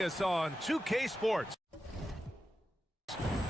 Us on 2K Sports.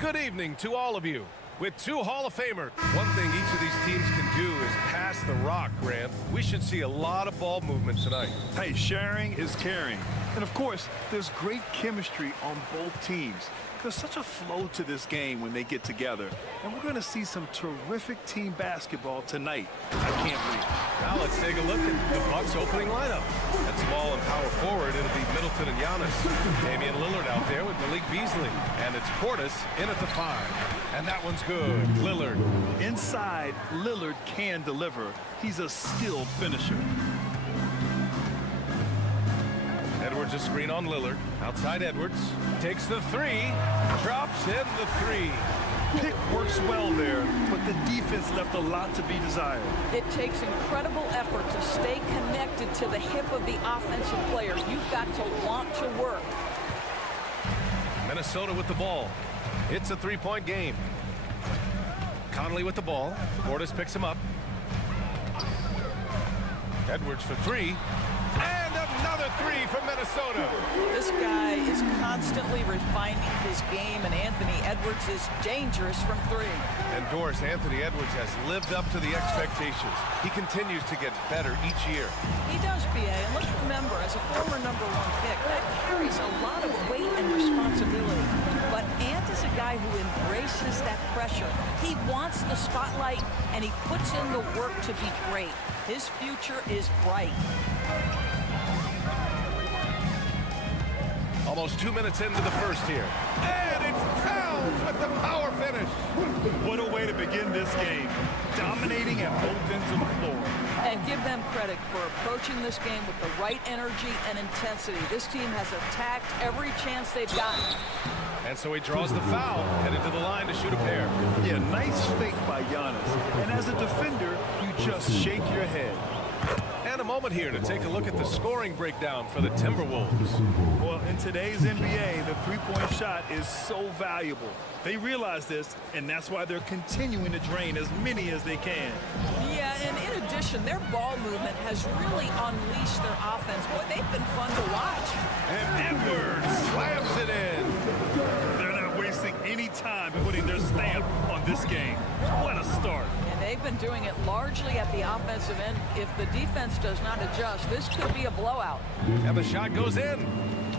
Good evening to all of you. With two Hall of Famers, one thing each of these teams can do is pass the rock, Grant. We should see a lot of ball movement tonight. Hey, sharing is caring. And of course, there's great chemistry on both teams. There's such a flow to this game when they get together. And we're going to see some terrific team basketball tonight. I can't wait. Now let's take a look at the Bucks opening lineup. At small and power forward, it'll be Middleton and Giannis. Damian Lillard out there with Malik Beasley. And it's Portis in at the 5. And that one's good. Lillard. Inside, Lillard can deliver. He's a skilled finisher. Edwards a screen on Lillard. Outside Edwards. Takes the 3. Drops in the 3. Pick works well there, but the defense left a lot to be desired. It takes incredible effort to stay connected to the hip of the offensive player. You've got to want to work. Minnesota with the ball. It's a 3-point game. Conley with the ball. Portis picks him up. Edwards for 3. And another 3 from Minnesota. This guy is constantly refining his game, and Anthony Edwards is dangerous from 3. And Doris, Anthony Edwards has lived up to the expectations. He continues to get better each year. He does, BA, and let's remember, as a former #1 pick, that carries a lot of weight and responsibility. But Ant is a guy who embraces that pressure. He wants the spotlight, and he puts in the work to be great. His future is bright. Almost 2 minutes into the first here. And it's Towns with the power finish. What a way to begin this game. Dominating at both ends of the floor. And give them credit for approaching this game with the right energy and intensity. This team has attacked every chance they've gotten. And so he draws the foul, headed to the line to shoot a pair. Yeah, nice fake by Giannis. And as a defender, you just shake your head. And a moment here to take a look at the scoring breakdown for the Timberwolves. Well, in today's NBA, the three-point shot is so valuable. They realize this, and that's why they're continuing to drain as many as they can. Yeah, and in addition, their ball movement has really unleashed their offense. Boy, they've been fun to watch. And Edwards slams it in. They're not wasting any time putting their stamp on this game. What a start. And they've been doing it largely at the offensive end. If the defense does not adjust, this could be a blowout. And the shot goes in.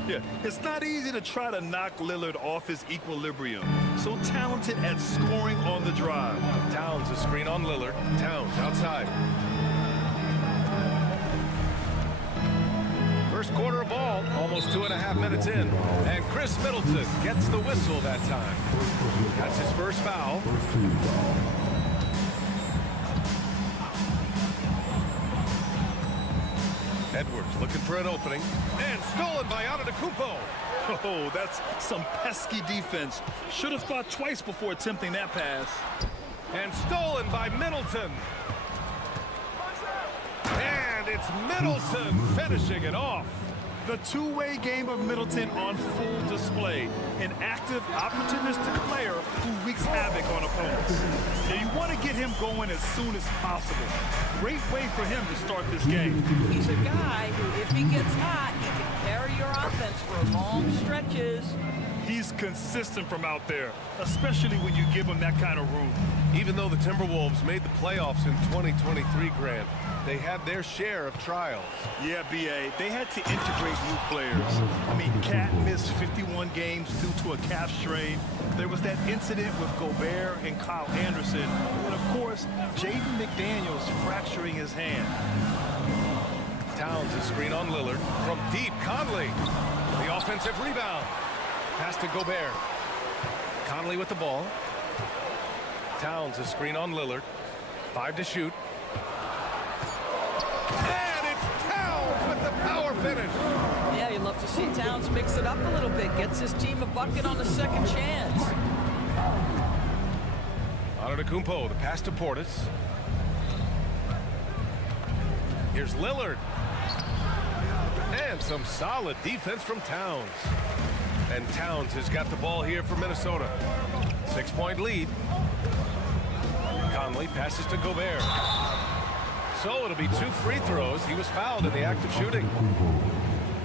Yeah, it's not easy to try to knock Lillard off his equilibrium. So talented at scoring on the drive. Towns a screen on Lillard. Towns outside. First quarter of ball, almost 2.5 minutes in. And Chris Middleton gets the whistle that time. That's his first foul. Edwards looking for an opening. And stolen by Antetokounmpo. Oh, that's some pesky defense. Should have thought twice before attempting that pass. And stolen by Middleton. And it's Middleton finishing it off. The two-way game of Middleton on full display. An active, opportunistic player who wreaks havoc on opponents. And you want to get him going as soon as possible. Great way for him to start this game. He's a guy who, if he gets hot, he can carry your offense for long stretches. He's consistent from out there, especially when you give him that kind of room. Even though the Timberwolves made the playoffs in 2023, Grant, they had their share of trials. Yeah, B.A., they had to integrate new players. I mean, Cat missed 51 games due to a calf strain. There was that incident with Gobert and Kyle Anderson. And, of course, Jaden McDaniels fracturing his hand. Towns a screen on Lillard. From deep, Conley. The offensive rebound. Pass to Gobert. Conley with the ball. Towns a screen on Lillard. 5 to shoot. And it's Towns with the power finish. Yeah, you'd love to see Towns mix it up a little bit. Gets his team a bucket on the second chance. Antetokounmpo, the pass to Portis. Here's Lillard. And some solid defense from Towns. And Towns has got the ball here for Minnesota. 6-point lead. Conley passes to Gobert. So it'll be 2 free throws. He was fouled in the act of shooting.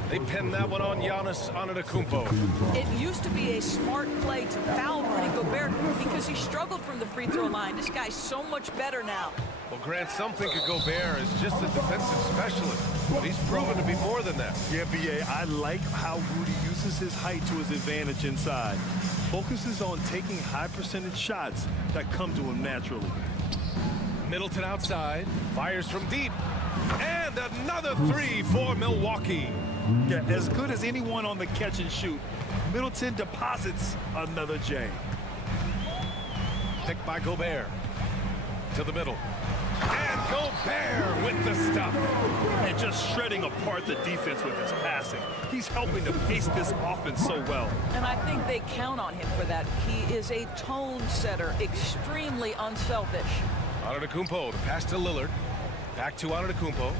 They pinned that one on Giannis Antetokounmpo. It used to be a smart play to foul Rudy Gobert because he struggled from the free throw line. This guy's so much better now. Well, Grant, some think of Gobert as just a defensive specialist, but he's proven to be more than that. Yeah, B.A., I like how Rudy uses his height to his advantage inside. Focuses on taking high percentage shots that come to him naturally. Middleton outside, fires from deep, and another 3 for Milwaukee. Yeah, as good as anyone on the catch and shoot, Middleton deposits another J. Picked by Gobert. To the middle. And Gobert with the stuff. And just shredding apart the defense with his passing. He's helping to pace this offense so well. And I think they count on him for that. He is a tone setter, extremely unselfish. Antetokounmpo, the pass to Lillard. Back to Antetokounmpo.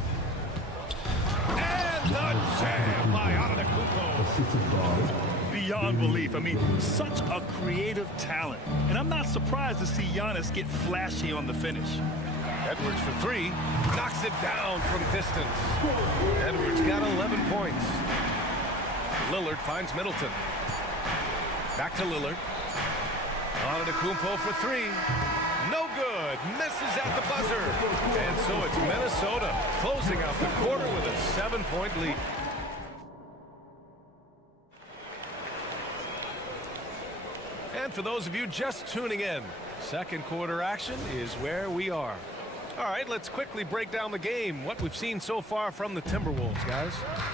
And the jam by Antetokounmpo. Beyond belief. I mean, such a creative talent. And I'm not surprised to see Giannis get flashy on the finish. Edwards for 3. Knocks it down from distance. Edwards got 11 points. Lillard finds Middleton. Back to Lillard. Antetokounmpo for 3. No good. Misses at the buzzer. And so it's Minnesota closing out the quarter with a 7-point lead. And for those of you just tuning in, second quarter action is where we are. All right, let's quickly break down the game. What we've seen so far from the Timberwolves, guys.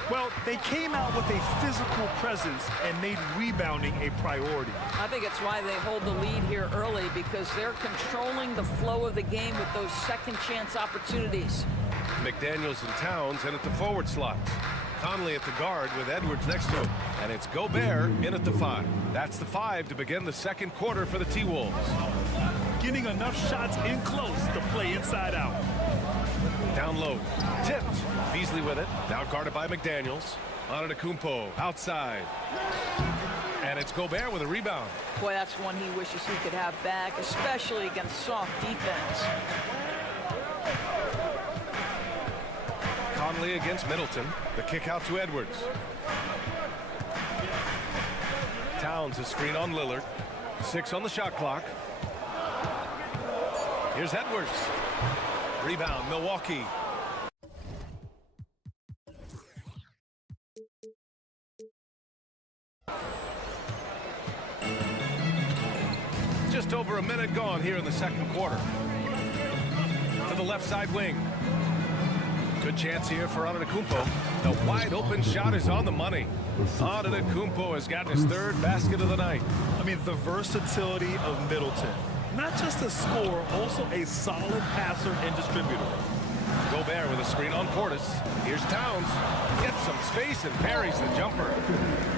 Well, they came out with a physical presence and made rebounding a priority. I think it's why they hold the lead here early, because they're controlling the flow of the game with those second chance opportunities. McDaniels and Towns in at the forward slots. Conley at the guard with Edwards next to him. And it's Gobert in at the 5. That's the 5 to begin the second quarter for the T-Wolves. Getting enough shots in close to play inside out. Down low. Tipped. Beasley with it. Now guarded by McDaniels. Antetokounmpo outside. And it's Gobert with a rebound. Boy, that's one he wishes he could have back, especially against soft defense. Conley against Middleton. The kick out to Edwards. Towns a screen on Lillard. 6 on the shot clock. Here's Edwards. Rebound, Milwaukee. Just over a minute gone here in the second quarter. To the left side wing. Good chance here for Antetokounmpo. The wide open shot is on the money. Antetokounmpo has gotten his 3rd basket of the night. I mean, the versatility of Middleton. Not just a scorer, also a solid passer and distributor. Gobert with a screen on Portis. Here's Towns. Gets some space and parries the jumper.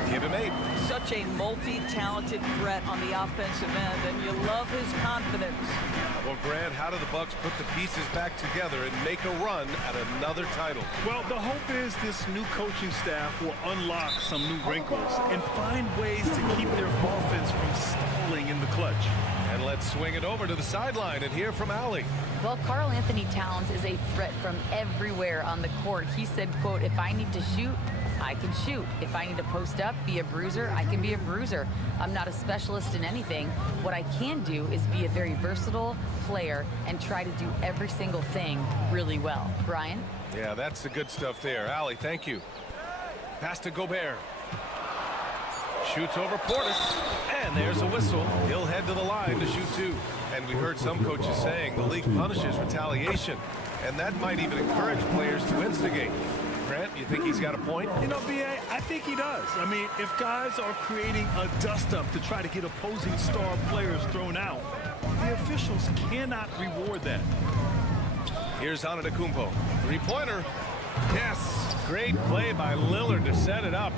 Give him 8. Such a multi-talented threat on the offensive end, and you love his confidence. Well, Grant, how do the Bucks put the pieces back together and make a run at another title? Well, the hope is this new coaching staff will unlock some new wrinkles and find ways to keep their offense from stalling in the clutch. And let's swing it over to the sideline and hear from Allie. Well, Karl Anthony Towns is a threat from everywhere on the court. He said, quote, "If I need to shoot, I can shoot. If I need to post up, be a bruiser, I can be a bruiser. I'm not a specialist in anything. What I can do is be a very versatile player and try to do every single thing really well." Brian? Yeah, that's the good stuff there. Allie, thank you. Pass to Gobert. Shoots over Portis. And there's a whistle. He'll head to the line to shoot 2. And we heard some coaches saying the league punishes retaliation. And that might even encourage players to instigate. Grant, you think he's got a point? You know, B.A., I think he does. I mean, if guys are creating a dust-up to try to get opposing star players thrown out, the officials cannot reward that. Here's Antetokounmpo. Three-pointer. Yes. Great play by Lillard to set it up.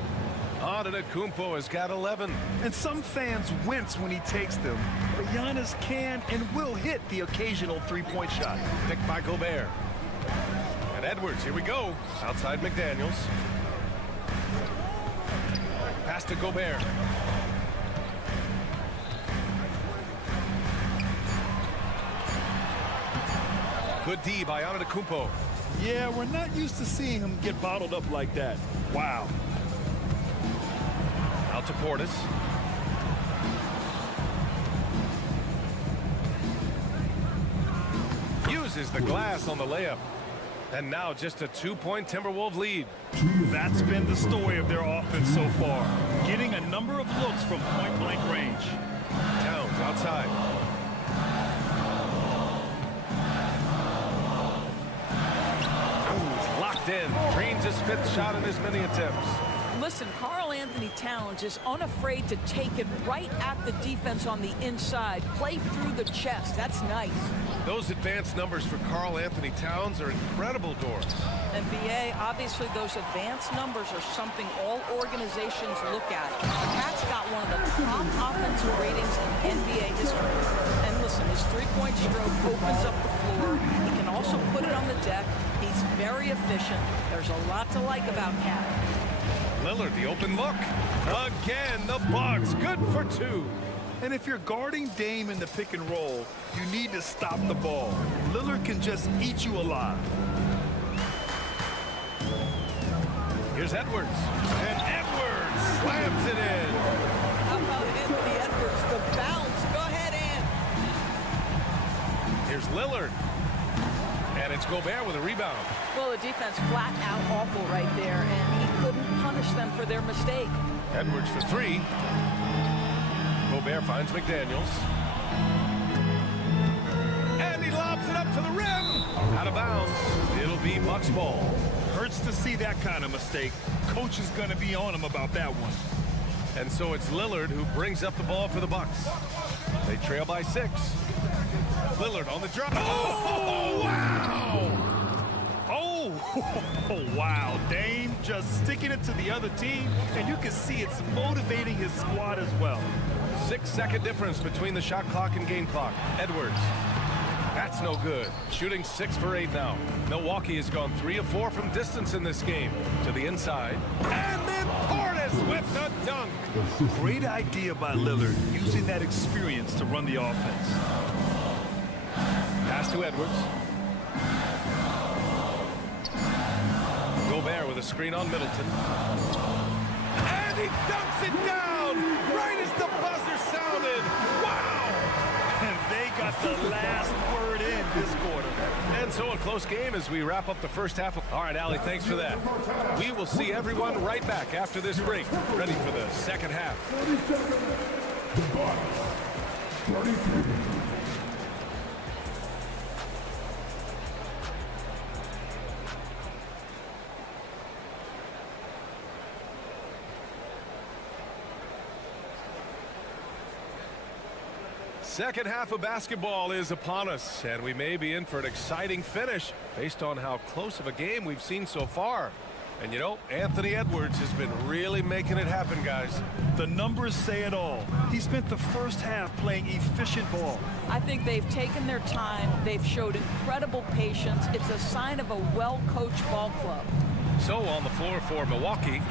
Antetokounmpo has got 11. And some fans wince when he takes them, but Giannis can and will hit the occasional three-point shot. Picked by Gobert. And Edwards, here we go. Outside McDaniels. Pass to Gobert. Good D by Antetokounmpo. Yeah, we're not used to seeing him get bottled up like that. Wow. Out to Portis. Uses the glass on the layup. And now just a 2-point Timberwolves lead. That's been the story of their offense so far. Getting a number of looks from point-blank range. Towns outside. Ooh, locked in. Drains his 5th shot in as many attempts. Listen, Karl Anthony Towns is unafraid to take it right at the defense on the inside. Play through the chest. That's nice. Those advanced numbers for Karl Anthony Towns are incredible, Doris. And BA, obviously those advanced numbers are something all organizations look at. The Cat's got one of the top offensive ratings in NBA history. And listen, his three-point stroke opens up the floor. He can also put it on the deck. He's very efficient. There's a lot to like about Cat. Lillard, the open look. Again, the Bucks, good for 2. And if you're guarding Dame in the pick and roll, you need to stop the ball. Lillard can just eat you alive. Here's Edwards. And Edwards slams it in. How about Anthony Edwards? The bounce. Go ahead, Ant. Here's Lillard. And it's Gobert with a rebound. Well, the defense flat out awful right there, and he couldn't punish them for their mistake. Edwards for 3. Gobert finds McDaniels. And he lobs it up to the rim. Out of bounds. It'll be Bucks ball. Hurts to see that kind of mistake. Coach is going to be on him about that one. And so it's Lillard who brings up the ball for the Bucks. They trail by 6. Lillard on the drop. Oh, wow! Oh, wow. Dame just sticking it to the other team, and you can see it's motivating his squad as well. 6-second difference between the shot clock and game clock. Edwards. That's no good. Shooting 6 for 8 now. Milwaukee has gone 3 of 4 from distance in this game. To the inside. And then Portis with the dunk. Great idea by Lillard, using that experience to run the offense. Pass to Edwards. Gobert with a screen on Middleton. And he dunks it down right as the buzzer sounded. Wow! And they got the last word in this quarter. And so a close game as we wrap up the first half. All right, Allie, thanks for that. We will see everyone right back after this break, ready for the second half. 33. Second half of basketball is upon us, and we may be in for an exciting finish based on how close of a game we've seen so far. And you know, Anthony Edwards has been really making it happen, guys. The numbers say it all. He spent the first half playing efficient ball. I think they've taken their time. They've showed incredible patience. It's a sign of a well-coached ball club. So on the floor for Milwaukee,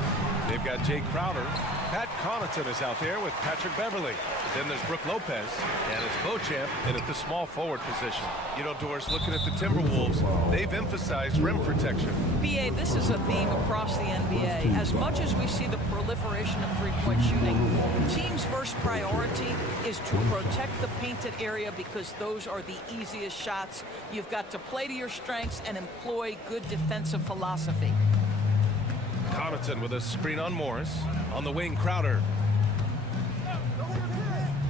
they've got Jay Crowder. Pat Connaughton is out there with Patrick Beverly. Then there's Brook Lopez, and it's Beauchamp in at the small forward position. You know, Doris, looking at the Timberwolves, they've emphasized rim protection. BA, this is a theme across the NBA. As much as we see the proliferation of three-point shooting, the team's first priority is to protect the painted area because those are the easiest shots. You've got to play to your strengths and employ good defensive philosophy. Connaughton with a screen on Morris. On the wing, Crowder.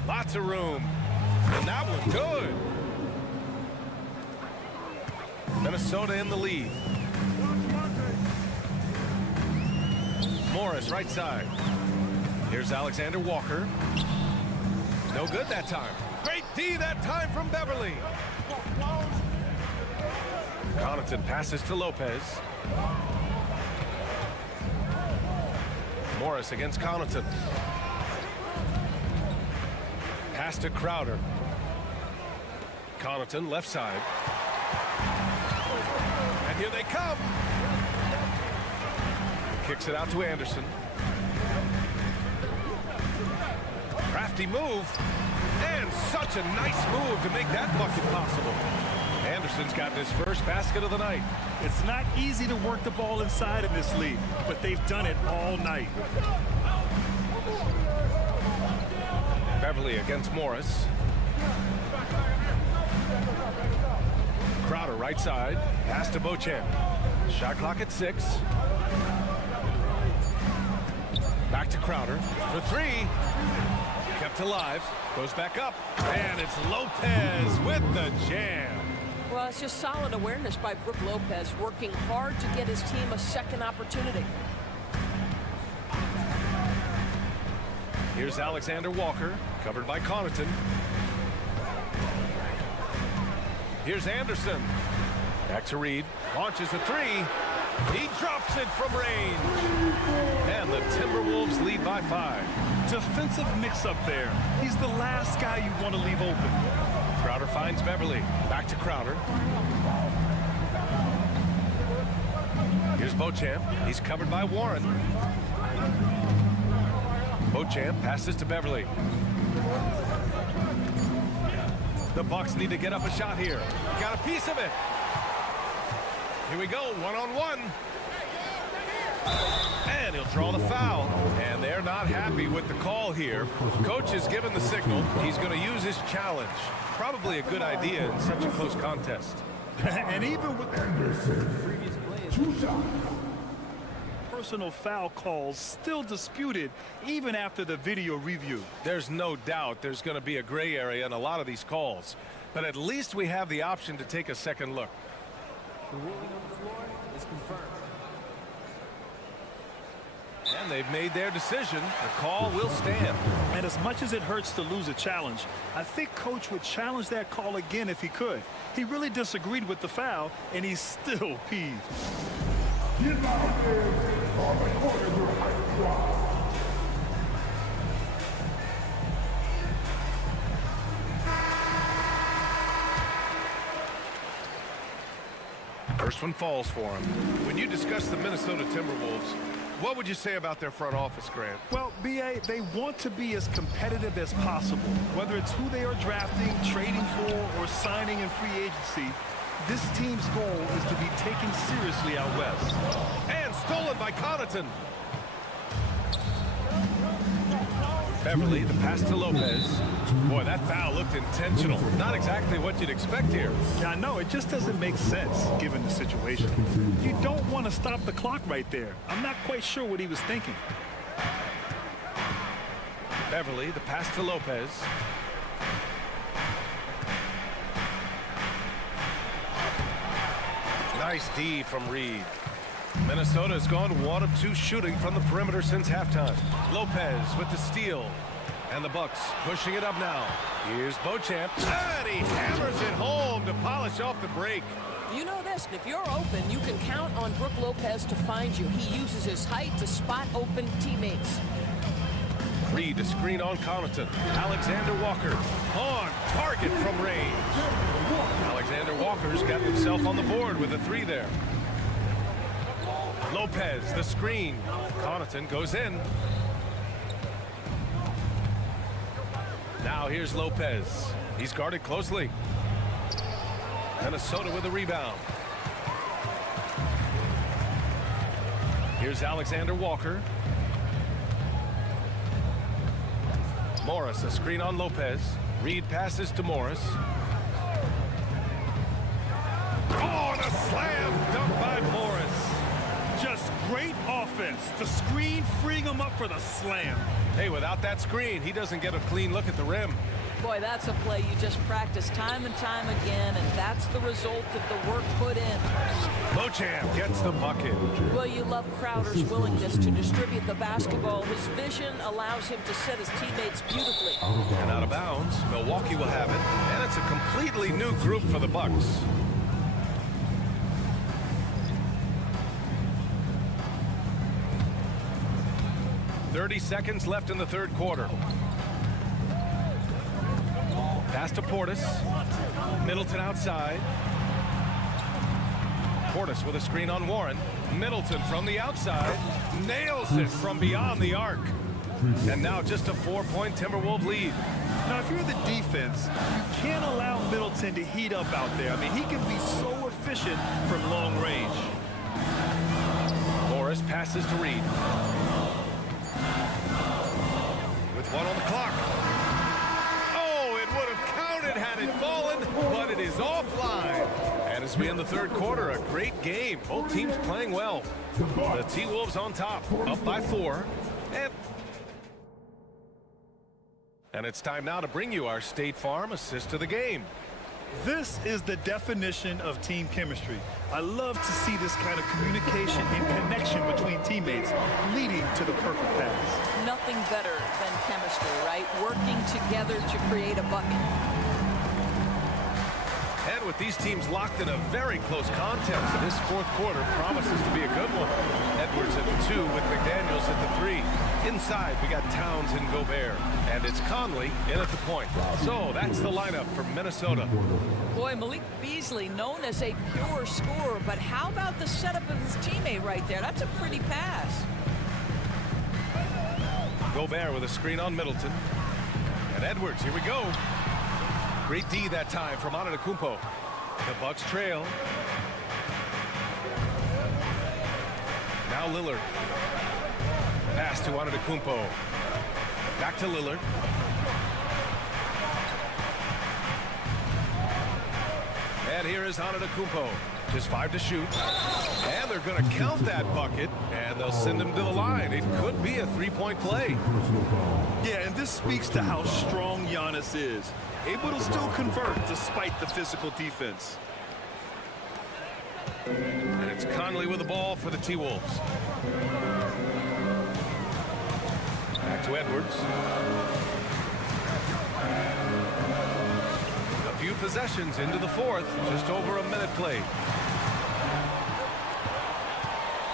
Lots of room. And that one good. Minnesota in the lead. Morris, right side. Here's Alexander Walker. No good that time. Great D that time from Beverly. Connaughton passes to Lopez. Morris against Connaughton. Pass to Crowder. Connaughton left side. And here they come. Kicks it out to Anderson. Crafty move. And such a nice move to make that bucket possible. Anderson's gotten his first basket of the night. It's not easy to work the ball inside in this league, but they've done it all night. Beverly against Morris. Crowder right side. Pass to Beauchamp. Shot clock at 6. Back to Crowder for 3. Kept alive. Goes back up. And it's Lopez with the jam. Well, it's just solid awareness by Brook Lopez, working hard to get his team a second opportunity. Here's Alexander Walker, covered by Connaughton. Here's Anderson. Back to Reed. Launches a 3. He drops it from range. And the Timberwolves lead by 5. Defensive mix-up there. He's the last guy you want to leave open. Crowder finds Beverly. Back to Crowder. Here's Beauchamp. He's covered by Warren. Beauchamp passes to Beverly. The Bucks need to get up a shot here. Got a piece of it. Here we go, one-on-one. And he'll draw the foul. And they're not happy with the call here. Coach has given the signal. He's going to use his challenge. Probably a good idea in such a close contest. And even with Anderson. 2 shots. personal foul calls still disputed even after the video review. There's no doubt there's going to be a gray area in a lot of these calls. But at least we have the option to take a second look. The ruling on the floor is confirmed. And they've made their decision. The call will stand. And as much as it hurts to lose a challenge, I think Coach would challenge that call again if he could. He really disagreed with the foul, and he's still peeved. The amount is on the corner to the right squad. First one falls for him. When you discuss the Minnesota Timberwolves, what would you say about their front office, Grant? Well, B.A., they want to be as competitive as possible. Whether it's who they are drafting, trading for, or signing in free agency, this team's goal is to be taken seriously out west. And stolen by Connaughton. Beverly, the pass to Lopez. Boy, that foul looked intentional. Not exactly what you'd expect here. Yeah, I know. It just doesn't make sense, given the situation. You don't want to stop the clock right there. I'm not quite sure what he was thinking. Beverly, the pass to Lopez. Nice D from Reed. Minnesota has gone 1 of 2 shooting from the perimeter since halftime. Lopez with the steal. And the Bucks pushing it up now. Here's Beauchamp. And he hammers it home to polish off the break. You know this, if you're open, you can count on Brook Lopez to find you. He uses his height to spot open teammates. Reed to screen on Connaughton. Alexander Walker on target from range. Alexander Walker's got himself on the board with a 3 there. Lopez, the screen. Connaughton goes in. Now here's Lopez. He's guarded closely. Minnesota with a rebound. Here's Alexander Walker. Morris, a screen on Lopez. Reed passes to Morris. Oh, and a slam dunk by Morris. Just great offense. The screen freeing him up for the slam. Hey, without that screen, he doesn't get a clean look at the rim. Boy, that's a play you just practice time and time again, and that's the result of the work put in. Beauchamp gets the bucket. Well, you love Crowder's willingness to distribute the basketball. His vision allows him to set his teammates beautifully. And out of bounds, Milwaukee will have it, and it's a completely new group for the Bucks. 30 seconds left in the third quarter. Pass to Portis. Middleton outside. Portis with a screen on Warren. Middleton from the outside. Nails it from beyond the arc. And now just a 4-point Timberwolves lead. Now, if you're the defense, you can't allow Middleton to heat up out there. I mean, he can be so efficient from long range. Morris passes to Reed. With 1 on the clock. Oh, it would have counted had it fallen, but it is offline. And as we end the third quarter, a great game. Both teams playing well. The T-Wolves on top, up by 4. And it's time now to bring you our State Farm assist of the game. This is the definition of team chemistry. I love to see this kind of communication and connection between teammates leading to the perfect pass. Nothing better than chemistry, right? Working together to create a bucket. And with these teams locked in a very close contest, this fourth quarter promises to be a good one. Edwards at the 2 with McDaniels at the 3. Inside, we got Towns and Gobert. And it's Conley in at the point. So that's the lineup for Minnesota. Boy, Malik Beasley, known as a pure scorer, but how about the setup of his teammate right there? That's a pretty pass. Gobert with a screen on Middleton. And Edwards, here we go. Great D that time from Antetokounmpo. The Bucks trail. Now Lillard. Pass to Antetokounmpo. Back to Lillard. And here is Antetokounmpo. Just 5 to shoot. And they're going to count that bucket, and they'll send him to the line. It could be a 3-point play. Yeah, and this speaks to how strong Giannis is. Able to still convert despite the physical defense. And it's Conley with the ball for the T-Wolves. Back to Edwards. A few possessions into the fourth. Just over a minute played.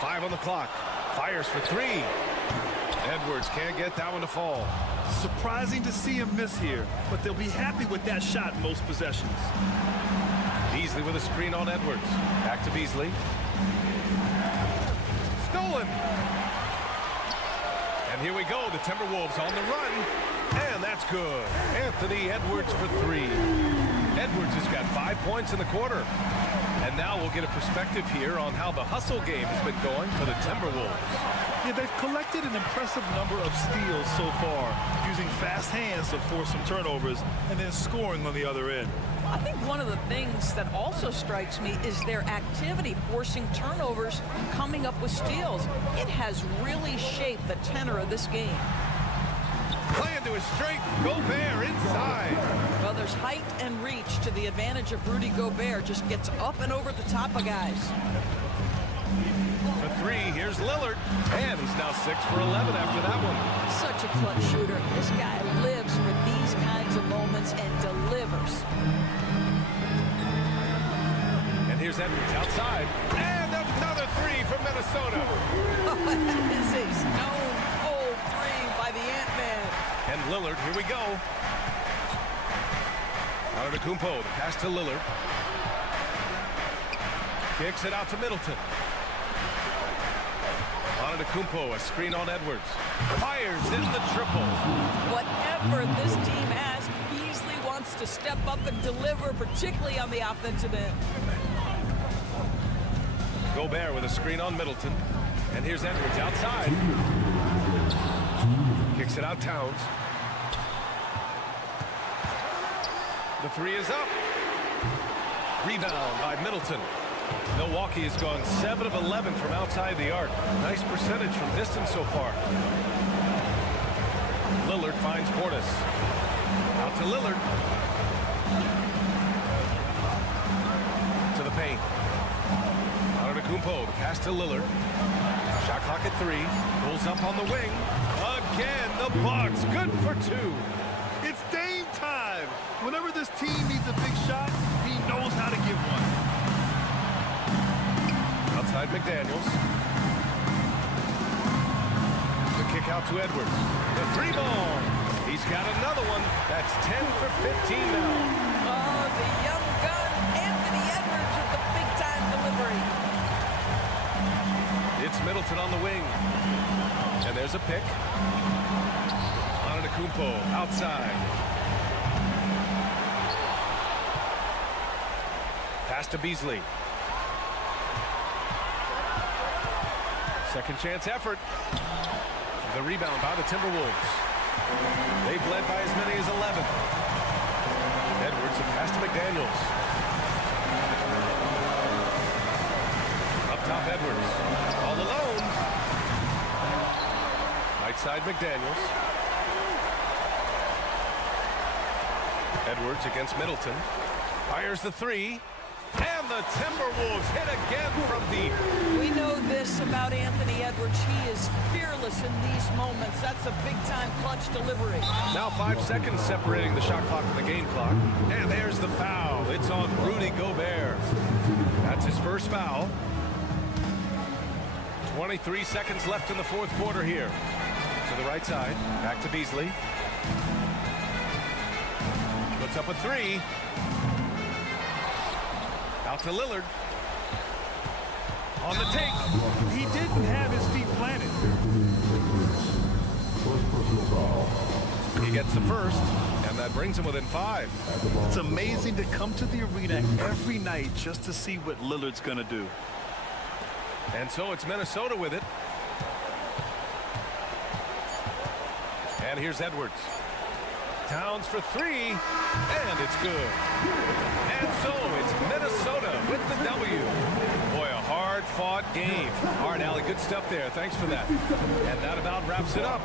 5 on the clock. Fires for 3. Edwards can't get that one to fall. Surprising to see him miss here, but they'll be happy with that shot in most possessions. Beasley with a screen on Edwards. Back to Beasley. Stolen. And here we go. The Timberwolves on the run. And that's good. Anthony Edwards for 3. Edwards has got 5 points in the quarter. And now we'll get a perspective here on how the hustle game has been going for the Timberwolves. Yeah, they've collected an impressive number of steals so far, using fast hands to force some turnovers and then scoring on the other end. I think one of the things that also strikes me is their activity, forcing turnovers, coming up with steals. It has really shaped the tenor of this game. Playing to his strength, Gobert inside. Well, there's height and reach to the advantage of Rudy Gobert. Just gets up and over the top of guys. For 3, here's Lillard. And he's now 6 for 11 after that one. Such a clutch shooter. This guy lives for these kinds of moments and delivers. And here's Edwards outside. And another 3 from Minnesota. Oh, that is a stone cold 3 by the Ant-Man. And Lillard, here we go. Antetokounmpo, the pass to Lillard. Kicks it out to Middleton. Antetokounmpo, a screen on Edwards. Fires in the triple. Whatever this team has, Beasley wants to step up and deliver, particularly on the offensive end. Gobert with a screen on Middleton. And here's Edwards outside. Kicks it out Towns. The 3 is up. Rebound by Middleton. Milwaukee has gone 7 of 11 from outside the arc. Nice percentage from distance so far. Lillard finds Portis. Out to Lillard. To the paint. Antetokounmpo, the pass to Lillard. Shot clock at 3. Pulls up on the wing. Again, the Bucks. Good for 2. It's Dame time. Whenever this team needs a big shot, he knows how to get one. Outside McDaniels. The kick out to Edwards. The three ball. He's got another one. That's 10 for 15 now. Oh, the young gun, Anthony Edwards with the big-time delivery. It's Middleton on the wing. And there's a pick. Antetokounmpo outside. Pass to Beasley. Second chance effort. The rebound by the Timberwolves. They've led by as many as 11. Edwards, a pass to McDaniels. Up top, Edwards. All alone. Right side, McDaniels. Edwards against Middleton. Fires the three. And the Timberwolves hit again from deep. We know this about Anthony Edwards. He is fearless in these moments. That's a big-time clutch delivery. Now 5 seconds separating the shot clock and the game clock. And there's the foul. It's on Rudy Gobert. That's his first foul. 23 seconds left in the fourth quarter here. To the right side. Back to Beasley. Puts up a three. Out to Lillard. On the take. He didn't have his feet planted. He gets the first, and that brings him within 5. It's amazing to come to the arena every night just to see what Lillard's going to do. And so it's Minnesota with it. And here's Edwards. Towns for three, and it's good. And so it's Minnesota with the W. Boy, a hard-fought game. All right, Allie, good stuff there. Thanks for that. And that about wraps it up.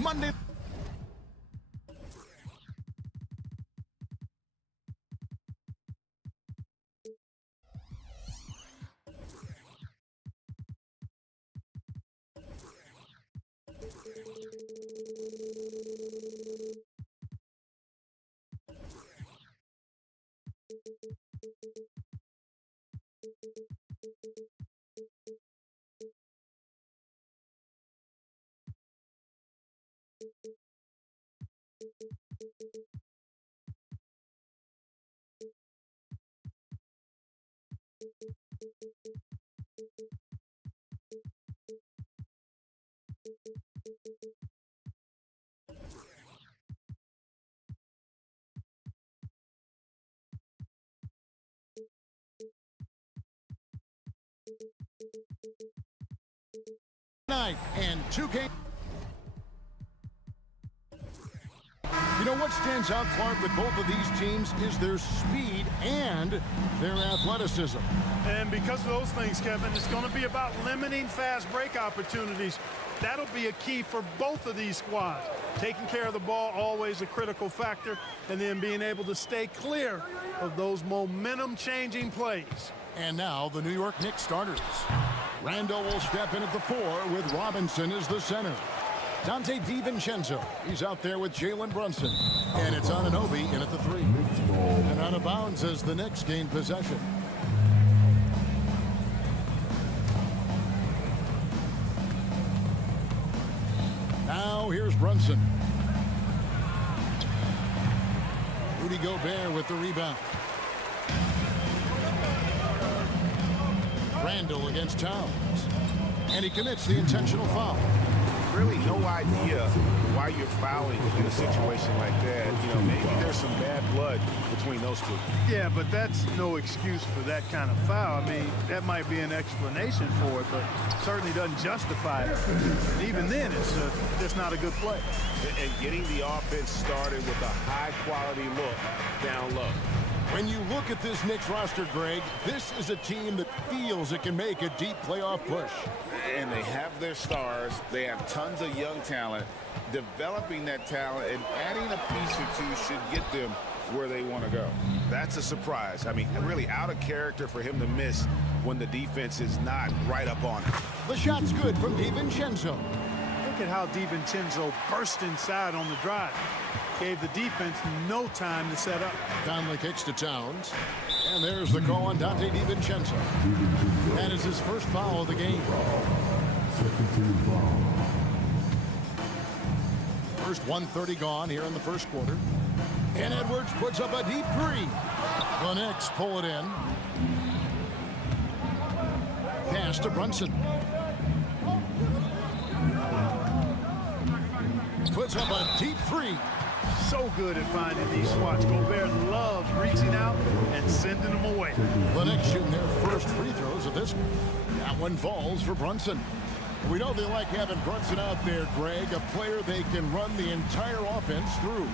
Monday. Night and 2 games. You know what stands out, Clark, with both of these teams is their speed and their athleticism. And because of those things, Kevin, it's going to be about limiting fast break opportunities. That'll be a key for both of these squads. Taking care of the ball, always a critical factor, and then being able to stay clear of those momentum-changing plays. And now the New York Knicks starters. Randall will step in at the 4 with Robinson as the center. Dante DiVincenzo, he's out there with Jalen Brunson. And it's Anunoby in at the 3. And out of bounds as the Knicks gain possession. Now here's Brunson. Rudy Gobert with the rebound. Randall against Towns. And he commits the intentional foul. Really no idea why you're fouling in a situation like that. You know, maybe there's some bad blood between those two. Yeah, but that's no excuse for that kind of foul. I mean, that might be an explanation for it, but certainly doesn't justify it. And even then, it's not a good play. And getting the offense started with a high-quality look down low. When you look at this Knicks roster, Greg, this is a team that feels it can make a deep playoff push. And they have their stars. They have tons of young talent. Developing that talent and adding a piece or two should get them where they want to go. That's a surprise. I mean, really out of character for him to miss when the defense is not right up on him. The shot's good from DiVincenzo. Look at how DiVincenzo burst inside on the drive. Gave the defense no time to set up. Conley kicks to Towns. And there's the call on Dante DiVincenzo. That is his first foul of the game. First 1:30 gone here in the first quarter. And Edwards puts up a deep 3. The Knicks pull it in. Pass to Brunson. Puts up a deep 3. So good at finding these spots. Gobert loves reaching out and sending them away. The Knicks shooting their first free throws of this. That one falls for Brunson. We know they like having Brunson out there, Greg, a player they can run the entire offense through.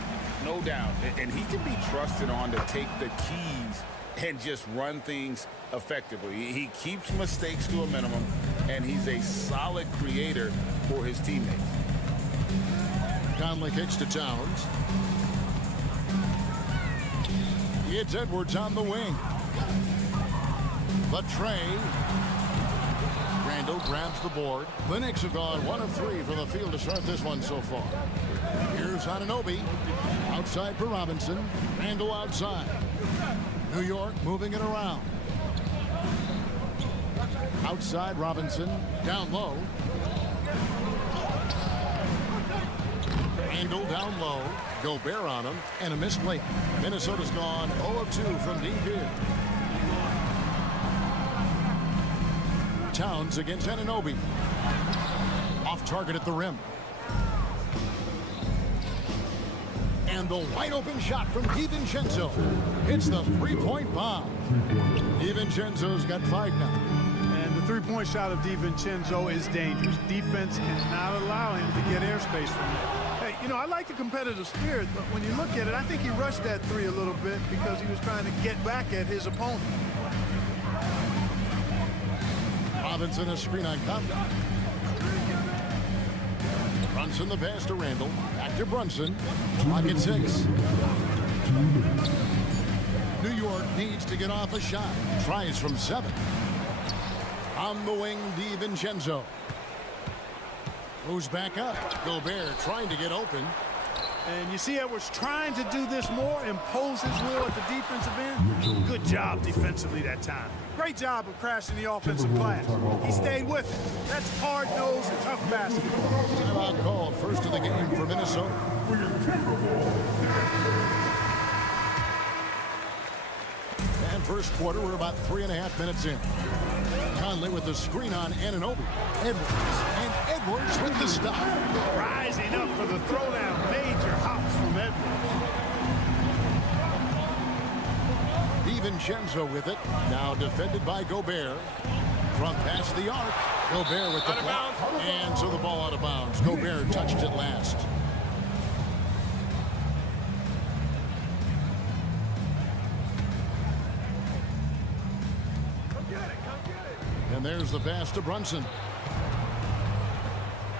No doubt. And he can be trusted on to take the keys and just run things effectively. He keeps mistakes to a minimum, and he's a solid creator for his teammates. Conley kicks to Towns. It's Edwards on the wing. The tray. Randall grabs the board. The Knicks have gone 1 of 3 from the field to start this one so far. Here's Anunoby. Outside for Robinson. Randall outside. New York moving it around. Outside Robinson. Down low. Randall down low. Gobert on him. And a missed layup. Minnesota's gone 0 of 2 from deep here. Towns against Anunoby. Off target at the rim. And the wide open shot from DiVincenzo. It's the three-point bomb. DiVincenzo's got 5 now. And the three-point shot of DiVincenzo is dangerous. Defense cannot allow him to get airspace from it. Hey, you know, I like the competitive spirit, but when you look at it, I think he rushed that 3 a little bit because he was trying to get back at his opponent. Robinson a screen on Conley. Brunson the pass to Randall. Back to Brunson. Clock at 6. New York needs to get off a shot. Tries from 7. On the wing, DiVincenzo. Moves back up. Gobert trying to get open. And you see Edwards trying to do this more, impose his will at the defensive end. Good job defensively that time. Great job of crashing the offensive glass. He stayed with it. That's hard-nosed and tough basketball. Timeout called. First of the game for Minnesota. And first quarter, we're about 3.5 minutes in. Conley with the screen on Anunoby. Edwards. And Edwards with the stop. Rising up for the throwdown. Major hops from Edwards. DiVincenzo with it. Now defended by Gobert. From past the arc. Gobert with the block. And so the ball out of bounds. Gobert touched it last. And there's the pass to Brunson.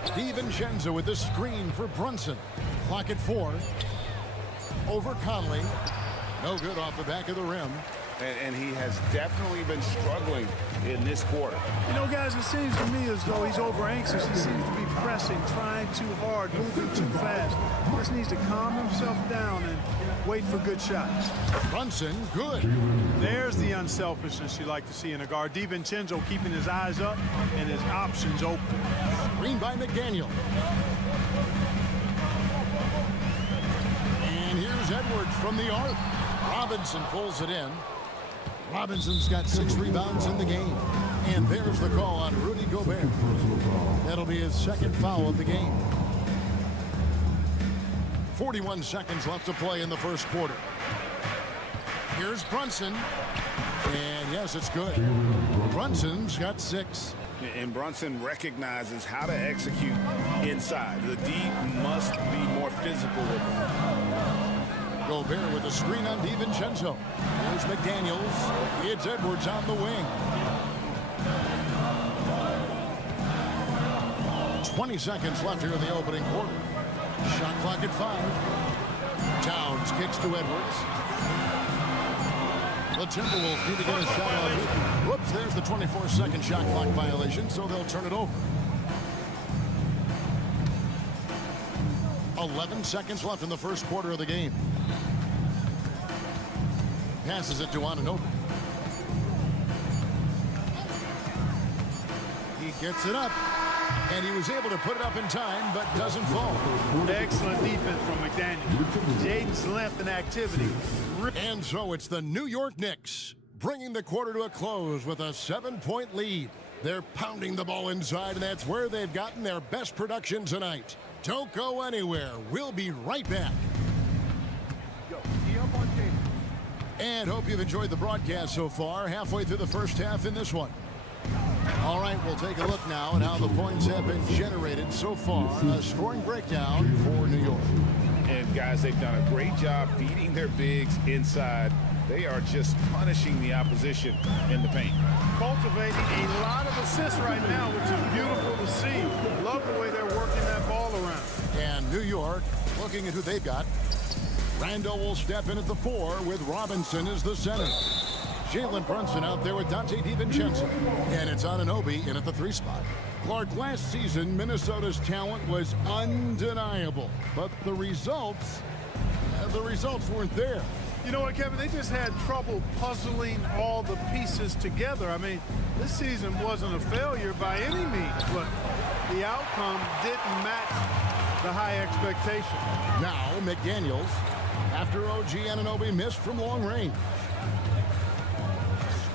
DiVincenzo with the screen for Brunson. Clock at 4. Over Conley. No good off the back of the rim. And he has definitely been struggling in this quarter. You know, guys, it seems to me as though he's over anxious. He seems to be pressing, trying too hard, moving too fast. He just needs to calm himself down and wait for good shots. Brunson, good. There's the unselfishness you like to see in a guard. DiVincenzo keeping his eyes up and his options open. Screen by McDaniel. And here's Edwards from the arc. Robinson pulls it in. Robinson's got 6 rebounds in the game. And there's the call on Rudy Gobert. That'll be his second foul of the game. 41 seconds left to play in the first quarter. Here's Brunson. And yes, it's good. Brunson's got 6. And Brunson recognizes how to execute inside. The D must be more physical with him. Gobert with a screen on DiVincenzo. There's McDaniels. It's Edwards on the wing. 20 seconds left here in the opening quarter. Shot clock at 5. Towns kicks to Edwards. The Timberwolves need to get a shot off. Whoops, there's the 24-second shot clock violation, so they'll turn it over. 11 seconds left in the first quarter of the game. Passes it to Anunoby. He gets it up. And he was able to put it up in time, but doesn't fall. Excellent defense from McDaniel. Jaden's length and activity. And so it's the New York Knicks bringing the quarter to a close with a 7-point lead. They're pounding the ball inside, and that's where they've gotten their best production tonight. Don't go anywhere. We'll be right back. And hope you've enjoyed the broadcast so far. Halfway through the first half in this one. All right, we'll take a look now at how the points have been generated so far. A scoring breakdown for New York. And guys, they've done a great job feeding their bigs inside. They are just punishing the opposition in the paint. Cultivating a lot of assists right now, which is beautiful to see. Love the way they're working that ball around. And New York, looking at who they've got. Randall will step in at the 4 with Robinson as the center. Jalen Brunson out there with Dante DiVincenzo. And it's Anunoby in at the 3 spot. Clark, last season, Minnesota's talent was undeniable. But the results weren't there. You know what, Kevin? They just had trouble puzzling all the pieces together. I mean, this season wasn't a failure by any means, but the outcome didn't match the high expectation. Now, McDaniels, after OG Anunoby missed from long range.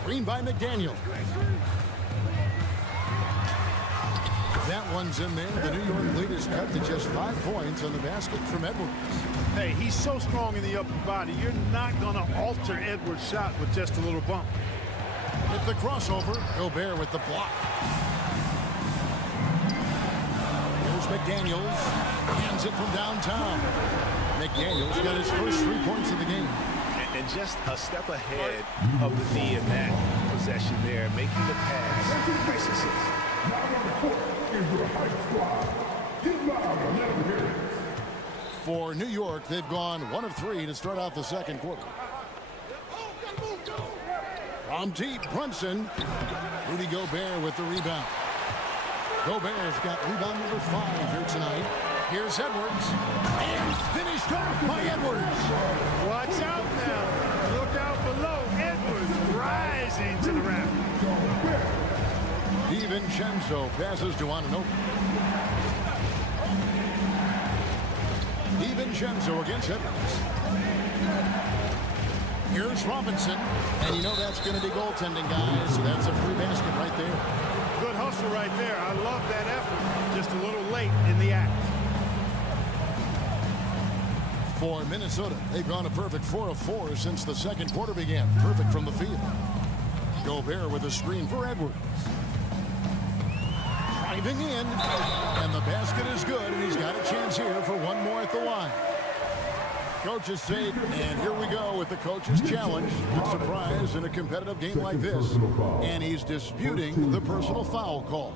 Screen by McDaniel. That one's in there. The New York lead is cut to just 5 points on the basket from Edwards. Hey, he's so strong in the upper body. You're not going to alter Edwards' shot with just a little bump. With the crossover, Gobert with the block. Here's McDaniels. Hands it from downtown. McDaniels got his first 3 points of the game. And just a step ahead of the D in that possession there, making the pass. Nice assist. Now on the court is your hype squad. For New York, they've gone 1 of 3 to start out the second quarter. From deep, Brunson. Rudy Gobert with the rebound. Gobert's got rebound number 5 here tonight. Here's Edwards. And finished off by Edwards. Watch out now. Look out below. Edwards rising to the rim. DiVincenzo passes to Anunoby. DiVincenzo against Edwards. Here's Robinson. And you know that's going to be goaltending, guys. So that's a free basket right there. Good hustle right there. I love that effort. Just a little late in the act. For Minnesota, they've gone a perfect 4 of 4 since the second quarter began. Perfect from the field. Gobert with a screen for Edwards. Driving in, and the basket is good, and he's got a chance here for one more at the line. Coaches say, and here we go with the coach's challenge. Good surprise in a competitive game like this. And he's disputing the personal foul call.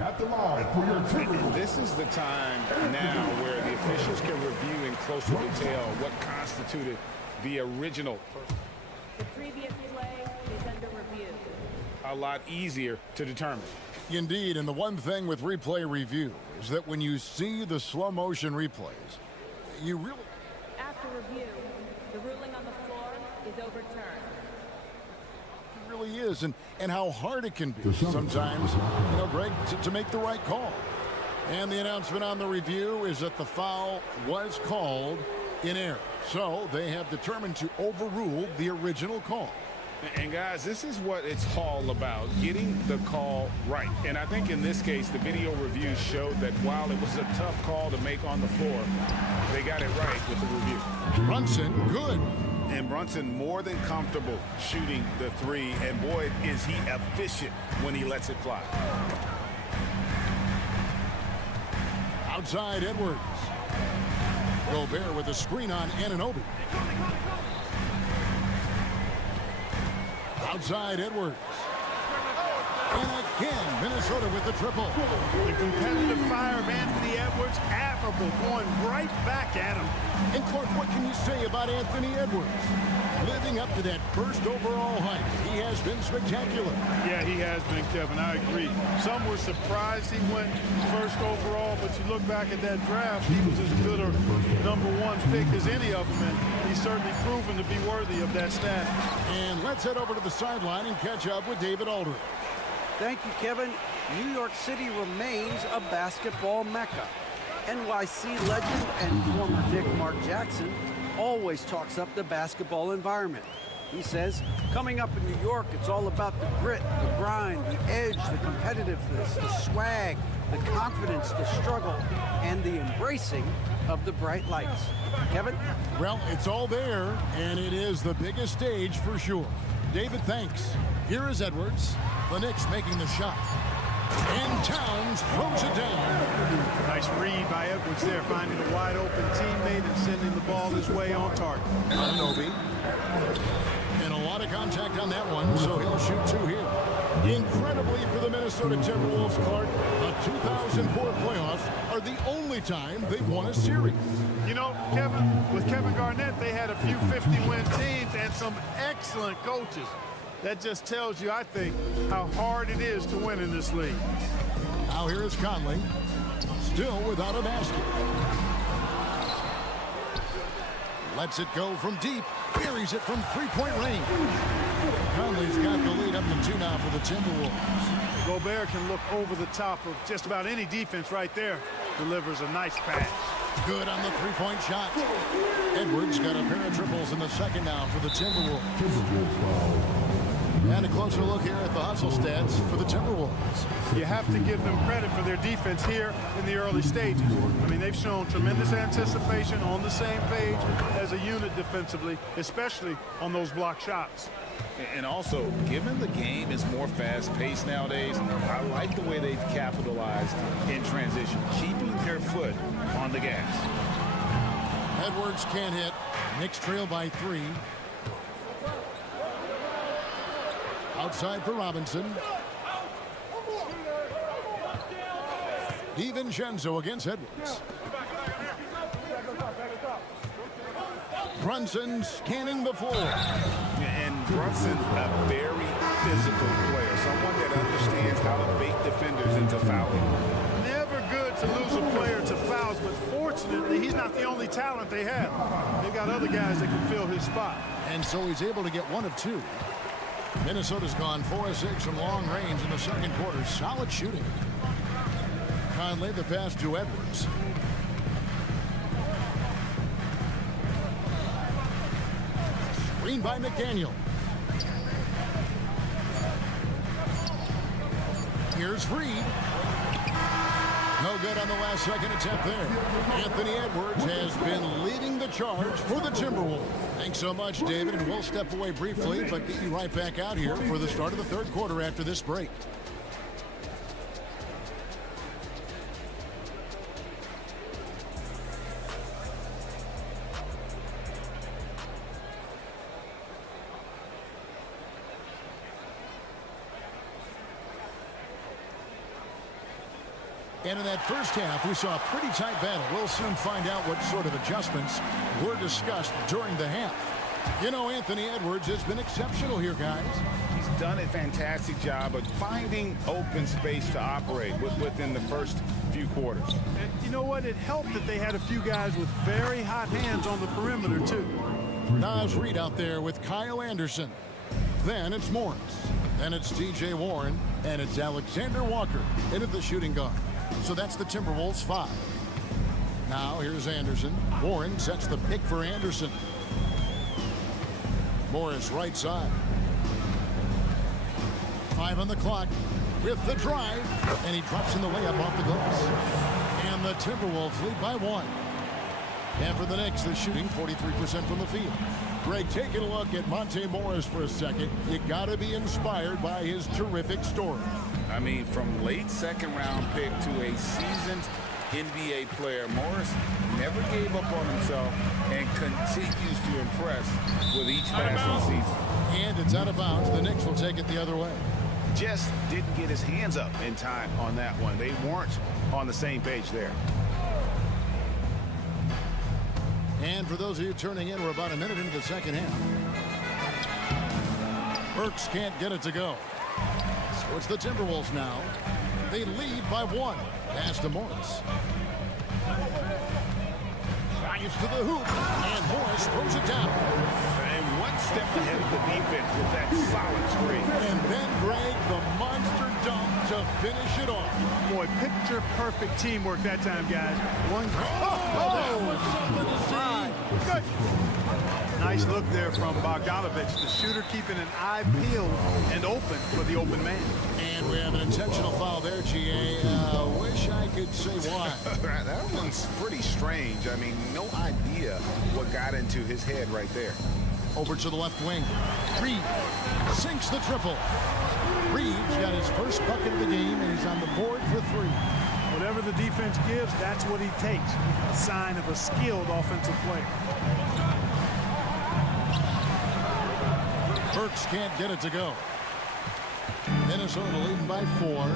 At the line for your typical. This is the time now where the officials can review in closer detail what constituted the original. The previous play is under review. A lot easier to determine. Indeed, and the one thing with replay review is that when you see the slow motion replays, you really... After review, the ruling on the floor is overturned. It really is, and how hard it can be sometimes, you know, Greg, to make the right call. And the announcement on the review is that the foul was called in error. So they have determined to overrule the original call. And guys, this is what it's all about, getting the call right. And I think in this case, the video review showed that while it was a tough call to make on the floor, they got it right with the review. Brunson, good. And Brunson more than comfortable shooting the 3. And boy, is he efficient when he lets it fly. Outside Edwards. Gobert with a screen on Anunoby. Outside Edwards. And again, Minnesota with the triple. The competitive fire of Anthony Edwards, admirable, going right back at him. And Clark, what can you say about Anthony Edwards? Living up to that first overall hype, he has been spectacular. Yeah, he has been, Kevin. I agree. Some were surprised he went first overall, but you look back at that draft, he was as good a #1 pick as any of them, and he's certainly proven to be worthy of that status. And let's head over to the sideline and catch up with David Aldridge. Thank you, Kevin. New York City remains a basketball mecca. NYC legend and former Knick Mark Jackson always talks up the basketball environment. He says, coming up in New York, it's all about the grit, the grind, the edge, the competitiveness, the swag, the confidence, the struggle, and the embracing of the bright lights. Kevin? Well, it's all there, and it is the biggest stage for sure. David, thanks. Here is Edwards. The Knicks making the shot. And Towns throws it down. Nice read by Edwards there, finding a wide open teammate and sending the ball his way on target. Anunoby. And a lot of contact on that one, so he'll shoot 2 here. Incredibly for the Minnesota Timberwolves, Clark, the 2004 playoffs are the only time they've won a series. You know, Kevin, with Kevin Garnett, they had a few 50-win teams and some excellent coaches. That just tells you, I think, how hard it is to win in this league. Now here is Conley, still without a basket. Lets it go from deep, buries it from 3-point range. Conley's got the lead up to 2 now for the Timberwolves. Gobert can look over the top of just about any defense right there. Delivers a nice pass. Good on the 3-point shot. Edwards got a pair of triples in the second now for the Timberwolves. And a closer look here at the hustle stats for the Timberwolves. You have to give them credit for their defense here in the early stages. I mean, they've shown tremendous anticipation, on the same page as a unit defensively, especially on those block shots. And also, given the game is more fast-paced nowadays, I like the way they've capitalized in transition, keeping their foot on the gas. Edwards can't hit. Knicks trail by 3. Outside for Robinson. DiVincenzo against Edwards. Brunson scanning the floor. And Brunson's a very physical player, someone that understands how to bait defenders into fouling. Never good to lose a player to fouls, but fortunately, he's not the only talent they have. They've got other guys that can fill his spot. And so he's able to get 1 of 2. Minnesota's gone 4 of 6 from long range in the second quarter. Solid shooting. Conley the pass to Edwards. Screen by McDaniel. Here's Reed. No good on the last second attempt there. Anthony Edwards has been leading the charge for the Timberwolves. Thanks so much, David, and we'll step away briefly, but get you right back out here for the start of the third quarter after this break. And in that first half, we saw a pretty tight battle. We'll soon find out what sort of adjustments were discussed during the half. You know, Anthony Edwards has been exceptional here, guys. He's done a fantastic job of finding open space to operate within the first few quarters. And you know what? It helped that they had a few guys with very hot hands on the perimeter, too. Naz Reid out there with Kyle Anderson. Then it's Morris. Then it's T.J. Warren. And it's Alexander Walker into the shooting guard. So that's the Timberwolves 5. Now here's Anderson. Warren sets the pick for Anderson. Morris right side. 5 on the clock with the drive. And he drops in the layup off the glass. And the Timberwolves lead by 1. And for the Knicks, the shooting 43% from the field. Greg, taking a look at Monte Morris for a second. You got to be inspired by his terrific story. I mean, from late second-round pick to a seasoned NBA player, Morris never gave up on himself and continues to impress with each passing season. And it's out of bounds. The Knicks will take it the other way. Just didn't get his hands up in time on that one. They weren't on the same page there. And for those of you turning in, we're about a minute into the second half. Burks can't get it to go. So it's the Timberwolves now. They lead by 1. Pass to Morris. Drives to the hoop. And Morris throws it down. And one step ahead of the defense with that solid screen. And then Greg, the monster dunk to finish it off. Boy, picture-perfect teamwork that time, guys. One. That was something to see. Good. Nice look there from Bogdanovich, the shooter keeping an eye peeled and open for the open man. And we have an intentional foul there, G.A. Wish I could say why. That one's pretty strange. I mean, no idea what got into his head right there. Over to the left wing. Reed sinks the triple. Reed's got his first bucket of the game, and he's on the board for 3. Whatever the defense gives, that's what he takes. A sign of a skilled offensive player. Burks can't get it to go. Minnesota leading by 4.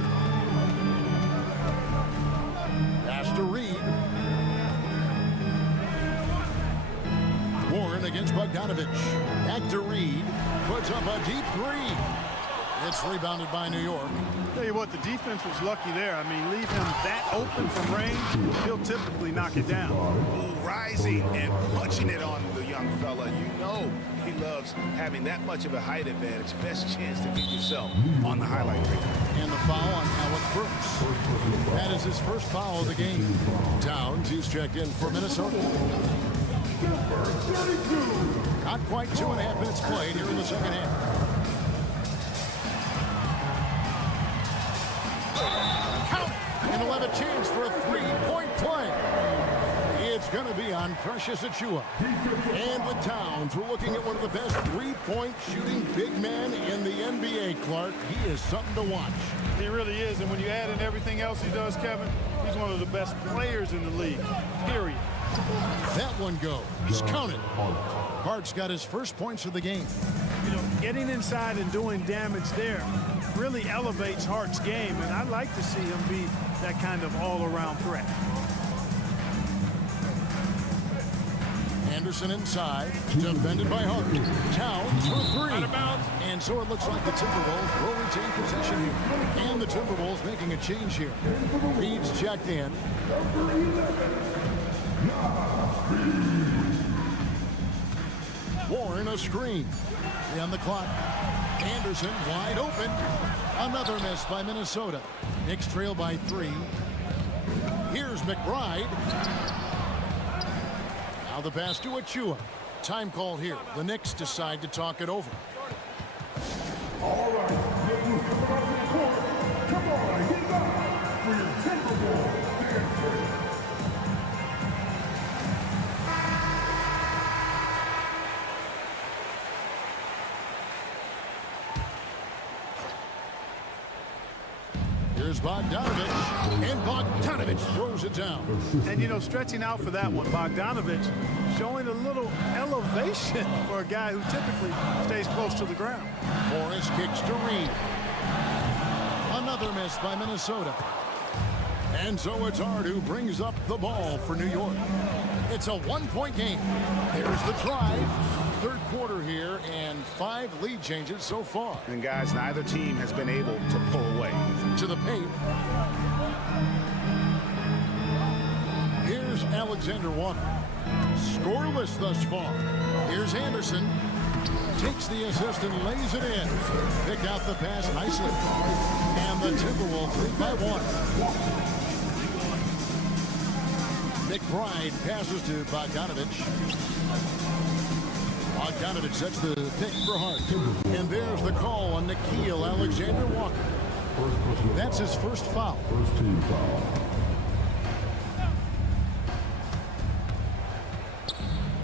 Pass to Reed. Warren against Bogdanovich. Back to Reed. Puts up a deep 3. It's rebounded by New York. Tell you what, the defense was lucky there. I mean, leave him that open from range, he'll typically knock it down. Ooh, rising and punching it on the young fella. You know he loves having that much of a height advantage. Best chance to get yourself on the highlight reel. And the foul on Alec Burks. That is his first foul of the game. Towns, he's checked in for Minnesota. Not quite 2.5 minutes played here in the second half. Count, and he'll have a chance for a 3-point play. It's going to be on Precious Achiuwa. And with Towns, we're looking at one of the best 3-point shooting big men in the NBA, Clark. He is something to watch. He really is, and when you add in everything else he does, Kevin, he's one of the best players in the league, period. That one goes. Count it. Hart's got his first points of the game. You know, getting inside and doing damage there, really elevates Hart's game, and I'd like to see him be that kind of all-around threat. Anderson inside, defended by Hart. Towns for three. Out of bounds. And so it looks like the Timberwolves will retain possession here. And the Timberwolves making a change here. Reed's checked in. Warren a screen. 3 on the clock. Anderson wide open. Another miss by Minnesota. Knicks trail by 3. Here's McBride. Now the pass to Achua. Time call here. The Knicks decide to talk it over. All right, look who's coming off the court. Come on, get up for your Timberwolves dancing. Here's Bogdanovich, and Bogdanovich throws it down. And, you know, stretching out for that one, Bogdanovich showing a little elevation for a guy who typically stays close to the ground. Morris kicks to Reed. Another miss by Minnesota. And so it's Hart who brings up the ball for New York. It's a one-point game. There's the drive. Third quarter here, and 5 lead changes so far. And guys, neither team has been able to pull away. To the paint. Here's Alexander Walker. Scoreless thus far. Here's Anderson. Takes the assist and lays it in. Picked out the pass nicely. And the Timberwolves lead by 1. McBride passes to Bogdanovich. Bogdanovich sets the pick for Hart. And there's the call on Nickeil Alexander-Walker. That's his first foul. First team foul.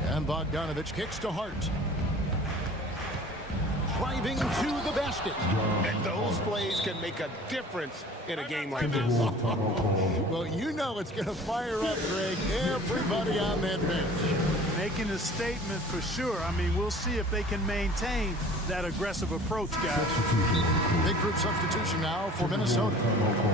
And Bogdanovich kicks to Hart. Driving to the basket. And those plays can make a difference in a game like this. Well, you know it's going to fire up, Greg. Everybody on that bench. Making a statement for sure. I mean, we'll see if they can maintain that aggressive approach, guys. Big group substitution now for Minnesota.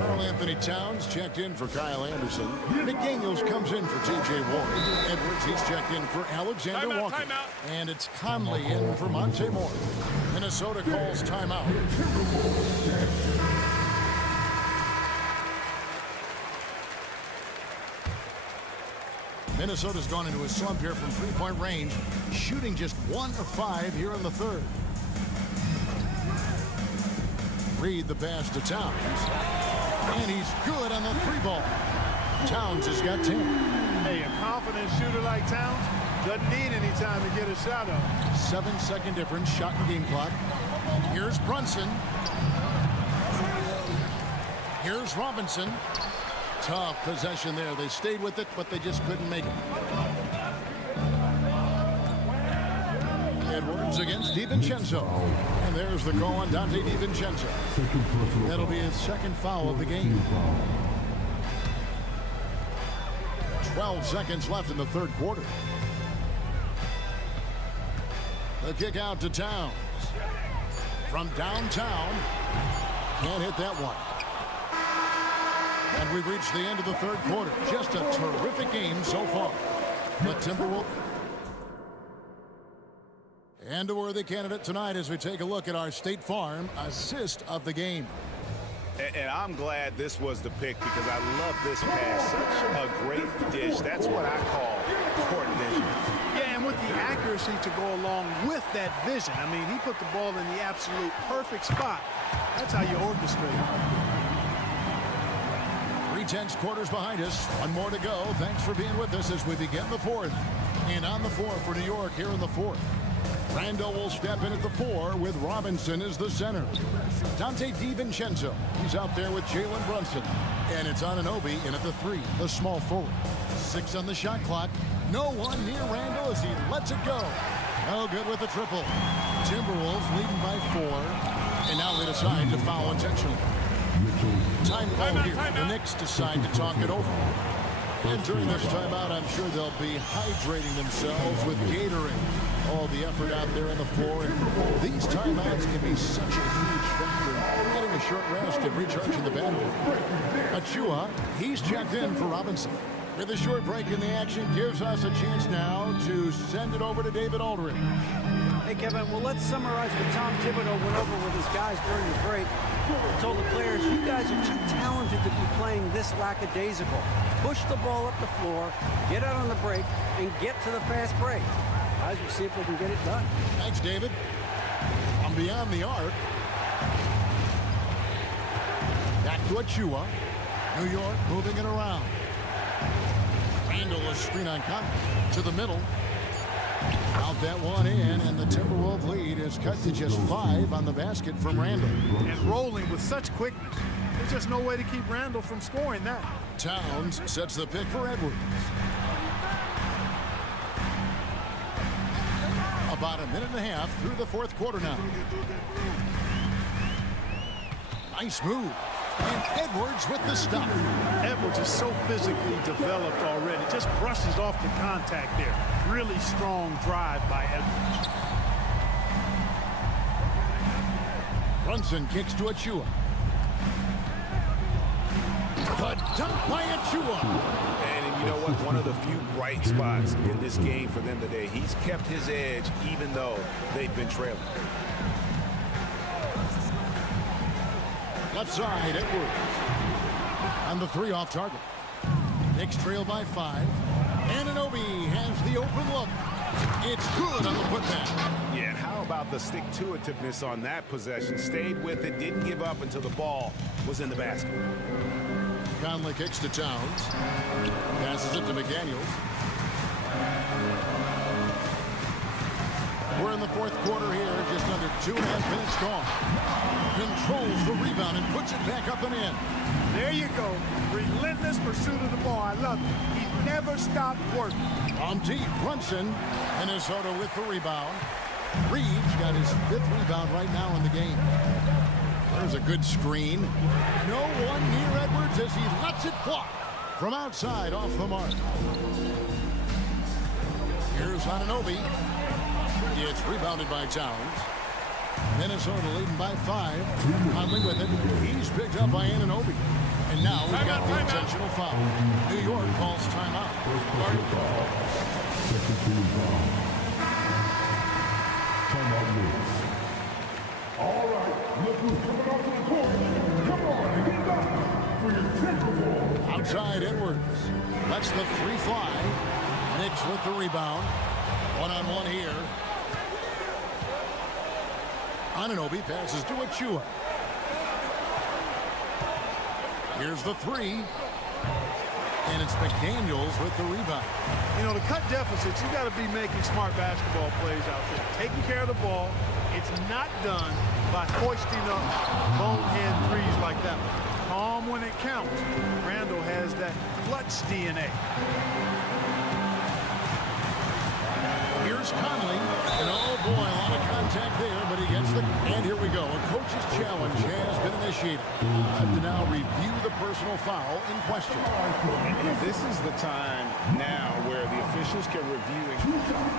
Karl Anthony Towns checked in for Kyle Anderson. McDaniels comes in for T.J. Warren. Edwards, he's checked in for Alexander Walker. And it's Conley in for Monte Moore. Minnesota calls timeout. Minnesota's gone into a slump here from three-point range, shooting just 1 of 5 here in the third. Reed the pass to Towns. And he's good on the 3-ball. Towns has got 10. Hey, a confident shooter like Towns doesn't need any time to get a shot up. 7-second difference, shot and game clock. Here's Brunson. Here's Robinson. Tough possession there. They stayed with it, but they just couldn't make it. Edwards against DiVincenzo. And there's the call on Dante DiVincenzo. That'll be his second foul of the game. 12 seconds left in the third quarter. The kick out to Towns. From downtown. Can't hit that one. And we've reached the end of the third quarter. Just a terrific game so far. The Timberwolves. And a worthy candidate tonight as we take a look at our State Farm assist of the game. And I'm glad this was the pick because I love this pass. Such a great dish. That's what I call court vision. Yeah, and with the accuracy to go along with that vision. I mean, he put the ball in the absolute perfect spot. That's how you orchestrate it. 3/10 quarters behind us. One more to go. Thanks for being with us as we begin the fourth. And on the floor for New York here in the fourth. Randall will step in at the 4 with Robinson as the center. Dante DiVincenzo. He's out there with Jalen Brunson. And it's Anunoby in at the 3, the small forward. 6 on the shot clock. No one near Randall as he lets it go. Oh, good with the triple. Timberwolves leading by 4. And now they decide to foul intentionally. Time call here. The Knicks decide to talk it over. And during this timeout, I'm sure they'll be hydrating themselves with Gatorade. All the effort out there on the floor. And these timeouts can be such a huge factor in getting a short rest and recharging the battery. Achua, he's checked in for Robinson. With a short break in the action, gives us a chance now to send it over to David Aldridge. Hey, Kevin, well, let's summarize what Tom Thibodeau went over with his guys during the break. He told the players, you guys are too talented to be playing this lackadaisical. Push the ball up the floor, get out on the break, and get to the fast break. Guys, we'll see if we can get it done. Thanks, David. From beyond the arc. Back to Achua. New York moving it around. Randall is screen on Conley to the middle. Out that one in, and the Timberwolves lead is cut to just 5 on the basket from Randall. And rolling with such quickness. There's just no way to keep Randall from scoring that. Towns sets the pick for Edwards. About a minute and a half through the fourth quarter now. Nice move. And Edwards with the stop. Edwards is so physically developed already. Just brushes off the contact there. Really strong drive by Edwards. Brunson kicks to Achua. The dunk by Achua. And you know what? One of the few bright spots in this game for them today. He's kept his edge even though they've been trailing. Left side, Edwards. On the 3 off target. Knicks trail by 5. Anunoby has the open look. It's good on the putback. Yeah, and how about the stick-to-itiveness on that possession? Stayed with it, didn't give up until the ball was in the basket. Conley kicks to Towns. Passes it to McDaniels. We're in the fourth quarter here, just under 2.5 minutes gone. Controls the rebound and puts it back up and in. There you go. Relentless pursuit of the ball. I love it. He never stopped working. On deep, Brunson, Minnesota with the rebound. Reeves got his 5th rebound right now in the game. There's a good screen. No one near Edwards as he lets it fly from outside off the mark. Here's Anunoby. It's rebounded by Towns. Minnesota leading by 5. Conley with it. He's picked up by Anunoby. And now we've got the intentional foul. New York calls timeout. Timeout Knicks. All right, look who's coming off to the court. Come on, get back for your Timberwolves. Outside Edwards. Lets the 3 fly. Knicks with the rebound. One-on-one here. Anunoby passes to Achua. Here's the 3. And it's McDaniels with the rebound. You know, to cut deficits, you got to be making smart basketball plays out there. Taking care of the ball. It's not done by hoisting up bonehead threes like that one. Calm when it counts. Randall has that clutch DNA. Here's Conley. And oh boy, a lot of contact there, but he gets the... And here we go. A coach's challenge has been initiated. Have to now review the personal foul in question. And this is the time now where the officials can review foul.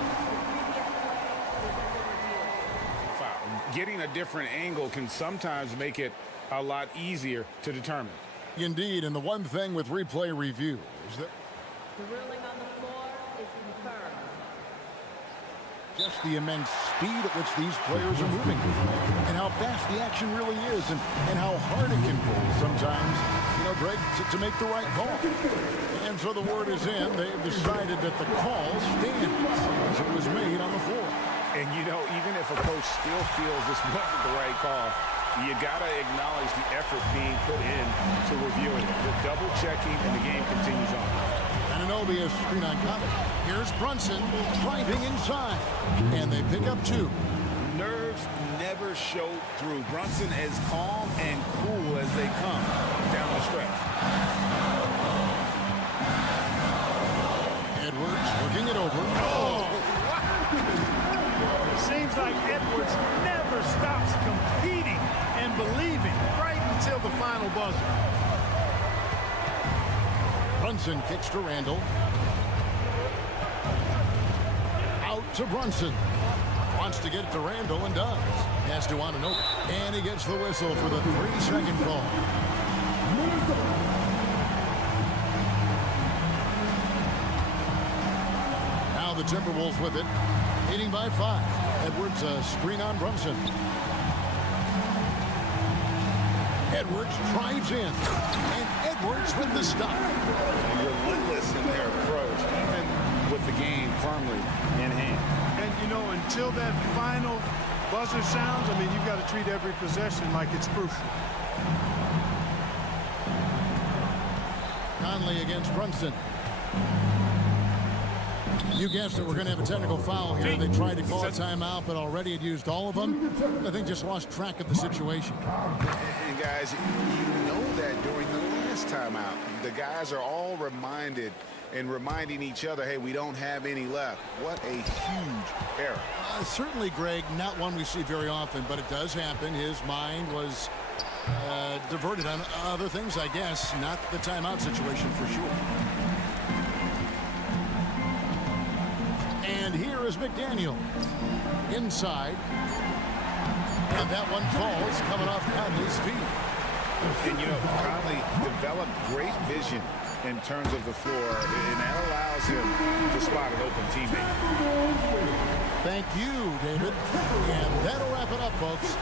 Getting a different angle can sometimes make it a lot easier to determine. Indeed, and the one thing with replay review is that The ruling on the floor is confirmed. just the immense speed at which these players are moving and how fast the action really is and how hard it can be sometimes, you know, Greg, to make the right call. And so the word is in. They've decided that the call stands as it was made on the floor. And, you know, even if a coach still feels this wasn't the right call, you got to acknowledge the effort being put in to reviewing it. The double checking and the game continues on. Anunoby is screen on Conley. Here's Brunson driving inside. And they pick up 2. Nerves never show through. Brunson as calm and cool as they come down the stretch. Edwards working it over. Oh! Seems like Edwards never stops competing and believing right until the final buzzer. Brunson kicks to Randall. Out to Brunson. Wants to get it to Randall and does. Has to Anunoby. And he gets the whistle for the 3-second call. Now the Timberwolves with it. Leading by 5. Edwards a screen on Brunson. Edwards drives in. And Edwards with the stop. Relentless in their approach, even with the game firmly in hand. And, you know, until that final buzzer sounds, I mean, you've got to treat every possession like it's crucial. Conley against Brunson. You guessed it, we're going to have a technical foul here. They tried to call a timeout, but already had used all of them. I think just lost track of the situation. And guys, you know that during the last timeout, the guys are all reminded and reminding each other, hey, we don't have any left. What a huge error. Certainly, Greg, not one we see very often, but it does happen. His mind was diverted on other things, I guess, not the timeout situation for sure. And here is McDaniel inside. And that one falls coming off Conley's feet. And, you know, Conley developed great vision in terms of the floor, and that allows him to spot an open teammate. Thank you, David. And that'll wrap it up, folks.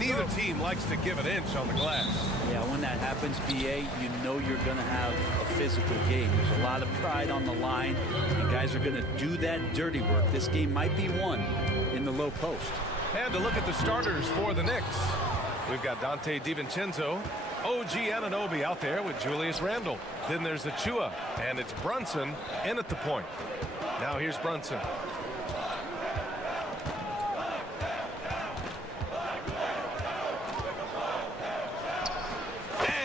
neither team likes to give an inch on the glass. Yeah, when that happens, BA, you know you're going to have a physical game. There's a lot of pride on the line, and guys are going to do that dirty work. This game might be won in the low post. And to look at the starters for the Knicks, we've got Dante DiVincenzo, OG Anunoby out there with Julius Randle. Then there's Achua, and it's Brunson in at the point. Now here's Brunson.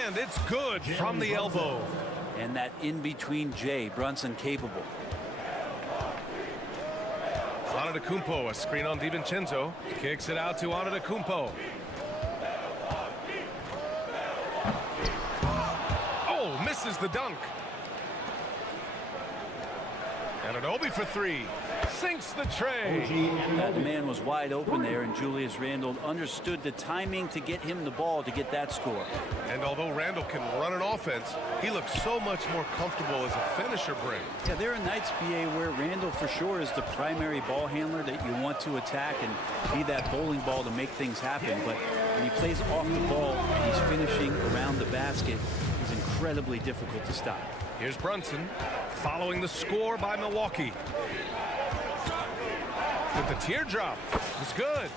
And it's good from the elbow. And that in-between J, Brunson capable. Antetokounmpo, a screen on DiVincenzo. Kicks it out to Antetokounmpo. Oh, misses the dunk. Anunoby for three. Sinks the tray. That man was wide open there, and Julius Randle understood the timing to get him the ball to get that score. And although Randle can run an offense, he looks so much more comfortable as a finisher, Brent. Yeah, there are nights, BA, where Randle for sure is the primary ball handler that you want to attack and be that bowling ball to make things happen. But when he plays off the ball and he's finishing around the basket, he's incredibly difficult to stop. Here's Brunson following the score by Milwaukee. With the teardrop, it's good.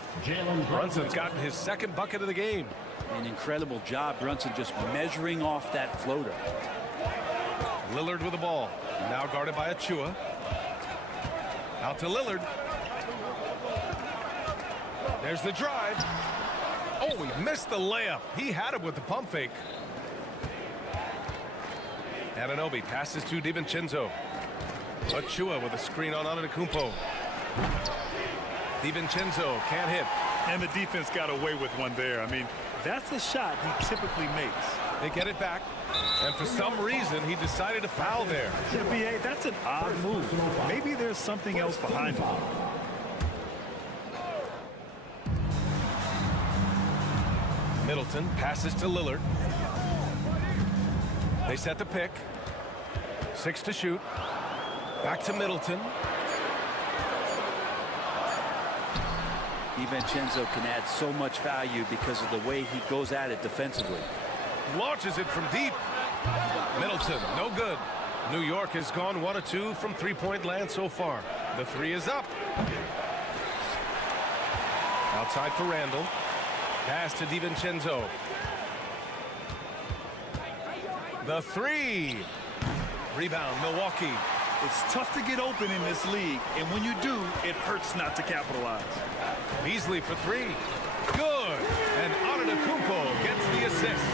Brunson's gotten his second bucket of the game. An incredible job, Brunson, just measuring off that floater. Lillard with the ball. Now guarded by Achua. Out to Lillard. There's the drive. Oh, he missed the layup. He had it with the pump fake. Anunoby passes to DiVincenzo. Achua with a screen on Antetokounmpo. DiVincenzo can't hit. And the defense got away with one there. I mean, that's a shot he typically makes. They get it back. And for some reason, he decided to foul there. Yeah, BA, that's an odd move. Maybe there's something else behind it. Middleton passes to Lillard. They set the pick. 6 to shoot. Back to Middleton. DiVincenzo can add so much value because of the way he goes at it defensively. Launches it from deep. Middleton, no good. New York has gone 1 of 2 from three-point land so far. The three is up. Outside for Randle. Pass to DiVincenzo. The three. Rebound, Milwaukee. It's tough to get open in this league, and when you do, it hurts not to capitalize. Beasley for three. Good. And Antetokounmpo gets the assist.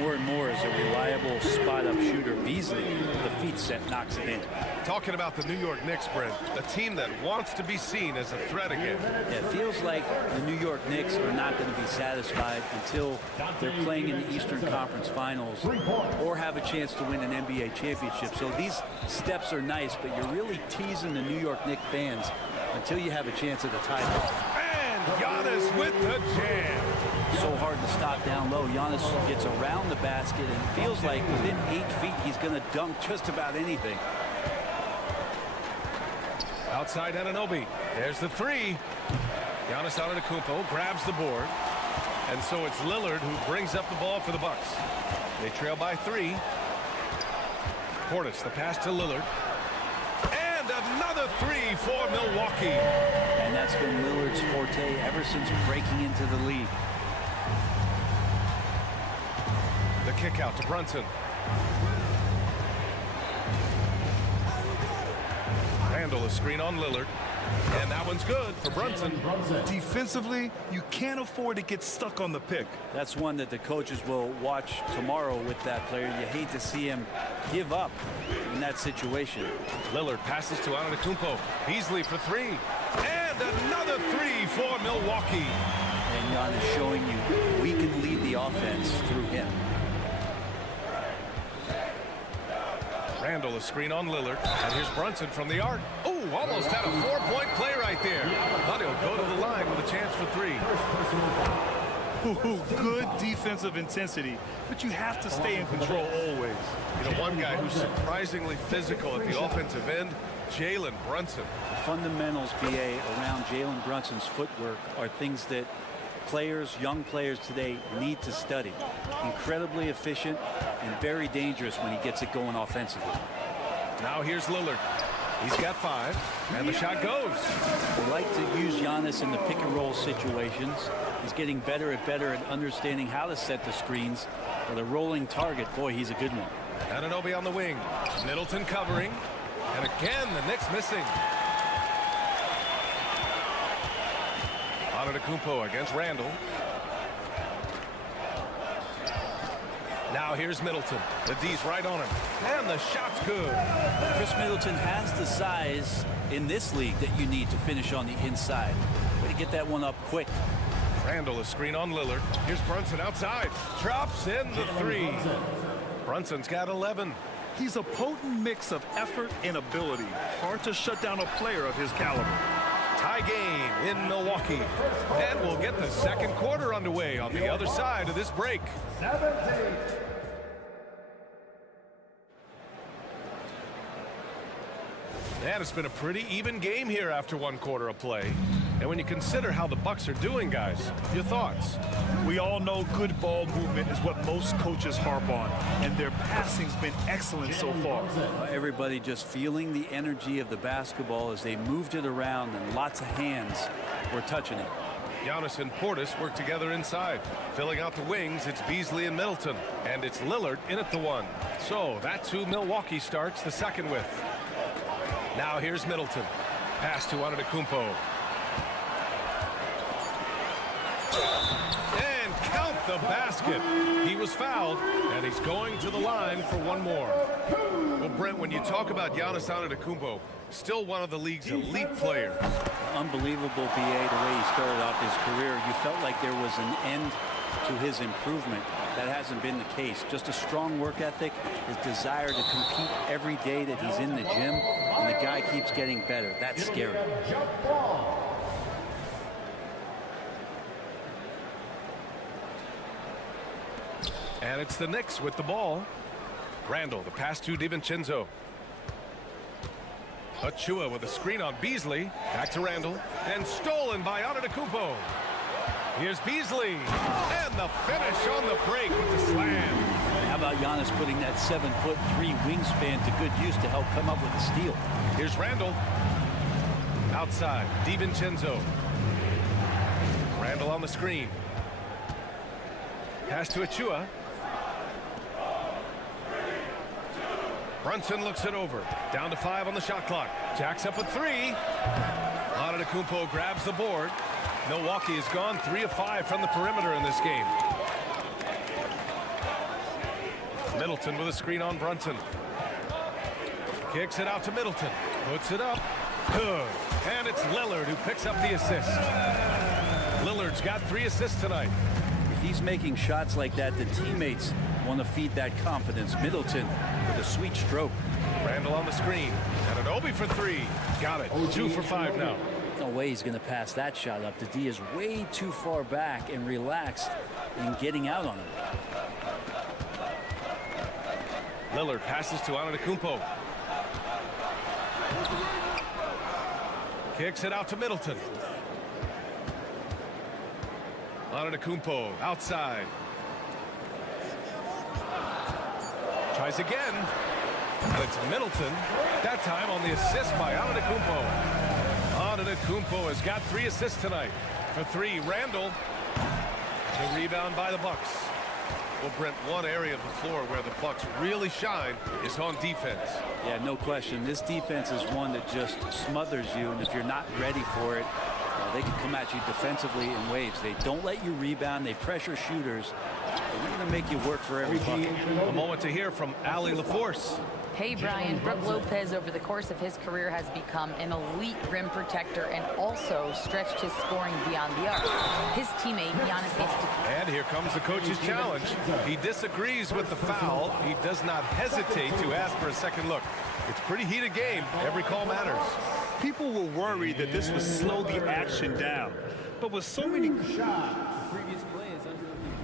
More and more as a reliable spot-up shooter. Beasley, the feet set, knocks it in. Talking about the New York Knicks, Brent, a team that wants to be seen as a threat again. Yeah, it feels like the New York Knicks are not going to be satisfied until they're playing in the Eastern Conference Finals or have a chance to win an NBA championship. So these steps are nice, but you're really teasing the New York Knicks fans until you have a chance at the title. And Giannis with the jam. So hard to stop down low. Giannis gets around the basket and feels like within 8 feet he's going to dunk just about anything. Outside Anunoby. There's the three. Giannis Antetokounmpo grabs the board. And so it's Lillard who brings up the ball for the Bucks. They trail by 3. Portis, the pass to Lillard. And another three for Milwaukee. And that's been Lillard's forte ever since breaking into the league. The kick out to Brunson. Randle, a screen on Lillard. And that one's good for Brunson. Defensively, you can't afford to get stuck on the pick. That's one that the coaches will watch tomorrow with that player. You hate to see him give up in that situation. Lillard passes to Antetokounmpo. Beasley for three. And another three for Milwaukee. And Giannis showing you we can lead the offense through him. Randle, a screen on Lillard. And here's Brunson from the arc. Oh, almost had a 4-point play right there. Thought he'll go to the line with a chance for 3. Good defensive intensity, but you have to stay in control always. You know, one guy who's surprisingly physical at the offensive end, Jalen Brunson. The fundamentals, BA, around Jalen Brunson's footwork are things that players, young players today need to study. Incredibly efficient and very dangerous when he gets it going offensively. Now here's Lillard. He's got 5, and the shot goes. They like to use Giannis in the pick and roll situations. He's getting better at understanding how to set the screens. For the rolling target, boy, he's a good one. Anunoby on the wing. Middleton covering. And again, the Knicks missing. Antetokounmpo against Randall. Now here's Middleton. The D's right on him. And the shot's good. Chris Middleton has the size in this league that you need to finish on the inside. Way to get that one up quick. Randall, a screen on Lillard. Here's Brunson outside. Drops in the 3. Brunson's got 11. He's a potent mix of effort and ability. Hard to shut down a player of his caliber. Tie game in Milwaukee. And we'll get the second quarter underway on the other side of this break. 17. And it's been a pretty even game here after 1 quarter of play. And when you consider how the Bucks are doing, guys, your thoughts? We all know good ball movement is what most coaches harp on, and their passing's been excellent so far. Everybody just feeling the energy of the basketball as they moved it around, and lots of hands were touching it. Giannis and Portis work together inside. Filling out the wings, it's Beasley and Middleton. And it's Lillard in at the 1. So that's who Milwaukee starts the second with. Now here's Middleton. Pass to Antetokounmpo. And count the basket. He was fouled, and he's going to the line for 1 more. Well, Brent, when you talk about Giannis Antetokounmpo, still one of the league's elite players. Unbelievable, BA, the way he started off his career. You felt like there was an end to his improvement. That hasn't been the case. Just a strong work ethic, his desire to compete every day that he's in the gym, and the guy keeps getting better. That's scary. And it's the Knicks with the ball. Randall, the pass to DiVincenzo. Achua with a screen on Beasley. Back to Randall. And stolen by Antetokounmpo. Here's Beasley. And the finish on the break with the slam. How about Giannis putting that 7'3" wingspan to good use to help come up with a steal? Here's Randall. Outside, DiVincenzo. Randall on the screen. Pass to Achua. Brunson looks it over. Down to 5 on the shot clock. Jacks up a 3. Antetokounmpo grabs the board. Milwaukee has gone 3 of 5 from the perimeter in this game. Middleton with a screen on Brunson. Kicks it out to Middleton. Puts it up. Good. And it's Lillard who picks up the assist. Lillard's got 3 assists tonight. If he's making shots like that, the teammates want to feed that confidence. Middleton with a sweet stroke. Randall on the screen. Anunoby for 3. Got it. 2 for 5 now. No way he's going to pass that shot up. The D is way too far back and relaxed in getting out on him. Lillard passes to Antetokounmpo. Kicks it out to Middleton. Antetokounmpo outside. Tries again. And it's Middleton. That time on the assist by Antetokounmpo. Antetokounmpo has got 3 assists tonight. For 3, Randall. The rebound by the Bucks. Well, Brent, one area of the floor where the Bucks really shine is on defense. Yeah, no question. This defense is one that just smothers you, and if you're not ready for it, they can come at you defensively in waves. They don't let you rebound. They pressure shooters. They're going to make you work for every bucket. A moment to hear from Allie LaForce. Hey, Brian. Brook Lopez, over the course of his career, has become an elite rim protector and also stretched his scoring beyond the arc. His teammate, Giannis Antetokounmpo. And here comes the coach's challenge. He disagrees with the foul. He does not hesitate to ask for a second look. It's a pretty heated game. Every call matters. People were worried that this would slow the action down. But with so many shots, Previous play is under review.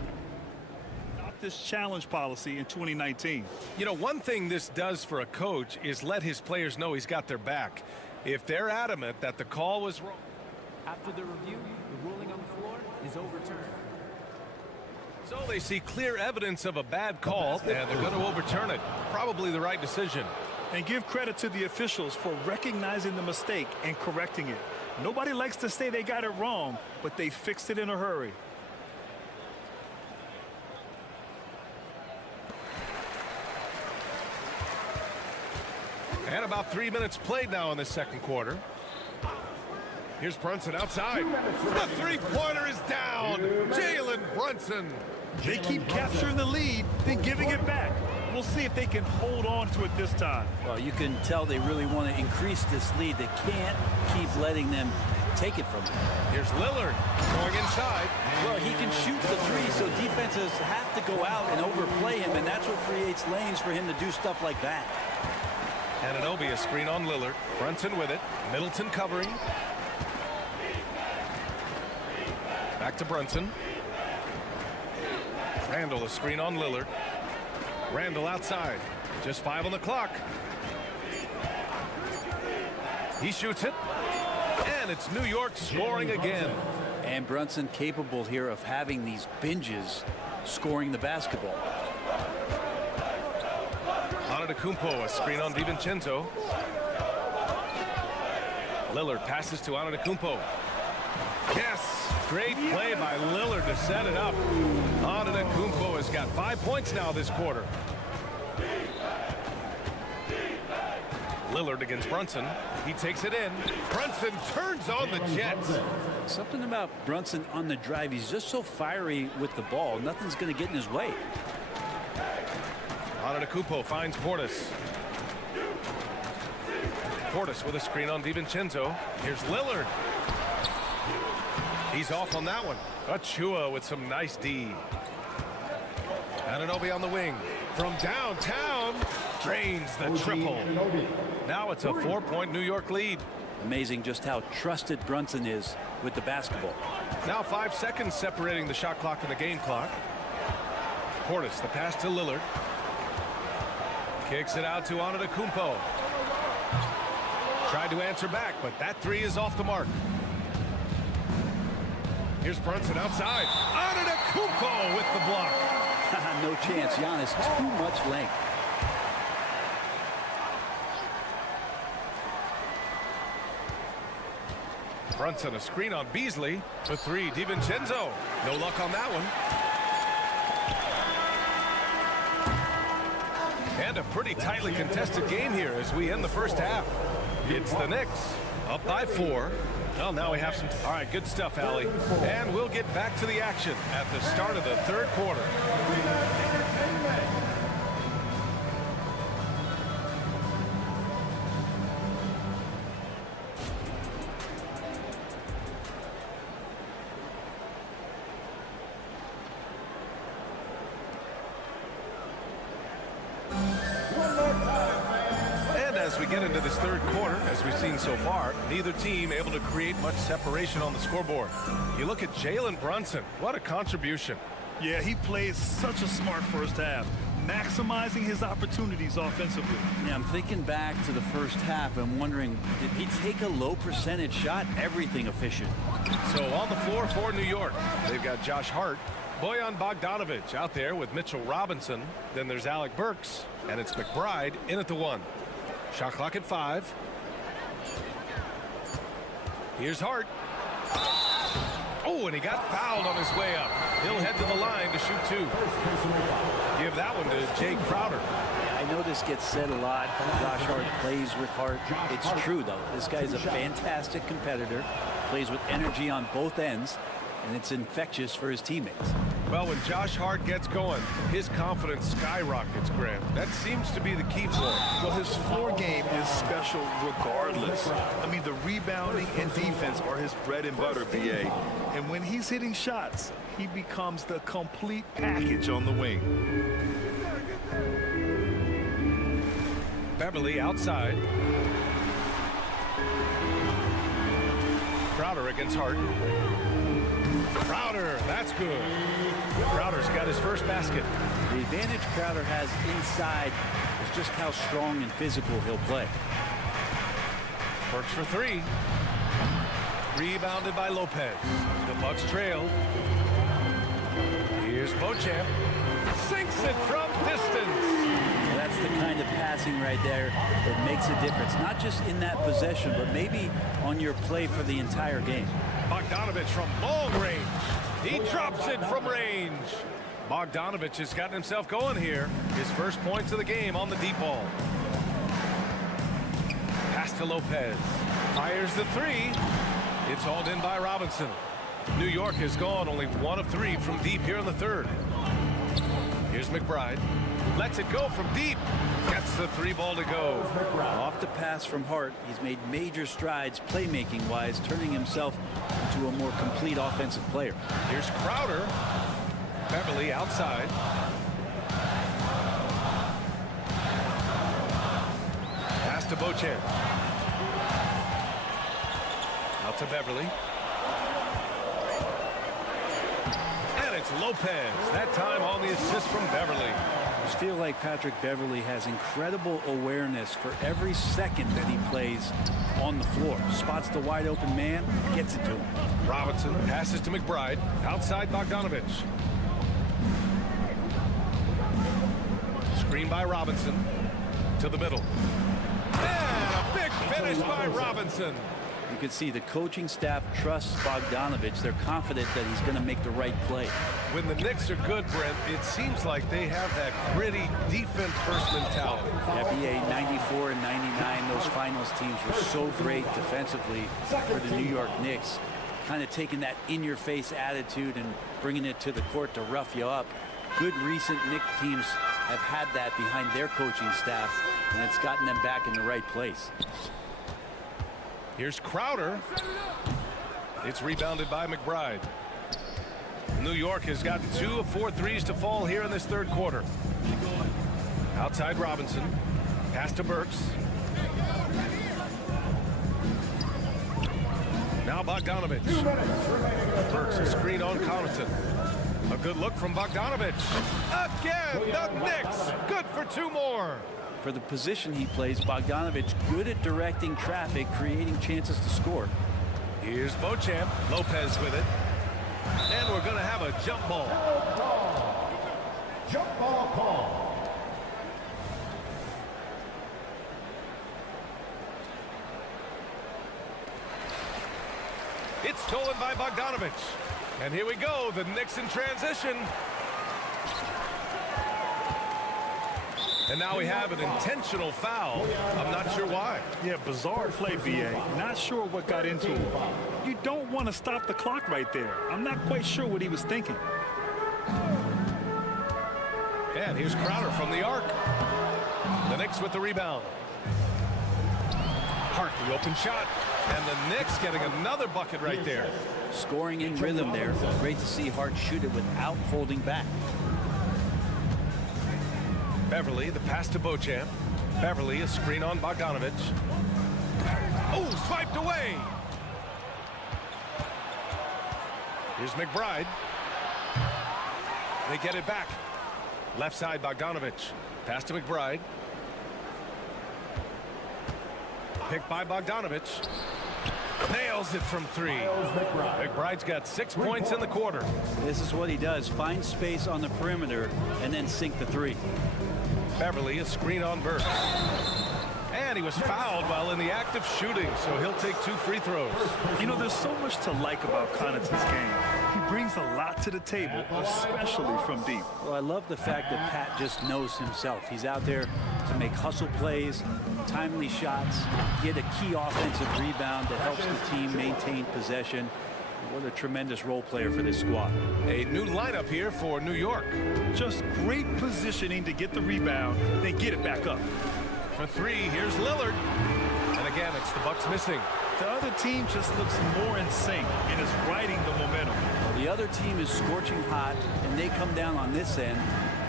this challenge policy in 2019. You know, one thing this does for a coach is let his players know he's got their back. If they're adamant that the call was wrong. After the review, the ruling on the floor is overturned. So they see clear evidence of a bad call, and they're going to overturn it. Probably the right decision. And give credit to the officials for recognizing the mistake and correcting it. Nobody likes to say they got it wrong, but they fixed it in a hurry. And about 3 minutes played now in the second quarter. Here's Brunson outside. The three-pointer is down. Jalen Brunson. They keep capturing the lead, then giving it back. We'll see if they can hold on to it this time. Well, you can tell they really want to increase this lead. They can't keep letting them take it from them. Here's Lillard going inside. Well, he can shoot the three, so defenses have to go out and overplay him, and that's what creates lanes for him to do stuff like that. Anunoby a screen on Lillard. Brunson with it. Middleton covering. Back to Brunson. Randall a screen on Lillard. Randall outside. Just 5 on the clock. He shoots it. And it's New York scoring again. And Brunson capable here of having these binges scoring the basketball. Antetokounmpo a screen on DiVincenzo. Lillard passes to Antetokounmpo. Yes, great play by Lillard to set it up. Antetokounmpo has got 5 points now this quarter. Lillard against Brunson. He takes it in. Brunson turns on the Jets. Something about Brunson on the drive. He's just so fiery with the ball. Nothing's going to get in his way. Antetokounmpo finds Portis. Portis with a screen on DiVincenzo. Here's Lillard. He's off on that one. Achua with some nice D. Anunoby on the wing. From downtown. Drains the triple. Now it's a 4-point New York lead. Amazing just how trusted Brunson is with the basketball. Now 5 seconds separating the shot clock and the game clock. Portis, the pass to Lillard. Kicks it out to Antetokounmpo. Tried to answer back, but that three is off the mark. Here's Brunson outside. Antetokounmpo with the block. No chance. Giannis, too much length. Brunson a screen on Beasley. For three, DiVincenzo. No luck on that one. And a pretty tightly contested game here as we end the first half. It's the Knicks up by 4. Well, now we have some. All right, good stuff, Allie. And we'll get back to the action at the start of the third quarter. As we get into this third quarter, as we've seen so far, neither team able to create much separation on the scoreboard. You look at Jalen Brunson. What a contribution. Yeah, he plays such a smart first half, maximizing his opportunities offensively. Yeah, I'm thinking back to the first half. I'm wondering, did he take a low percentage shot? Everything efficient. So on the floor for New York, they've got Josh Hart, Bojan Bogdanovic out there with Mitchell Robinson. Then there's Alec Burks, and it's McBride in at the 1. Shot clock at 5. Here's Hart. Oh, and he got fouled on his way up. He'll head to the line to shoot 2. Give that one to Jake Crowder. I know this gets said a lot. Josh Hart plays with heart. It's true, though. This guy's a fantastic competitor. Plays with energy on both ends, and it's infectious for his teammates. Well, when Josh Hart gets going, his confidence skyrockets, Grant. That seems to be the key for him. Well, his floor game is special regardless. I mean, the rebounding and defense are his bread and butter, BA. And when he's hitting shots, he becomes the complete package on the wing. Beverly outside. Crowder against Hart. Crowder, that's good. Crowder's got his first basket. The advantage Crowder has inside is just how strong and physical he'll play. Works for 3. Rebounded by Lopez. The Bucks trail. Here's Beauchamp. Sinks it from distance. Well, that's the kind of passing right there that makes a difference. Not just in that possession, but maybe on your play for the entire game. Bogdanovich from long range. He drops it from range. Bogdanovich has gotten himself going here. His first points of the game on the deep ball. Pass to Lopez. Fires the three. It's hauled in by Robinson. New York has gone only 1 of 3 from deep here in the third. Here's McBride. Lets it go from deep. Gets the 3 ball to go. Off the pass from Hart, he's made major strides playmaking-wise, turning himself into a more complete offensive player. Here's Crowder. Beverly outside. Pass to Beauchamp. Out to Beverly. And it's Lopez. That time on the assist from Beverly. I just feel like Patrick Beverly has incredible awareness for every second that he plays on the floor. Spots the wide open man, gets it to him. Robinson passes to McBride. Outside Bogdanovich. Screen by Robinson. To the middle. And a big finish by Robinson. You can see the coaching staff trusts Bogdanovich. They're confident that he's going to make the right play. When the Knicks are good, Brent, it seems like they have that gritty defense-first mentality. NBA 94 and 99, those finals teams were so great defensively for the New York Knicks. Kind of taking that in-your-face attitude and bringing it to the court to rough you up. Good recent Knicks teams have had that behind their coaching staff, and it's gotten them back in the right place. Here's Crowder. It's rebounded by McBride. New York has gotten 2 of 4 threes to fall here in this third quarter. Outside Robinson. Pass to Burks. Now Bogdanovich. Burks a screen on Connaughton. A good look from Bogdanovich. Again, the Knicks. Good for 2 more. For the position he plays, Bogdanovich good at directing traffic, creating chances to score. Here's Beauchamp. Lopez with it. And we're going to have a jump ball. Jump ball call. It's stolen by Bogdanovich. And here we go, the Knicks in transition. And now we have an intentional foul. I'm not sure why. Yeah, bizarre play, B.A. Not sure what got into him. You don't want to stop the clock right there. I'm not quite sure what he was thinking. And here's Crowder from the arc. The Knicks with the rebound. Hart, the open shot. And the Knicks getting another bucket right there. Scoring in rhythm there. Great to see Hart shoot it without holding back. Beverly, the pass to Beauchamp. Beverly, a screen on Bogdanovich. Oh, swiped away. Here's McBride. They get it back. Left side, Bogdanovich. Pass to McBride. Picked by Bogdanovich. Nails it from 3. McBride's got 6 points in the quarter. This is what he does. Find space on the perimeter and then sink the 3. Beverly, a screen on Burks. And he was fouled while in the act of shooting, so he'll take 2 free throws. You know, there's so much to like about Connaughton's game. He brings a lot to the table, especially from deep. Well, I love the fact that Pat just knows himself. He's out there to make hustle plays, timely shots, get a key offensive rebound that helps the team maintain possession. What a tremendous role player for this squad. A new lineup here for New York. Just great positioning to get the rebound, then get it back up. For 3, here's Lillard. And again, it's the Bucks missing. The other team just looks more in sync and is riding the momentum. The other team is scorching hot, and they come down on this end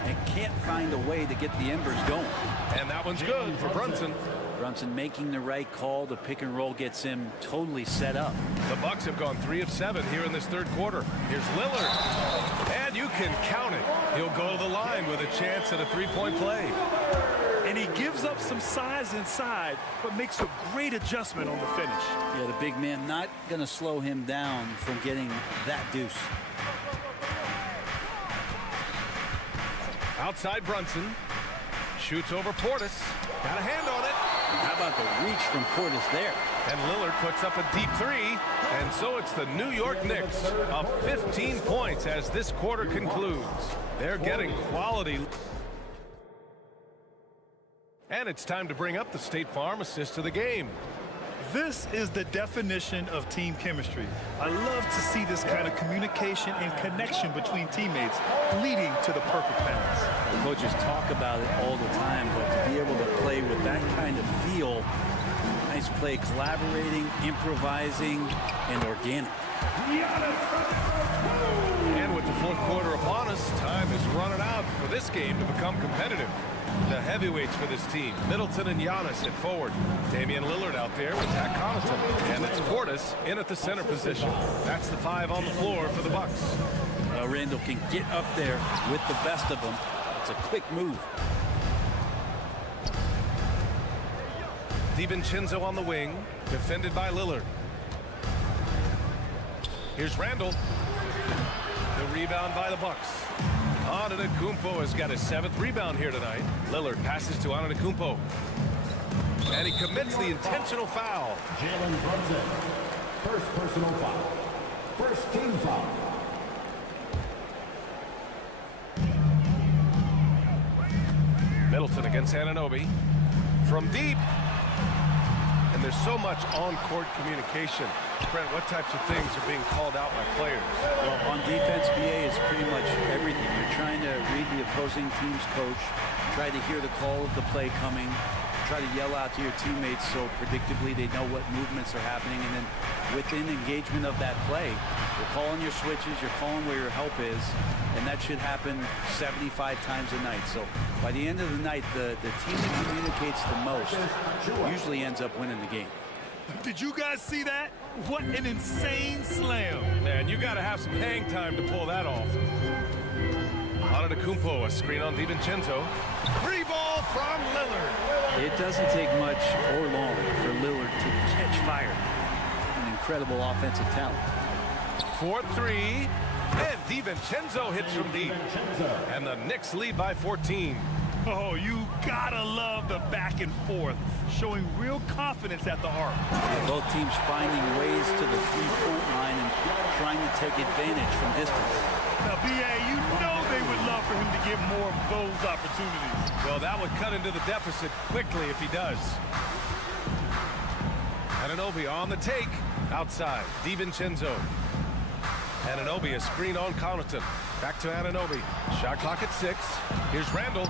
and can't find a way to get the embers going. And that one's good for Brunson. Brunson making the right call. The pick and roll gets him totally set up. The Bucks have gone 3 of 7 here in this third quarter. Here's Lillard. And you can count it. He'll go to the line with a chance at a 3-point play. And he gives up some size inside, but makes a great adjustment on the finish. Yeah, the big man not going to slow him down from getting that deuce. Outside Brunson. Shoots over Portis. Got a hand on it. How about the reach from Portis there? And Lillard puts up a deep three. And so it's the New York Knicks up 15 points as this quarter concludes. They're getting quality. And it's time to bring up the State Farm assist of the game. This is the definition of team chemistry. I love to see this kind of communication and connection between teammates leading to the perfect pass. The coaches talk about it all the time, but to be able to play with that kind of feel, nice play, collaborating, improvising, and organic. And with the fourth quarter upon us, time is running out for this game to become competitive. The heavyweights for this team, Middleton and Giannis at forward. Damian Lillard out there with Zach Connaughton. And it's Portis in at the center position. That's the 5 on the floor for the Bucks. Randall can get up there with the best of them. It's a quick move. DiVincenzo on the wing, defended by Lillard. Here's Randall. The rebound by the Bucks. Antetokounmpo has got his 7th rebound here tonight. Lillard passes to Antetokounmpo. And he commits the intentional foul. Jalen Brunson. First personal foul. First team foul. Middleton against Anunoby. From deep. And there's so much on-court communication. Brent, what types of things are being called out by players? Well, on defense, BA is pretty much everything. You're trying to read the opposing team's coach, try to hear the call of the play coming, try to yell out to your teammates so predictably they know what movements are happening, and then within engagement of that play, you're calling your switches, you're calling where your help is, and that should happen 75 times a night. So by the end of the night, the team that communicates the most usually ends up winning the game. Did you guys see that? What an insane slam. Man, you got to have some hang time to pull that off. Antetokounmpo, a screen on DiVincenzo. Free ball from Lillard. It doesn't take much or long for Lillard to catch fire. An incredible offensive talent. 4-3. And DiVincenzo hits from deep. And the Knicks lead by 14. Oh, you gotta love the back and forth, showing real confidence at the arc. Both teams finding ways to the three-point line and trying to take advantage from distance. Now, BA, you know they would love for him to get more of those opportunities. Well, that would cut into the deficit quickly if he does. Anunoby on the take. Outside, DiVincenzo. Anunoby, a screen on Connaughton. Back to Anunoby. Shot clock at 6. Here's Randall.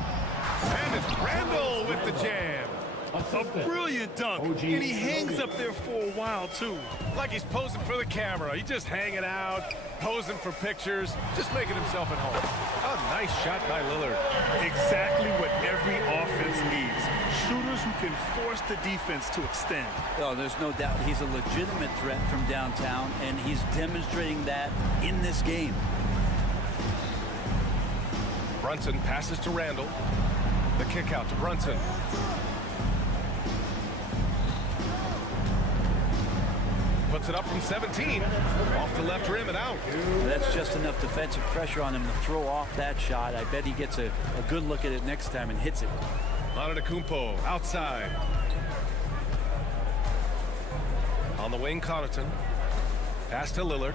And it's Randall with the jam. A brilliant dunk, and he hangs up there for a while, too. Like he's posing for the camera. He's just hanging out, posing for pictures, just making himself at home. A nice shot by Lillard. Exactly what every offense needs. Shooters who can force the defense to extend. Oh, there's no doubt he's a legitimate threat from downtown, and he's demonstrating that in this game. Brunson passes to Randall. The kick out to Brunson. Puts it up from 17. Off the left rim and out. That's just enough defensive pressure on him to throw off that shot. I bet he gets a good look at it next time and hits it. Antetokounmpo outside. On the wing, Connaughton. Pass to Lillard.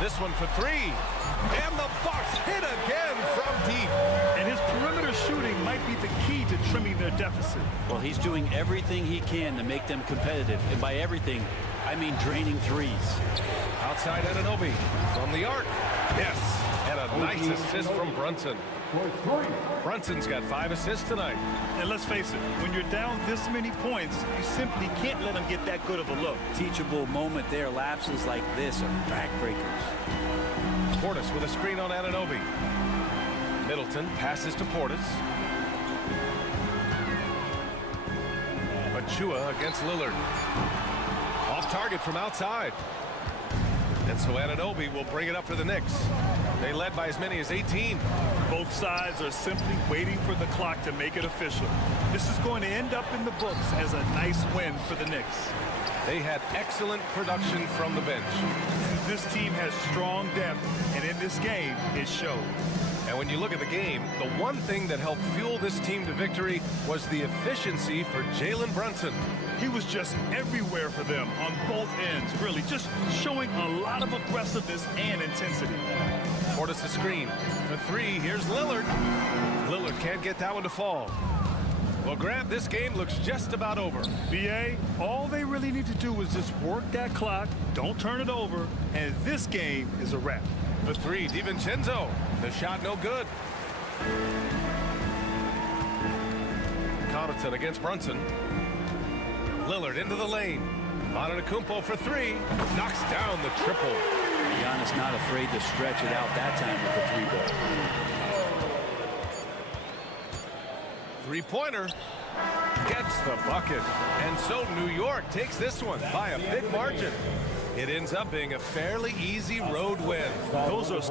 This one for 3. And the Bucks hit again from deep. And his perimeter shooting might be the key to trimming their deficit. Well, he's doing everything he can to make them competitive. And by everything, I mean draining threes. Outside Anunoby from the arc. Yes. And a nice assist from Brunson. Brunson's got 5 assists tonight. And let's face it, when you're down this many points, you simply can't let him get that good of a look. Teachable moment there. Lapses like this are backbreakers. Portis with a screen on Anunoby. Middleton passes to Portis. Achua against Lillard. Off target from outside. And so Anunoby will bring it up for the Knicks. They led by as many as 18. Both sides are simply waiting for the clock to make it official. This is going to end up in the books as a nice win for the Knicks. They had excellent production from the bench. This team has strong depth, and in this game, it showed. And when you look at the game, the one thing that helped fuel this team to victory was the efficiency for Jalen Brunson. He was just everywhere for them on both ends, really, just showing a lot of aggressiveness and intensity. Portis the screen. For three, here's Lillard. Lillard can't get that one to fall. Well, Grant, this game looks just about over. B.A., all they really need to do is just work that clock, don't turn it over, and this game is a wrap. For three, DiVincenzo. The shot no good. Connaughton against Brunson. Lillard into the lane. Antetokounmpo for three. Knocks down the triple. Giannis not afraid to stretch it out that time with the three-ball. Three-pointer. Gets the bucket. And so New York takes this one by a big margin. It ends up being a fairly easy road win. Those are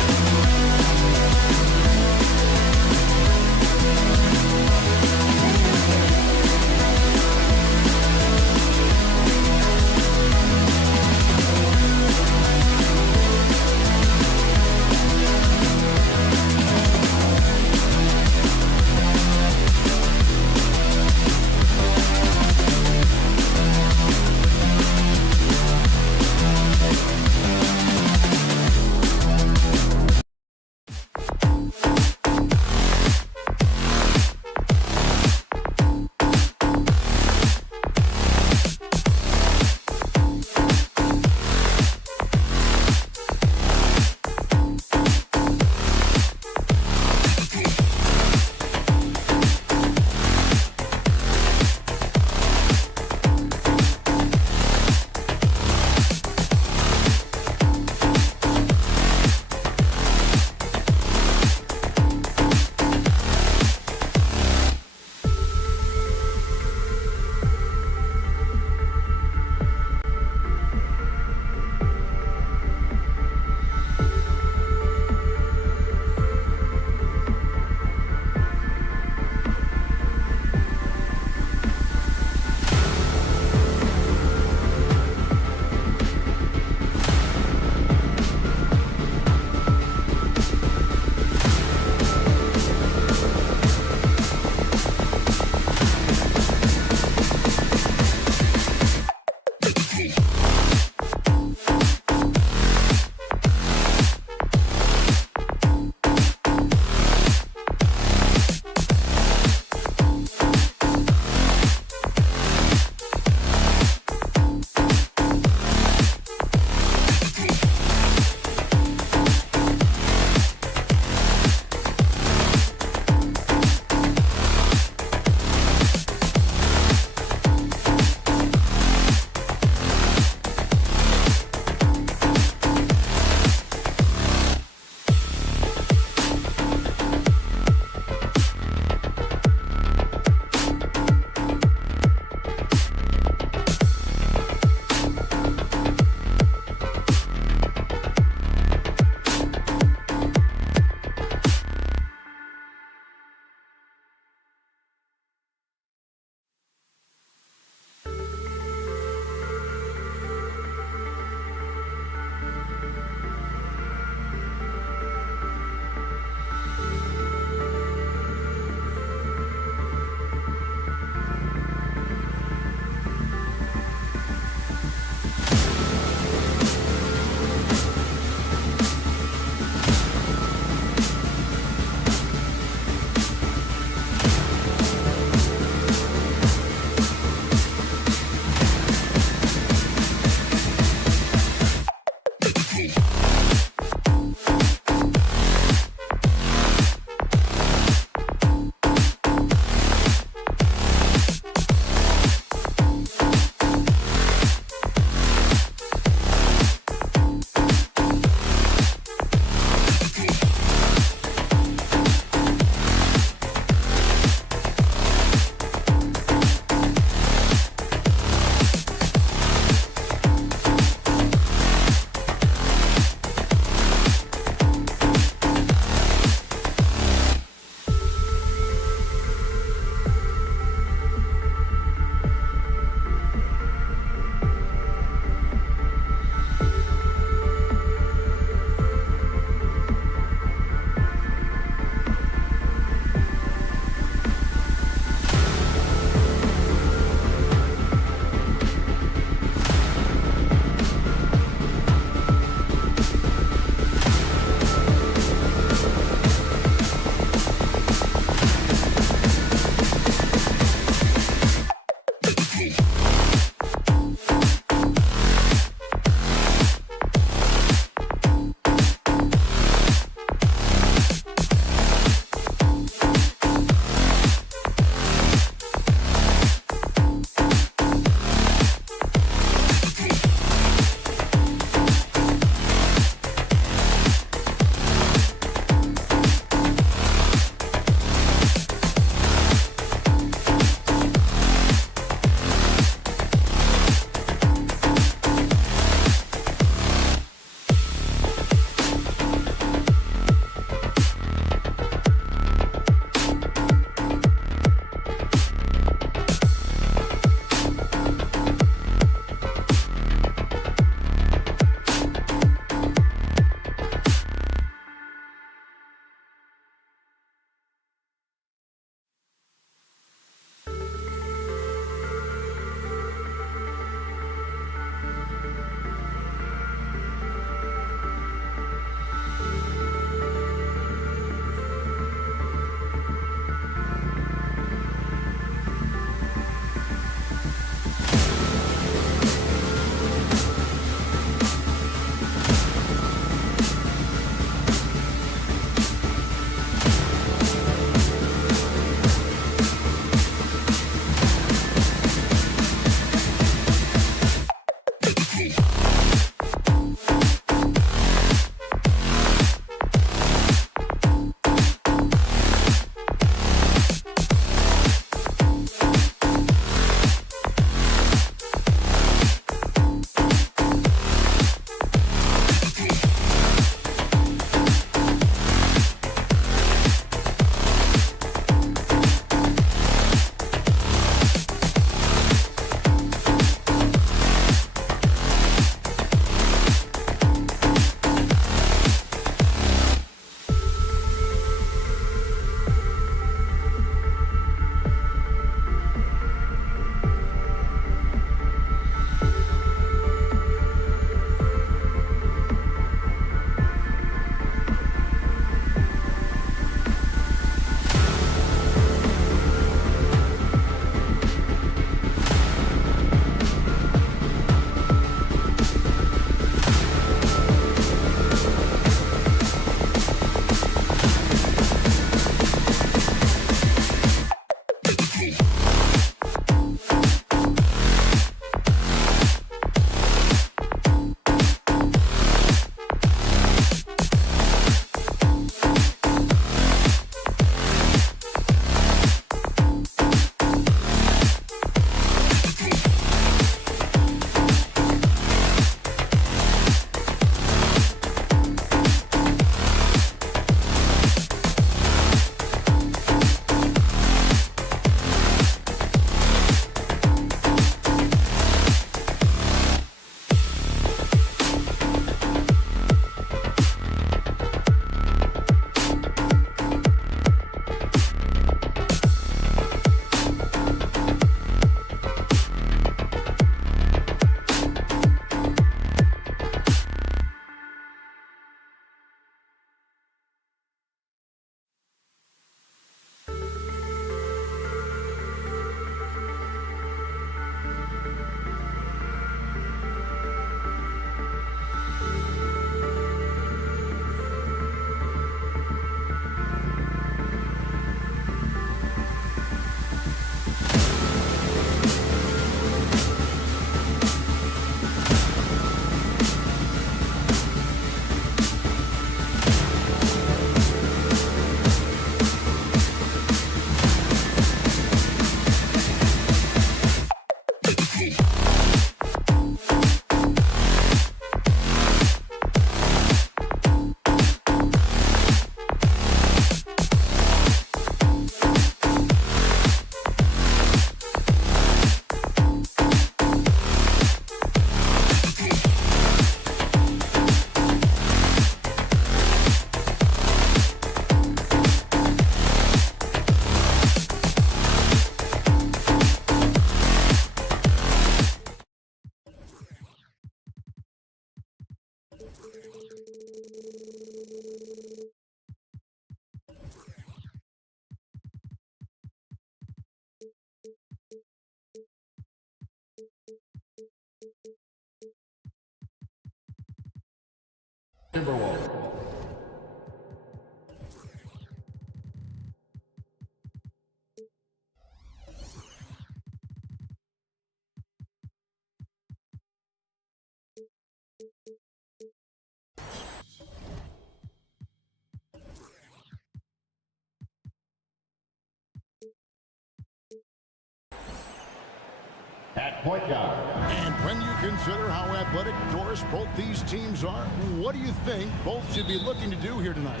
At point guard. And when you consider how athletic, Doris, both these teams are, what do you think both should be looking to do here tonight?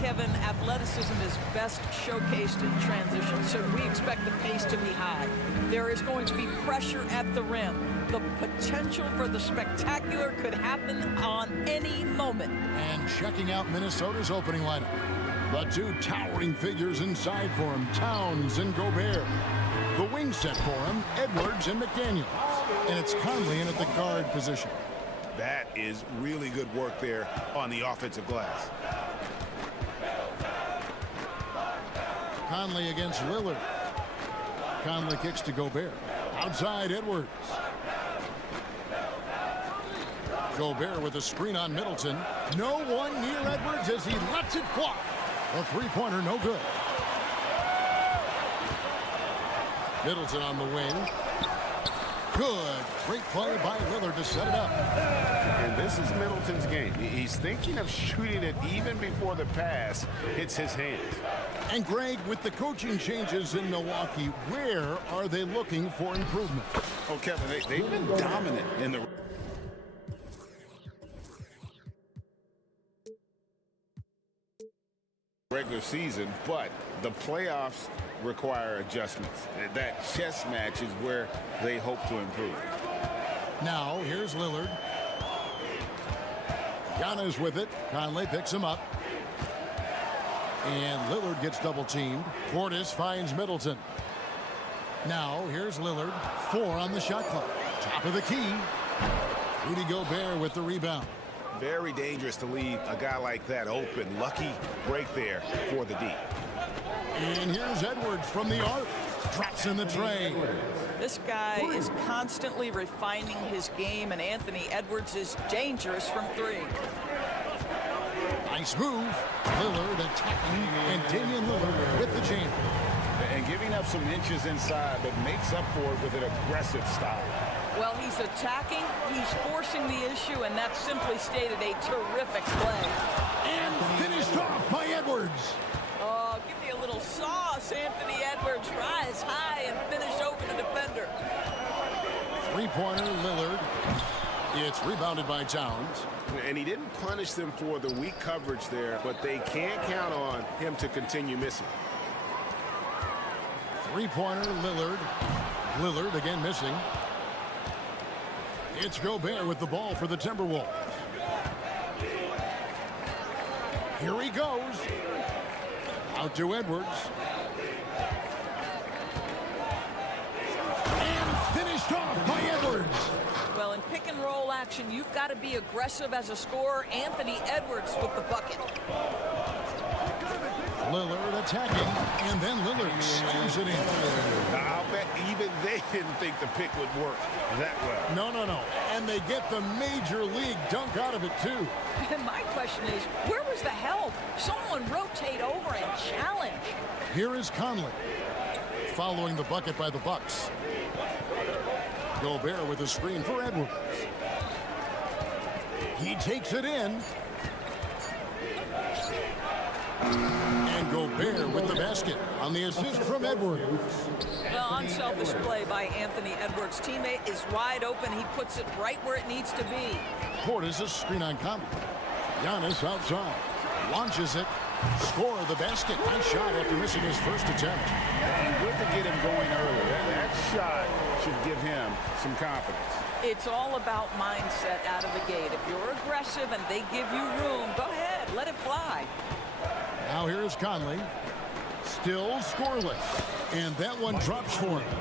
Kevin, athleticism is best showcased in transition, so we expect the pace to be high. There is going to be pressure at the rim. The potential for the spectacular could happen on any moment. And checking out Minnesota's opening lineup. The two towering figures inside for him, Towns and Gobert. The wing set for him, Edwards and McDaniels. And it's Conley in at the guard position. That is really good work there on the offensive glass. Conley against Lillard. Conley kicks to Gobert. Outside Edwards. Gobert with a screen on Middleton. No one near Edwards as he lets it fly. A three-pointer, no good. Middleton on the wing. Good. Great play by Lillard to set it up. And this is Middleton's game. He's thinking of shooting it even before the pass hits his hands. And Greg, with the coaching changes in Milwaukee, where are they looking for improvement? Oh, Kevin, they've been dominant in the regular season, but the playoffs require adjustments. That chess match is where they hope to improve. Now, here's Lillard. Giannis with it. Conley picks him up. And Lillard gets double-teamed. Portis finds Middleton. Now, here's Lillard. 4 on the shot clock. Top of the key. Rudy Gobert with the rebound. Very dangerous to leave a guy like that open. Lucky break there for the D. And here's Edwards from the arc. Drops in the tray. This guy is constantly refining his game, and Anthony Edwards is dangerous from 3. Nice move. Lillard attacking, and Damian Lillard with the jam. And giving up some inches inside, but makes up for it with an aggressive style. Well, he's attacking, he's forcing the issue, and that's simply stated a terrific play. And finished off by Edwards. Oh, give me a little sauce, Anthony Edwards. Rise high and finish over the defender. Three-pointer, Lillard. It's rebounded by Towns. And he didn't punish them for the weak coverage there, but they can't count on him to continue missing. Three-pointer, Lillard. Lillard again missing. It's Gobert with the ball for the Timberwolves. Here he goes. Out to Edwards. And finished off by Edwards. Well, in pick and roll action, you've got to be aggressive as a scorer. Anthony Edwards with the bucket. Lillard attacking, and then Lillard slams it in. I'll bet even they didn't think the pick would work that well. No. And they get the major league dunk out of it, too. And my question is, where was the help? Someone rotate over and challenge. Here is Conley, following the bucket by the Bucks. Gobert with a screen for Edwards. He takes it in. And Gobert with the basket on the assist from Edwards. Well, unselfish play by Anthony Edwards. Teammate is wide open. He puts it right where it needs to be. Portis a screen on Conley. Giannis outside. Launches it. Score the basket. Nice shot after missing his first attempt. And good to get him going early. That shot should give him some confidence. It's all about mindset out of the gate. If you're aggressive and they give you room, go ahead. Let it fly. Now here's Conley. Still scoreless. And that one drops for him.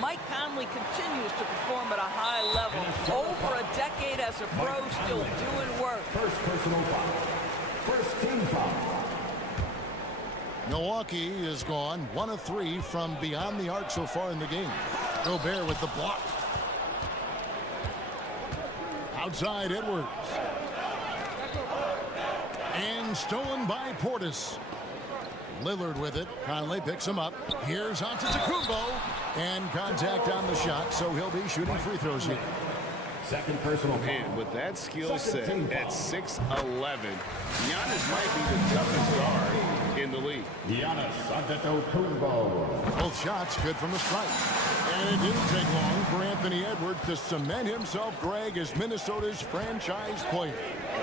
Mike Conley continues to perform at a high level. Over a decade as a pro, still doing work. First personal foul. First team foul. Milwaukee is gone 1 of 3 from beyond the arc so far in the game. Gobert with the block. Outside Edwards. And stolen by Portis. Lillard with it. Conley picks him up. Here's Antetokounmpo. And contact on the shot, so he'll be shooting free throws here. Second personal foul. And with that skill set at 6'11", Giannis might be the toughest guard in the league. Giannis Antetokounmpo. Both shots good from the stripe. And it didn't take long for Anthony Edwards to cement himself, Greg, as Minnesota's franchise player.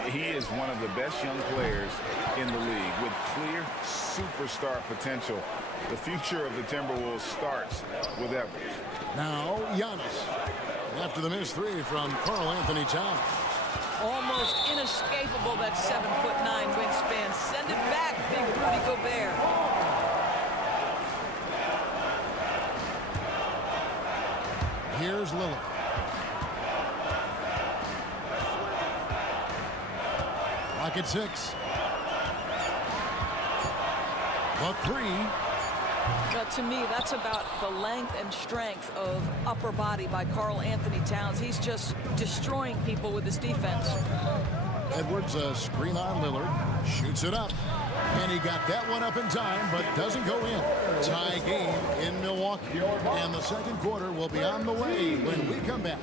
He is one of the best young players in the league with clear superstar potential. The future of the Timberwolves starts with Edwards. Now Giannis. After the missed 3 from Karl Anthony Towns. Almost inescapable, that 7'9" wingspan. Send it back, big Rudy Gobert. Here's Lillard. Lock at 6. The 3. But to me, that's about the length and strength of upper body by Karl Anthony Towns. He's just destroying people with his defense. Edwards, a screen on Lillard. Shoots it up. And he got that one up in time, but doesn't go in. Tie game in Milwaukee. And the second quarter will be on the way when we come back.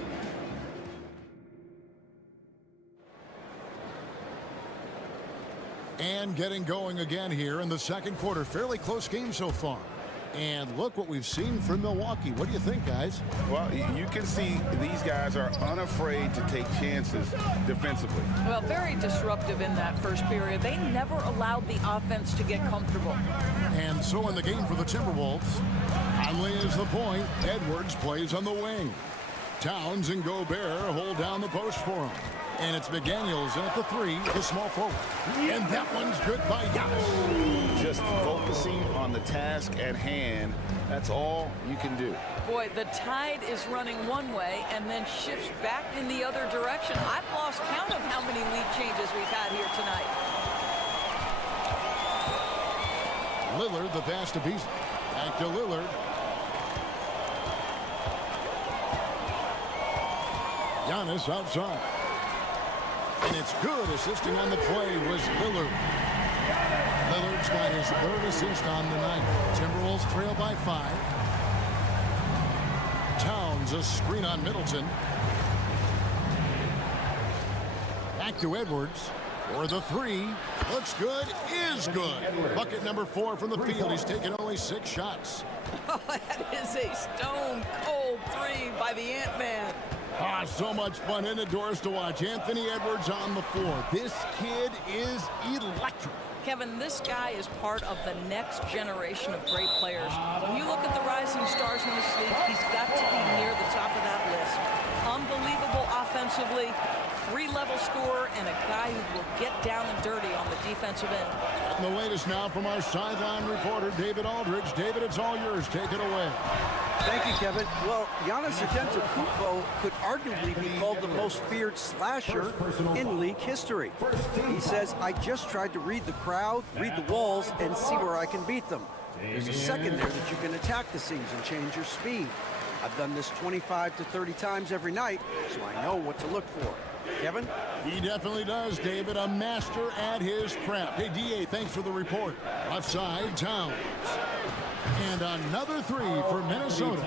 And getting going again here in the second quarter. Fairly close game so far. And look what we've seen from Milwaukee. What do you think, guys? Well, you can see these guys are unafraid to take chances defensively. Well, very disruptive in that first period. They never allowed the offense to get comfortable. And so in the game for the Timberwolves, Conley is the point. Edwards plays on the wing. Towns and Gobert hold down the post for him. And it's McDaniels at the 3, the small forward. And that one's good by Giannis. Just focusing on the task at hand, that's all you can do. Boy, the tide is running one way and then shifts back in the other direction. I've lost count of how many lead changes we've had here tonight. Lillard, the pass to Beasley. Back to Lillard. Giannis outside. And it's good. Assisting on the play was Lillard. Lillard's got his 3rd assist on the night. Timberwolves trail by 5. Towns, a screen on Middleton. Back to Edwards. For the 3. Looks good. Is good. Bucket number 4 from the field. He's taken only 6 shots. Oh, that is a stone-cold 3 by the Ant-Man. Ah, so much fun indoors to watch. Anthony Edwards on the floor. This kid is electric. Kevin, this guy is part of the next generation of great players. When you look at the rising stars in this league, he's got to be near the top of that list. Unbelievable offensively, 3-level scorer, and a guy who will get down and dirty on the defensive end. And the latest now from our sideline reporter, David Aldridge. David, it's all yours. Take it away. Thank you, Kevin. Well, Giannis Antetokounmpo could arguably be called the most feared slasher in league history. He says, I just tried to read the crowd, read the walls, and see where I can beat them. There's a second there that you can attack the seams and change your speed. I've done this 25 to 30 times every night, so I know what to look for. Kevin? He definitely does, David. A master at his craft. Hey, D.A., thanks for the report. Left side, Towns. And another 3 for Minnesota.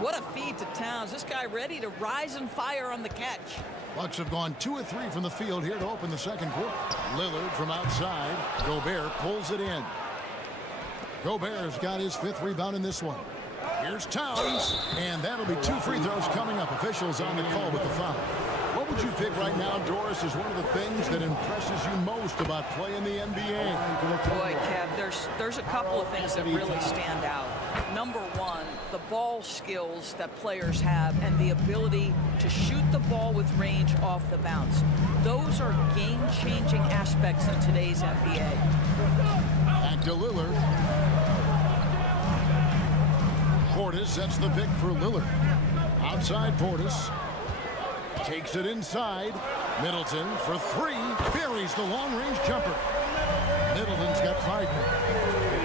What a feed to Towns. This guy ready to rise and fire on the catch. Bucks have gone 2 of 3 from the field here to open the second quarter. Lillard from outside. Gobert pulls it in. Gobert's got his 5th rebound in this one. Here's Towns. And that'll be 2 free throws coming up. Officials on the call with the foul. What would you pick right now, Doris, is one of the things that impresses you most about playing the NBA? Boy, Kev, there's a couple of things that really stand out. Number one, the ball skills that players have and the ability to shoot the ball with range off the bounce. Those are game-changing aspects in today's NBA. Back to Lillard. Portis sets the pick for Lillard. Outside Portis. Takes it inside. Middleton for three. Buries the long-range jumper. Middleton's got 5 more.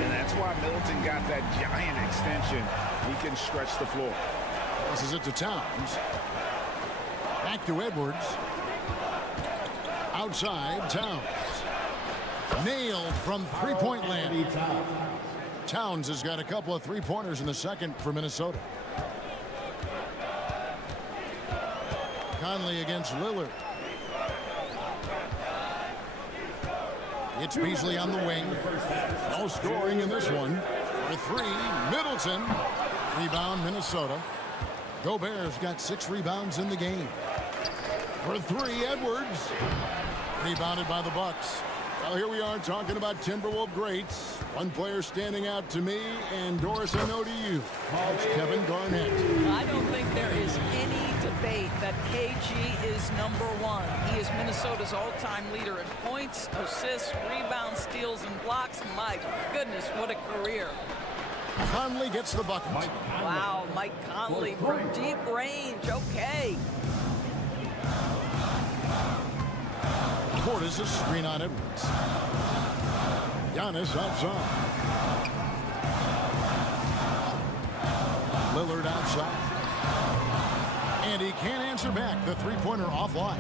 And that's why Middleton got that giant extension. He can stretch the floor. Passes it to Towns. Back to Edwards. Outside, Towns. Nailed from three-point land. Towns has got a couple of three-pointers in the second for Minnesota. Conley against Lillard. It's Beasley on the wing. No scoring in this one. For three, Middleton. Rebound, Minnesota. Gobert's got 6 rebounds in the game. For three, Edwards. Rebounded by the Bucks. Well, here we are talking about Timberwolves greats. One player standing out to me, and Doris, I know to you. It's Kevin Garnett. I don't think there is any debate that KG is #1. He is Minnesota's all-time leader in points, assists, rebounds, steals, and blocks. My goodness, what a career. Conley gets the bucket. Wow, Mike Conley from deep range. Okay. Portis a screen on Edwards. Giannis outside. Lillard outside. And he can't answer back. The three-pointer offline.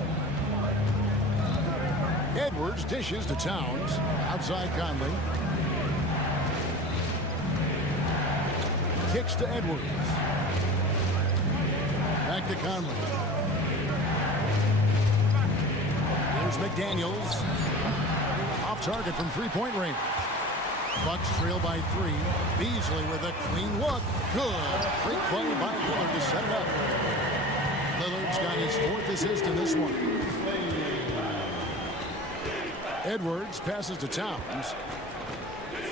Edwards dishes to Towns. Outside Conley. Kicks to Edwards. Back to Conley. Here's McDaniels. Off target from three-point range. Bucks trail by 3. Beasley with a clean look. Good. Great play by Lillard to set it up. Lillard's got his 4th assist in this one. Edwards passes to Towns.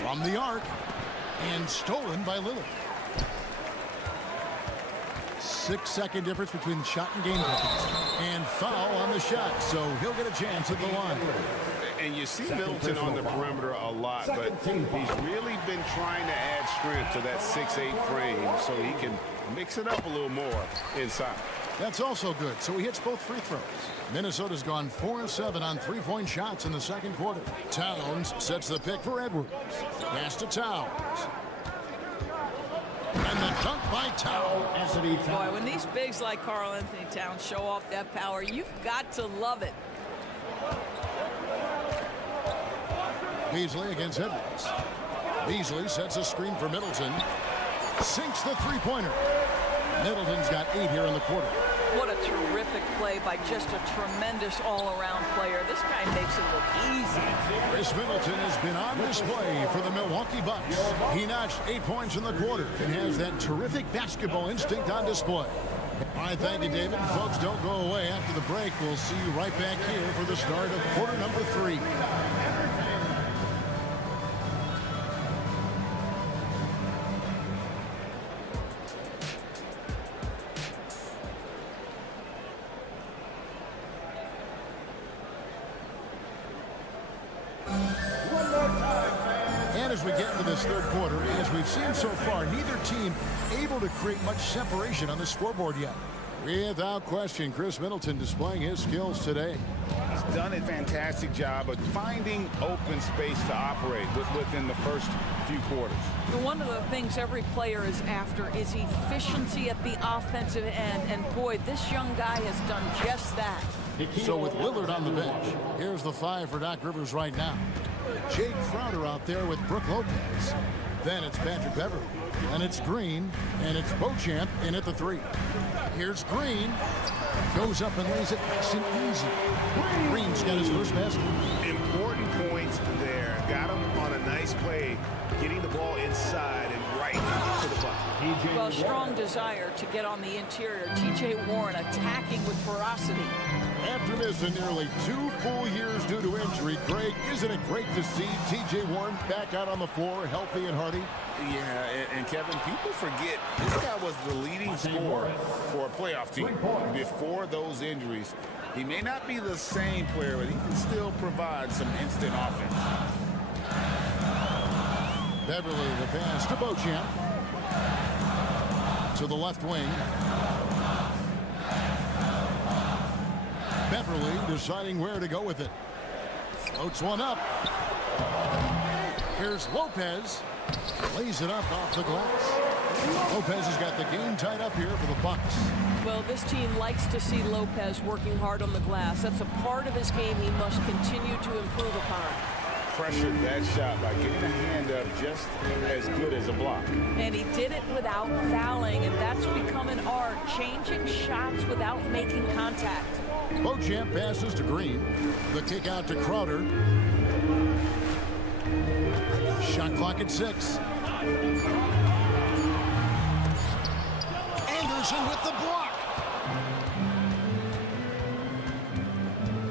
From the arc. And stolen by Lillard. 6-second difference between shot and game time. And foul on the shot, so he'll get a chance at the line. And you see Middleton on the perimeter a lot, but he's really been trying to add strength to that 6'8" frame so he can mix it up a little more inside. That's also good, so he hits both free throws. Minnesota's gone 4 of 7 on three-point shots in the second quarter. Towns sets the pick for Edwards. Pass to Towns. And the dunk by Towns. Boy, when these bigs like Karl Anthony Towns show off that power, you've got to love it. Beasley against Edwards. Beasley sets a screen for Middleton. Sinks the three-pointer. Middleton's got 8 here in the quarter. What a terrific play by just a tremendous all-around player. This guy makes it look easy. Chris Middleton has been on display for the Milwaukee Bucks. He notched 8 points in the quarter and has that terrific basketball instinct on display. All right, thank you, David. Folks, don't go away. After the break, we'll see you right back here for the start of quarter number 3. As we get into this third quarter, as we've seen so far, neither team able to create much separation on the scoreboard yet. Without question, Chris Middleton displaying his skills today. He's done a fantastic job of finding open space to operate within the first few quarters. One of the things every player is after is efficiency at the offensive end, and boy, this young guy has done just that. So with Lillard on the bench, here's the 5 for Doc Rivers right now. Jake Crowder out there with Brooke Lopez. Then it's Patrick Beverly. And it's Green. And it's Beauchamp in at the 3. Here's Green. Goes up and lays it nice and easy. Green's got his first basket. Important points there. Got him on a nice play, getting the ball inside and right to the bucket. Well, strong desire to get on the interior. T.J. Warren attacking with ferocity. After missing nearly 2 full years due to injury, Greg, isn't it great to see T.J. Warren back out on the floor, healthy and hearty? Yeah, and Kevin, people forget this guy was the leading scorer for a playoff team before those injuries. He may not be the same player, but he can still provide some instant offense. Beverly, the pass to Beauchamp. To the left wing. Beverly deciding where to go with it. Floats one up. Here's Lopez. Lays it up off the glass. Lopez has got the game tied up here for the Bucks. Well, this team likes to see Lopez working hard on the glass. That's a part of his game he must continue to improve upon. Pressured that shot by getting a hand up just as good as a block. And he did it without fouling, and that's become an art, changing shots without making contact. Beauchamp passes to Green. The kick out to Crowder. Shot clock at 6. Anderson with the block.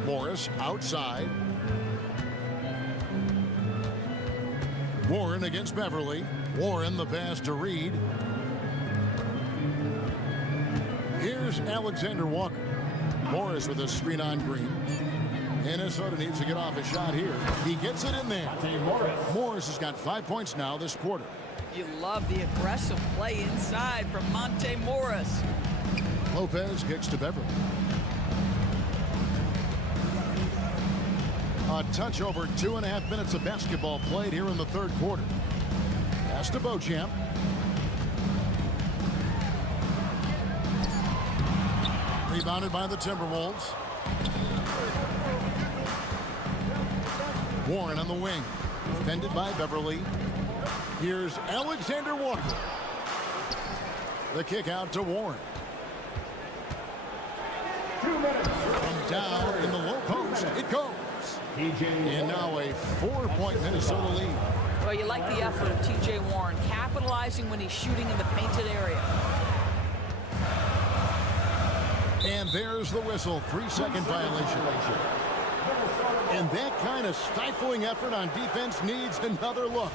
Morris outside. Warren against Beverly. Warren the pass to Reed. Here's Alexander Walker. Morris with a screen on Green. Minnesota needs to get off a shot here. He gets it in there. Morris has got 5 points now this quarter. You love the aggressive play inside from Monte Morris. Lopez kicks to Beverly. A touch over 2.5 minutes of basketball played here in the third quarter. Pass to Beauchamp. Rebounded by the Timberwolves. Warren on the wing. Defended by Beverly. Here's Alexander Walker. The kick out to Warren. 2 minutes. From down in the low post, it goes. And now a 4-point Minnesota lead. Well, you like the effort of T.J. Warren, capitalizing when he's shooting in the painted area. And there's the whistle. 3-second violation. And that kind of stifling effort on defense needs another look.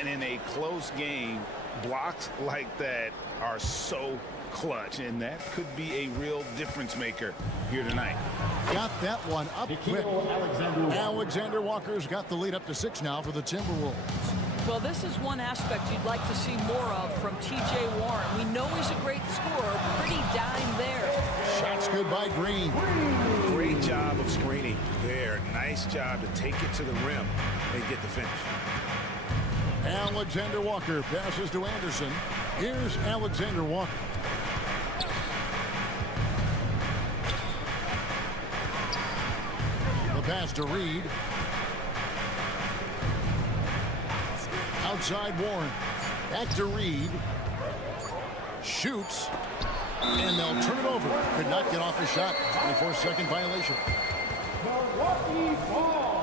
And in a close game, blocks like that are so clutch, and that could be a real difference maker here tonight. Got that one up quick. Alexander Walker's got the lead up to 6 now for the Timberwolves. Well, this is one aspect you'd like to see more of from T.J. Warren. We know he's a great scorer. Pretty dime there. Shots good by Green. Great job of screening there. Nice job to take it to the rim and get the finish. Alexander Walker passes to Anderson. Here's Alexander Walker. The pass to Reed. Outside Warren. Back to Reed. Shoots. And they'll turn it over. Could not get off the shot. 24-second violation. Milwaukee ball.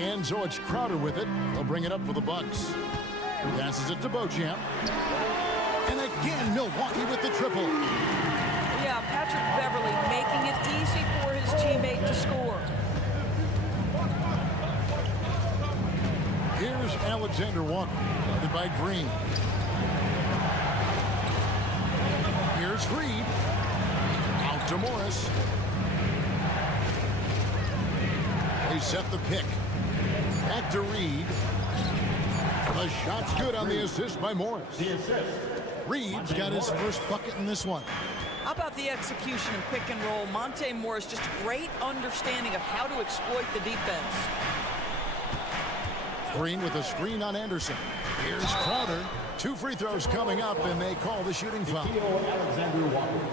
And so it's Crowder with it. They'll bring it up for the Bucks. Passes it to Beauchamp. And again, Milwaukee with the triple. Yeah, Patrick Beverly making it easy for his teammate to score. Here's Alexander Walker, guarded by Green. Here's Reed. Out to Morris. They set the pick. Back to Reed. The shot's good on the assist by Morris. Reed's got his first bucket in this one. How about the execution and pick and roll? Monte Morris, just great understanding of how to exploit the defense. Green with a screen on Anderson. Here's Crowder. 2 free throws coming up, and they call the shooting foul.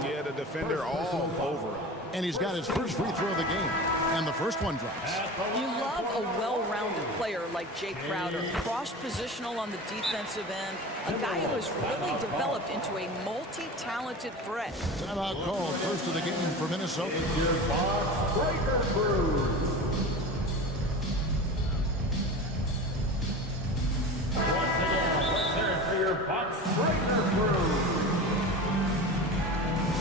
Yeah, the defender all over him. And he's got his first free throw of the game. And the first one drops. You love a well-rounded player like Jay Crowder. Cross-positional on the defensive end. A guy who has really developed into a multi-talented threat. Timeout call. First of the game for Minnesota. Bucks breaker crew.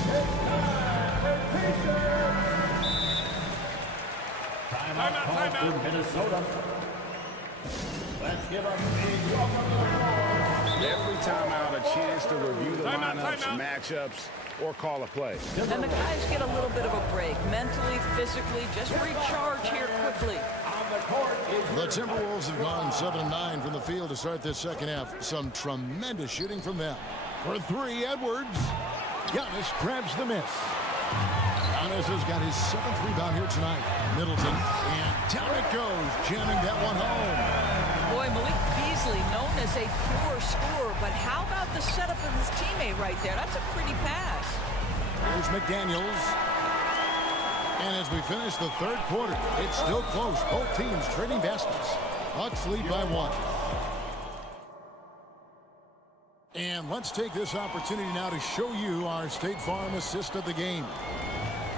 It's time for T-shirts. Timeout call for Minnesota. Let's give a big welcome to the floor. Every timeout, a chance to review the lineups, matchups, or call a play. And the guys get a little bit of a break, mentally, physically, just recharge here quickly. The Timberwolves have gone 7-9 from the field to start this second half. Some tremendous shooting from them. For three, Edwards. Giannis grabs the miss. Giannis has got his 7th rebound here tonight. Middleton, and down it goes, jamming that one home. Boy, Malik Beasley, known as a poor scorer, but how about the setup of his teammate right there? That's a pretty pass. Here's McDaniels. And as we finish the third quarter, it's still close. Both teams trading baskets. Bucks lead by 1. And let's take this opportunity now to show you our State Farm assist of the game.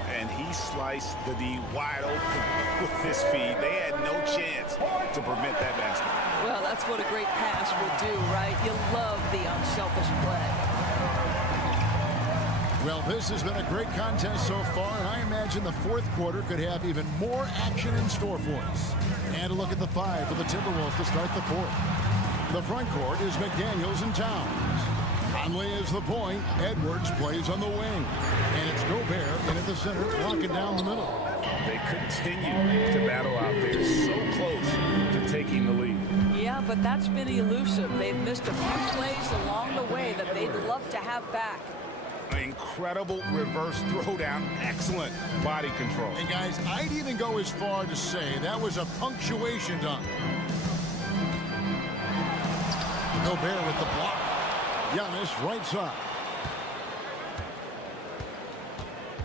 And he sliced the D wide open with his feed. They had no chance to prevent that basket. Well, that's what a great pass will do, right? You love the unselfish play. Well, this has been a great contest so far, and I imagine the fourth quarter could have even more action in store for us. And a look at the 5 for the Timberwolves to start the fourth. The front court is McDaniels and Towns. Conley is the point. Edwards plays on the wing. And it's Gobert in at the center, blocking down the middle. They continue to battle out there, so close to taking the lead. Yeah, but that's been elusive. They've missed a few plays along the way that they'd love to have back. Incredible reverse throwdown. Excellent body control. And guys, I'd even go as far to say that was a punctuation dunk. Gobert with the block. Giannis right side.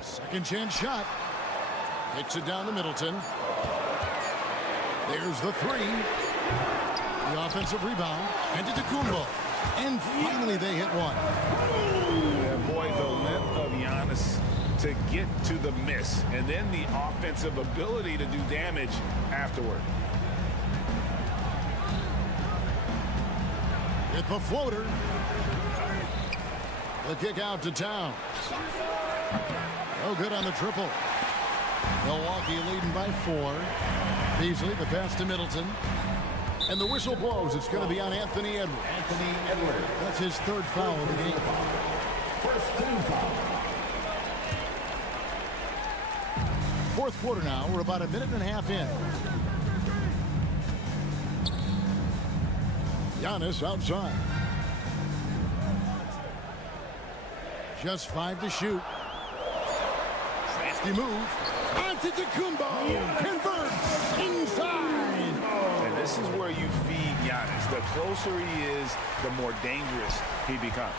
Second chance shot. Kicks it down to Middleton. There's the 3. The offensive rebound. And to Antetokounmpo. And finally they hit one. Yeah, boy, the length of Giannis to get to the miss. And then the offensive ability to do damage afterward. Hit the floater. The kick out to Towns. No good on the triple. Milwaukee leading by 4. Beasley, the pass to Middleton. And the whistle blows. It's going to be on Anthony Edwards. That's his 3rd foul of the game. First team foul. Fourth quarter now. We're about a minute and a half in. Giannis outside. Just 5 to shoot. Crafty move. Antetokounmpo converts inside. And this is where you feed Giannis. The closer he is, the more dangerous he becomes.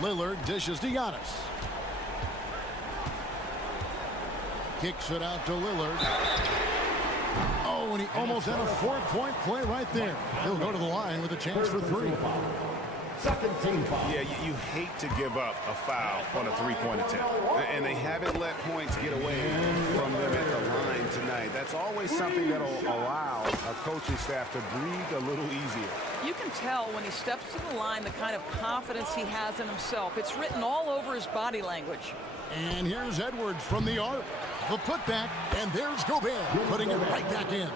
Lillard dishes to Giannis. Kicks it out to Lillard. Oh, and he almost had a 4-point play right there. He'll go to the line with a chance for 3. Second team foul. Yeah, you hate to give up a foul on a 3-point attempt. And they haven't let points get away from them at the line tonight. That's always something that'll allow a coaching staff to breathe a little easier. You can tell when he steps to the line the kind of confidence he has in himself. It's written all over his body language. And here's Edwards from the arc. The putback, and there's Gobert putting it right back in.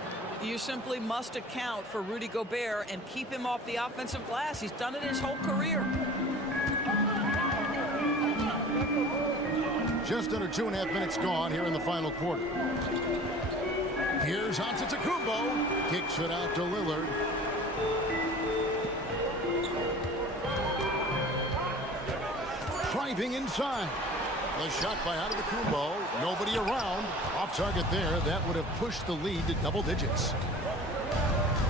You simply must account for Rudy Gobert and keep him off the offensive glass. He's done it his whole career. Just under 2.5 minutes gone here in the final quarter. Here's Antetokounmpo. Kicks it out to Lillard. Driving inside. The shot by Antetokounmpo. Nobody around. Off target there. That would have pushed the lead to double digits.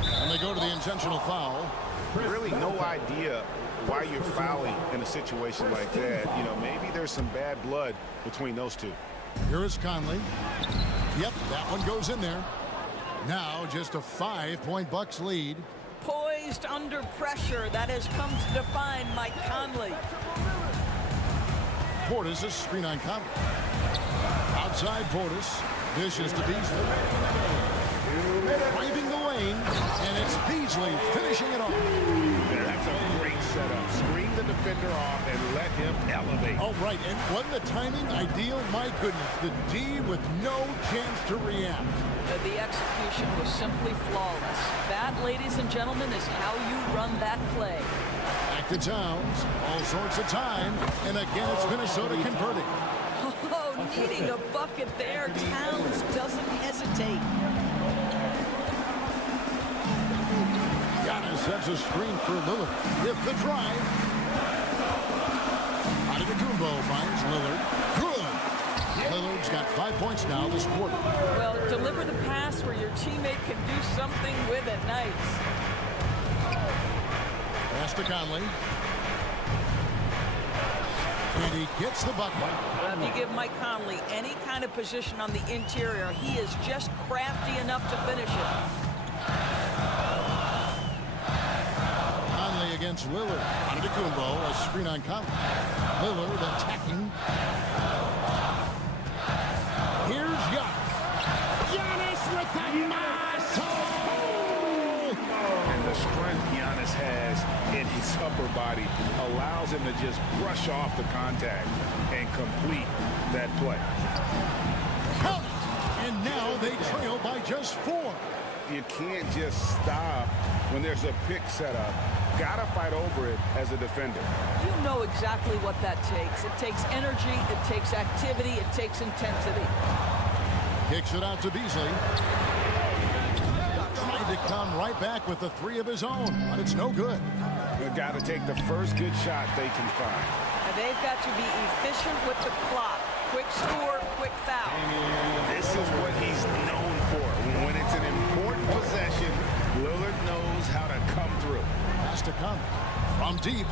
And they go to the intentional foul. Really no idea why you're fouling in a situation like that. You know, maybe there's some bad blood between those two. Here is Conley. Yep, that one goes in there. Now just a 5-point Bucks lead. Poised under pressure. That has come to define Mike Conley. Portis is screen on Conley. Outside Portis. Dishes to Beasley. Driving the lane. And it's Beasley finishing it off. That's a great setup. Screen the defender off and let him elevate. All right, and wasn't the timing ideal? My goodness, the D with no chance to react. The execution was simply flawless. That, ladies and gentlemen, is how you run that play. Back to Towns. All sorts of time. And again, it's Minnesota converting. Oh, needing a bucket there. Towns doesn't hesitate. Giannis sets a screen for Lillard. With the drive. Antetokounmpo finds Lillard. Good. Lillard's got 5 points now this quarter. Well, deliver the pass where your teammate can do something with it. Nice. Pass to Conley. And he gets the bucket. Well, if you give Mike Conley any kind of position on the interior, he is just crafty enough to finish it. Conley against Lillard. Antetokounmpo, a screen on Conley. Lillard attacking. Here's Giannis. Giannis with the muscle! And the strength Giannis has in his upper body allows him to just brush off the contact and complete that play. Count it! And now they trail by just 4. You can't just stop when there's a pick set up. Gotta fight over it as a defender. You know exactly what that takes. It takes energy, it takes activity, it takes intensity. Kicks it out to Beasley. Trying to come right back with the 3 of his own, but it's no good. They've got to take the first good shot they can find. And they've got to be efficient with the clock. Quick score, quick foul. This is what he's known for. When it's an important possession, Lillard knows how to come through. Has to come from deep.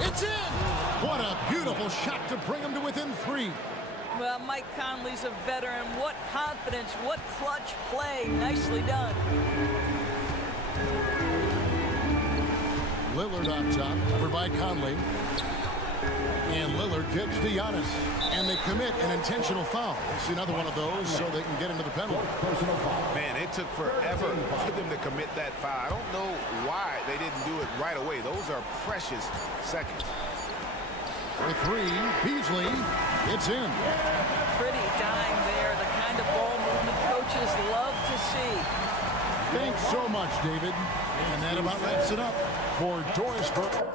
It's in! What a beautiful shot to bring him to within 3. Well, Mike Conley's a veteran. What confidence, what clutch play. Nicely done. Lillard on top, covered by Conley. And Lillard kicks to Giannis. And they commit an intentional foul. It's another one of those so they can get into the penalty. Man, it took forever for them to commit that foul. I don't know why they didn't do it right away. Those are precious seconds. For 3, Beasley. It's in. Pretty dime there. The kind of ball movement coaches love to see. Thanks so much, David. And that about wraps it up for Doris Burke.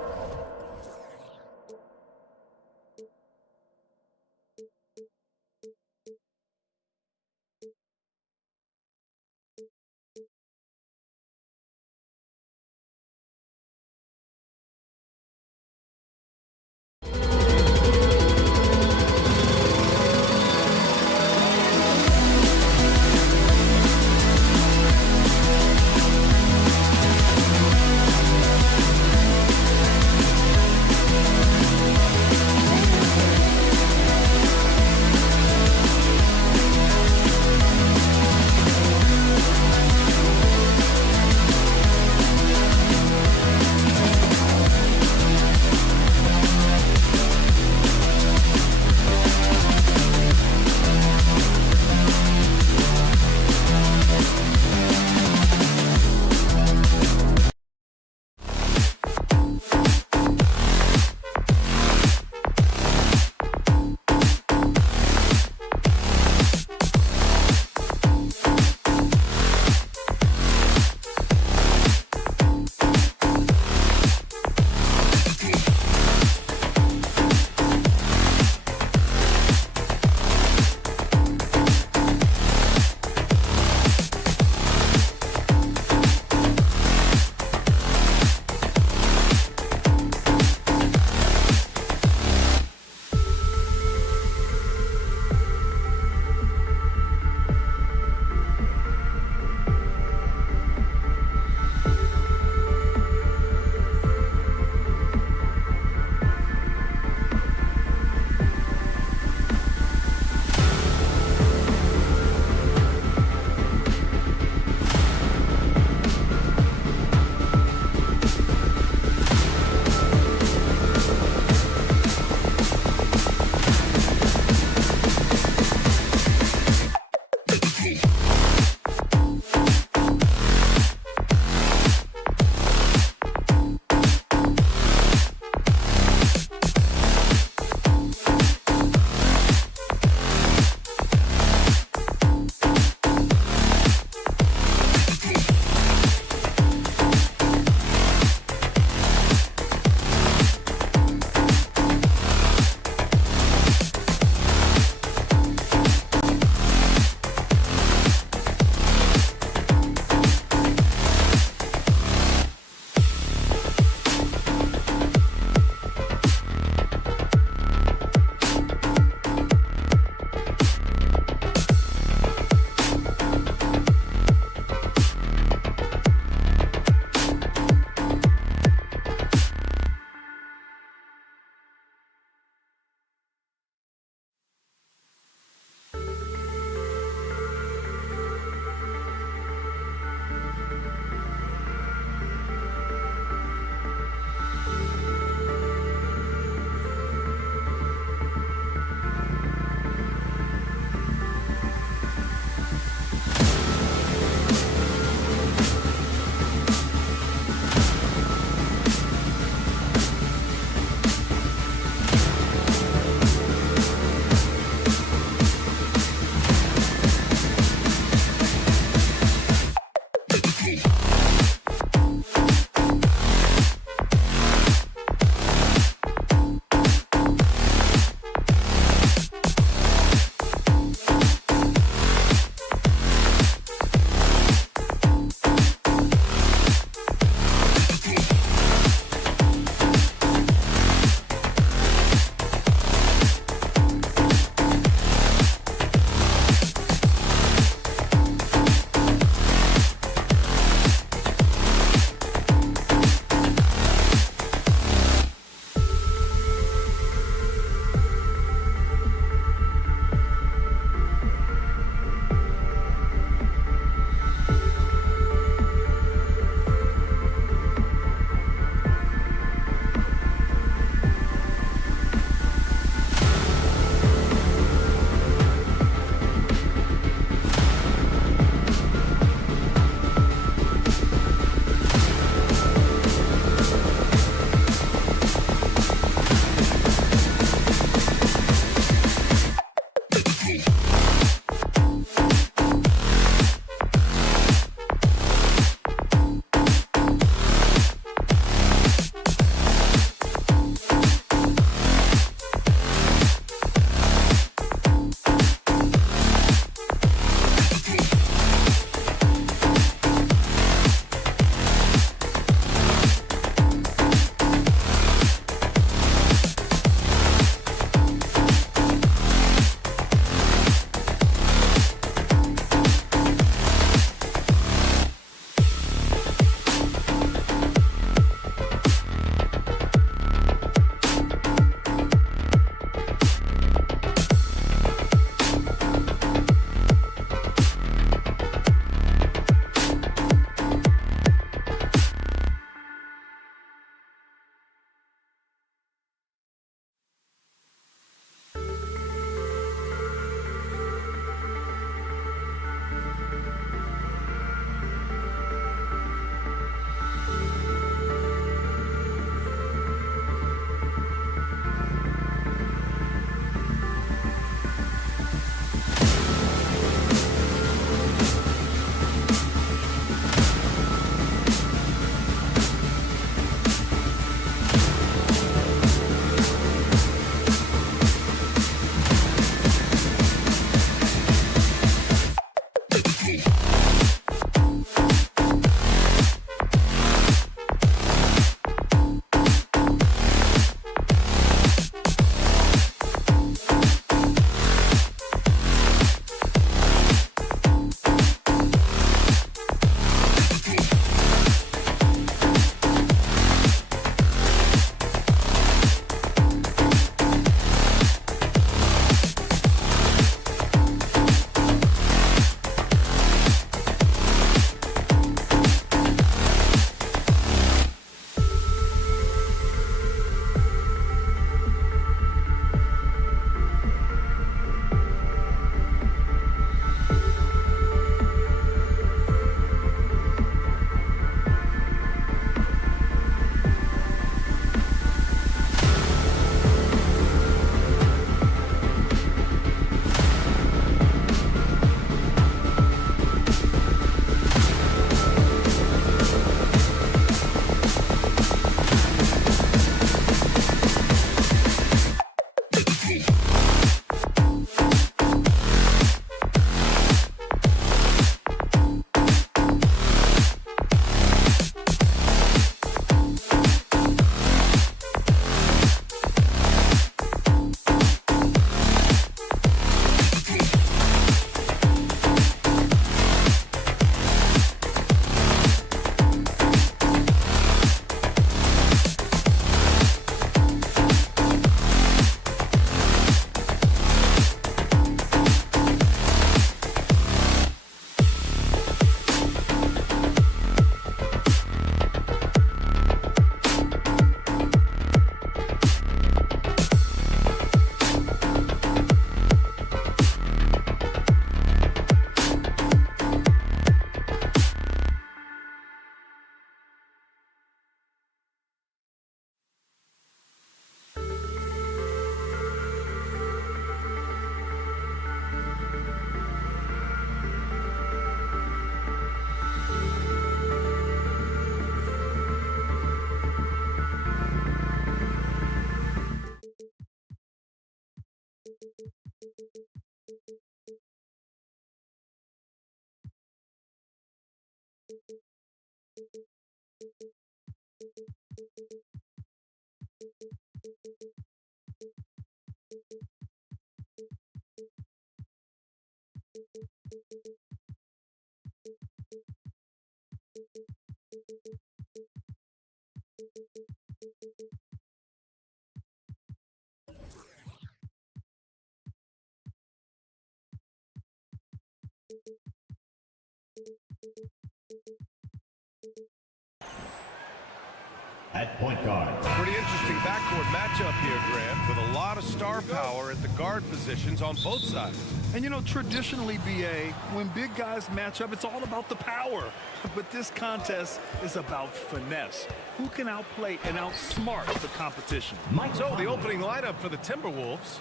At point guard. Pretty interesting backcourt matchup here, Grant, with a lot of star power at the guard positions on both sides. And, you know, traditionally, BA, when big guys match up, it's all about the power. But this contest is about finesse. Who can outplay and outsmart the competition? So the opening lineup for the Timberwolves.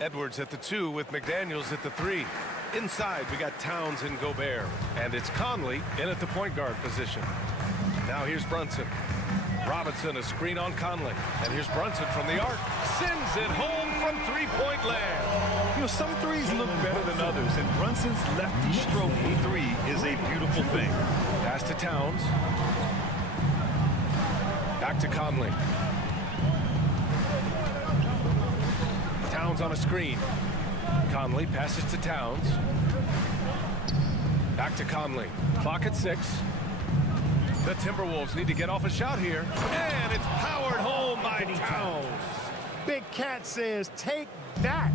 Edwards at the 2 with McDaniels at the 3. Inside, we got Towns and Gobert. And it's Conley in at the point guard position. Now here's Brunson. Robinson, a screen on Conley. And here's Brunson from the arc. Sends it home from three-point land. You know, some threes look better than others, and Brunson's lefty stroke from 3 is a beautiful thing. Pass to Towns. Back to Conley. Towns on a screen. Conley passes to Towns. Back to Conley. Clock at 6. The Timberwolves need to get off a shot here. And it's powered home by Towns. Big Cat says, take that.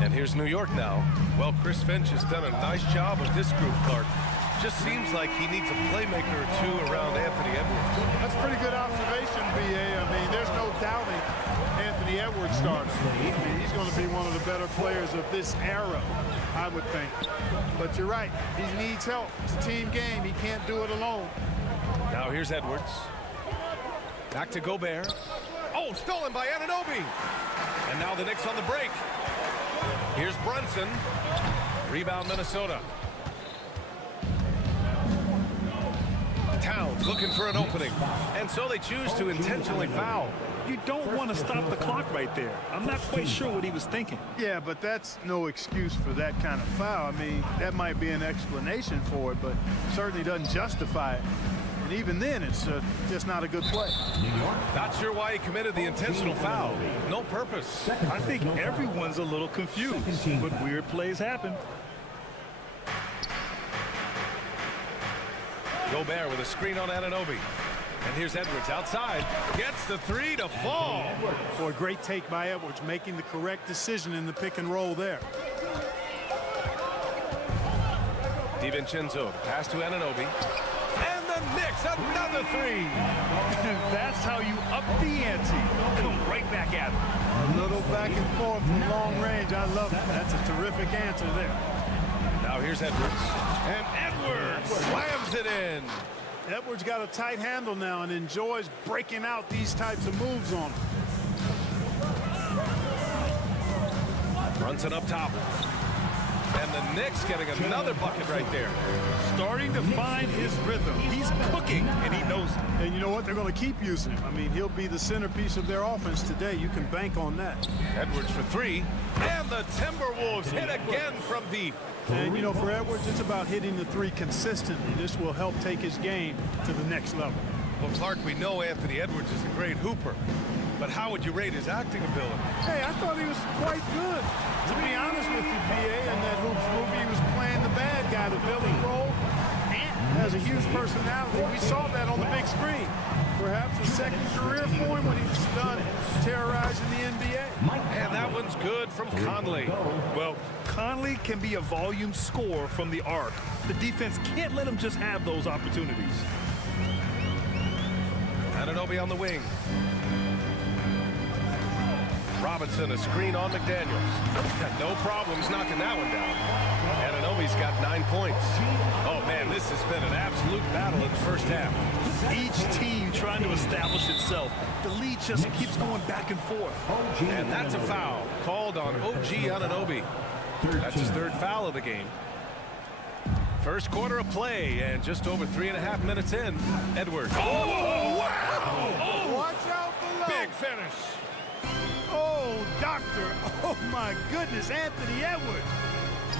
And here's New York now. Well, Chris Finch has done a nice job with this group, Clark. Just seems like he needs a playmaker or two around Anthony Edwards. That's a pretty good observation, B.A. I mean, there's no doubting Anthony Edwards starting. I mean, he's going to be one of the better players of this era, I would think. But you're right. He needs help. It's a team game. He can't do it alone. Now here's Edwards. Back to Gobert. Oh, stolen by Anunoby. And now the Knicks on the break. Here's Brunson. Rebound Minnesota. Towns looking for an opening. And so they choose to intentionally foul. You don't want to stop the clock right there. I'm not quite sure what he was thinking. Yeah, but that's no excuse for that kind of foul. I mean, that might be an explanation for it, but certainly doesn't justify it. And even then, it's just not a good play. Not sure why he committed the intentional foul. No purpose. I think everyone's a little confused, but weird plays happen. Gobert with a screen on Anunoby. And here's Edwards outside. Gets the 3 to fall. For a great take by Edwards, making the correct decision in the pick and roll there. DiVincenzo, pass to Anunoby. And the Knicks, another 3. That's how you up the ante. Come right back at him. A little back and forth from long range. I love it. That's a terrific answer there. Now here's Edwards. And Edwards slams it in. Edwards got a tight handle now and enjoys breaking out these types of moves on him. Brunson up top. And the Knicks getting another bucket right there. Starting to find his rhythm. He's cooking, and he knows it. And you know what? They're going to keep using him. I mean, he'll be the centerpiece of their offense today. You can bank on that. Edwards for 3. And the Timberwolves hit again from deep. And, you know, for Edwards, it's about hitting the 3 consistently. This will help take his game to the next level. Well, Clark, we know Anthony Edwards is a great hooper. But how would you rate his acting ability? Hey, I thought he was quite good. To be honest with you, B.A., in that Hoops movie, he was playing the bad guy, the villain role. And has a huge personality. We saw that on the big screen. Perhaps a second career for him when he was done terrorizing the NBA. And that one's good from Conley. Well, Conley can be a volume scorer from the arc. The defense can't let him just have those opportunities. Anunoby on the wing. Robinson, a screen on McDaniels. Got no problems knocking that one down. Anunoby's got 9 points. Oh, man, this has been an absolute battle in the first half. Each team trying to establish itself. The lead just keeps going back and forth. And that's a foul called on OG Anunoby. That's his 3rd foul of the game. First quarter of play, and just over 3.5 minutes in, Edwards. Oh, wow! Oh, watch out below. Big finish. Oh, doctor. Oh, my goodness. Anthony Edwards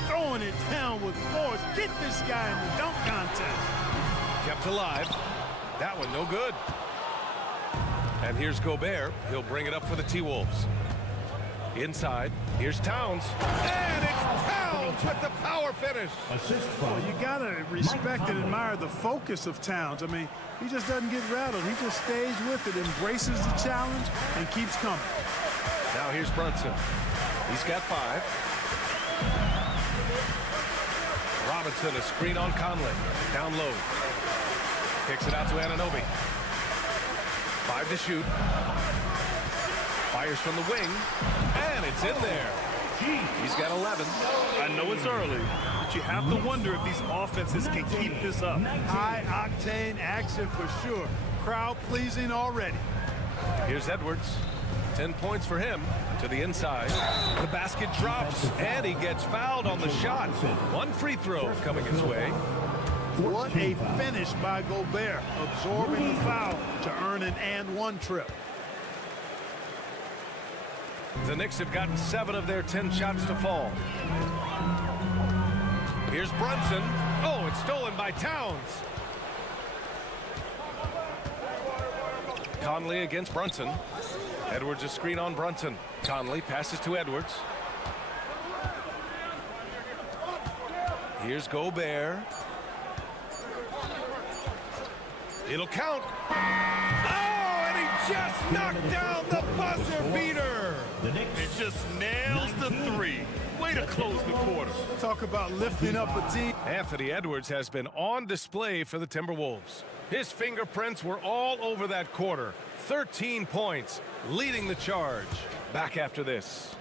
throwing it down with force. Get this guy in the dunk contest. Kept alive. That one no good. And here's Gobert. He'll bring it up for the T-Wolves. Inside. Here's Towns. And it's Towns Edwards with the power finish. Well, you got to respect and admire the focus of Towns. I mean, he just doesn't get rattled. He just stays with it, embraces the challenge, and keeps coming. Now here's Brunson. He's got 5. Robinson, a screen on Conley. Down low. Kicks it out to Anunoby. 5 to shoot. Fires from the wing. And it's in there. He's got 11. I know it's early, but you have to wonder if these offenses can keep this up. High-octane action for sure. Crowd-pleasing already. Here's Edwards. 10 points for him. To the inside. The basket drops, and he gets fouled on the shot. 1 free throw coming his way. What a finish by Gobert, absorbing the foul to earn an and-1 trip. The Knicks have gotten 7 of their 10 shots to fall. Here's Brunson. Oh, it's stolen by Towns. Conley against Brunson. Edwards a screen on Brunson. Conley passes to Edwards. Here's Gobert. It'll count. Oh, and he just knocked down the buzzer beater. It just nails the 3. Way to close the quarter. Talk about lifting up a team. Anthony Edwards has been on display for the Timberwolves. His fingerprints were all over that quarter. 13 points, leading the charge. Back after this.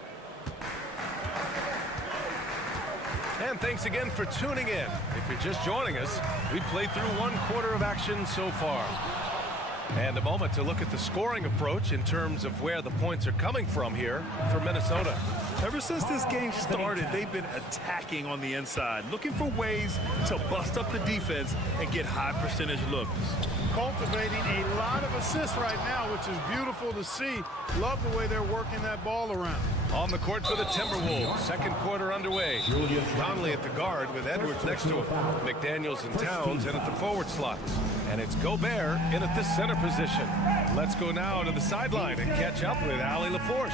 And thanks again for tuning in. If you're just joining us, we played through 1 quarter of action so far. And a moment to look at the scoring approach in terms of where the points are coming from here for Minnesota. Ever since this game started, they've been attacking on the inside, looking for ways to bust up the defense and get high percentage looks. Cultivating a lot of assists right now, which is beautiful to see. Love the way they're working that ball around. On the court for the Timberwolves, second quarter underway. Conley at the guard with Edwards next to him. McDaniels and Towns in at the forward slots. And it's Gobert in at the center position. Let's go now to the sideline and catch up with Allie LaForce.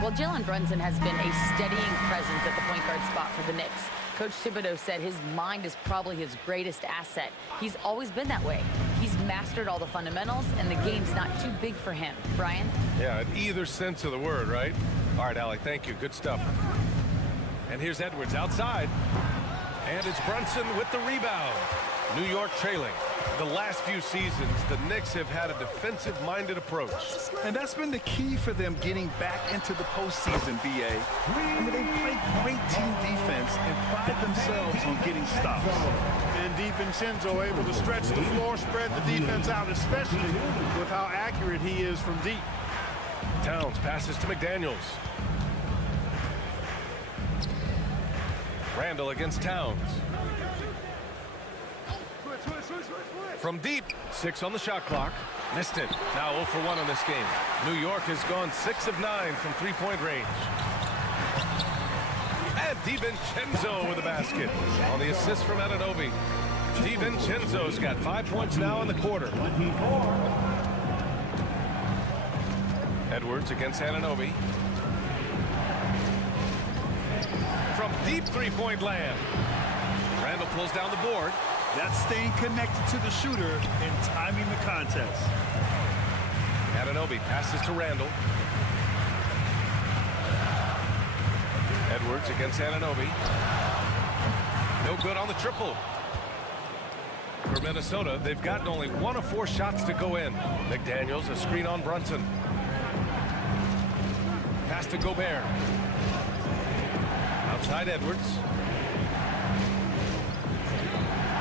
Well, Jalen Brunson has been a steadying presence at the point guard spot for the Knicks. Coach Thibodeau said his mind is probably his greatest asset. He's always been that way. He's mastered all the fundamentals, and the game's not too big for him. Brian? Yeah, in either sense of the word, right? All right, Allie, thank you. Good stuff. And here's Edwards outside. And it's Brunson with the rebound. New York trailing. The last few seasons, the Knicks have had a defensive-minded approach. And that's been the key for them getting back into the postseason, B.A. I mean, they play great team defense and pride themselves on getting stops. And DiVincenzo able to stretch the floor, spread the defense out, especially with how accurate he is from deep. Towns passes to McDaniels. Randall against Towns. From deep, 6 on the shot clock. Missed it. Now 0 for 1 in this game. New York has gone 6 of 9 from three-point range. And DiVincenzo with a basket on the assist from Anunoby. DiVincenzo's got 5 points now in the quarter. Edwards against Anunoby. From deep three-point land. Randall pulls down the board. That's staying connected to the shooter and timing the contest. Anunoby passes to Randall. Edwards against Anunoby. No good on the triple. For Minnesota, they've gotten only 1 of 4 shots to go in. McDaniels, a screen on Brunson. Pass to Gobert. Outside Edwards.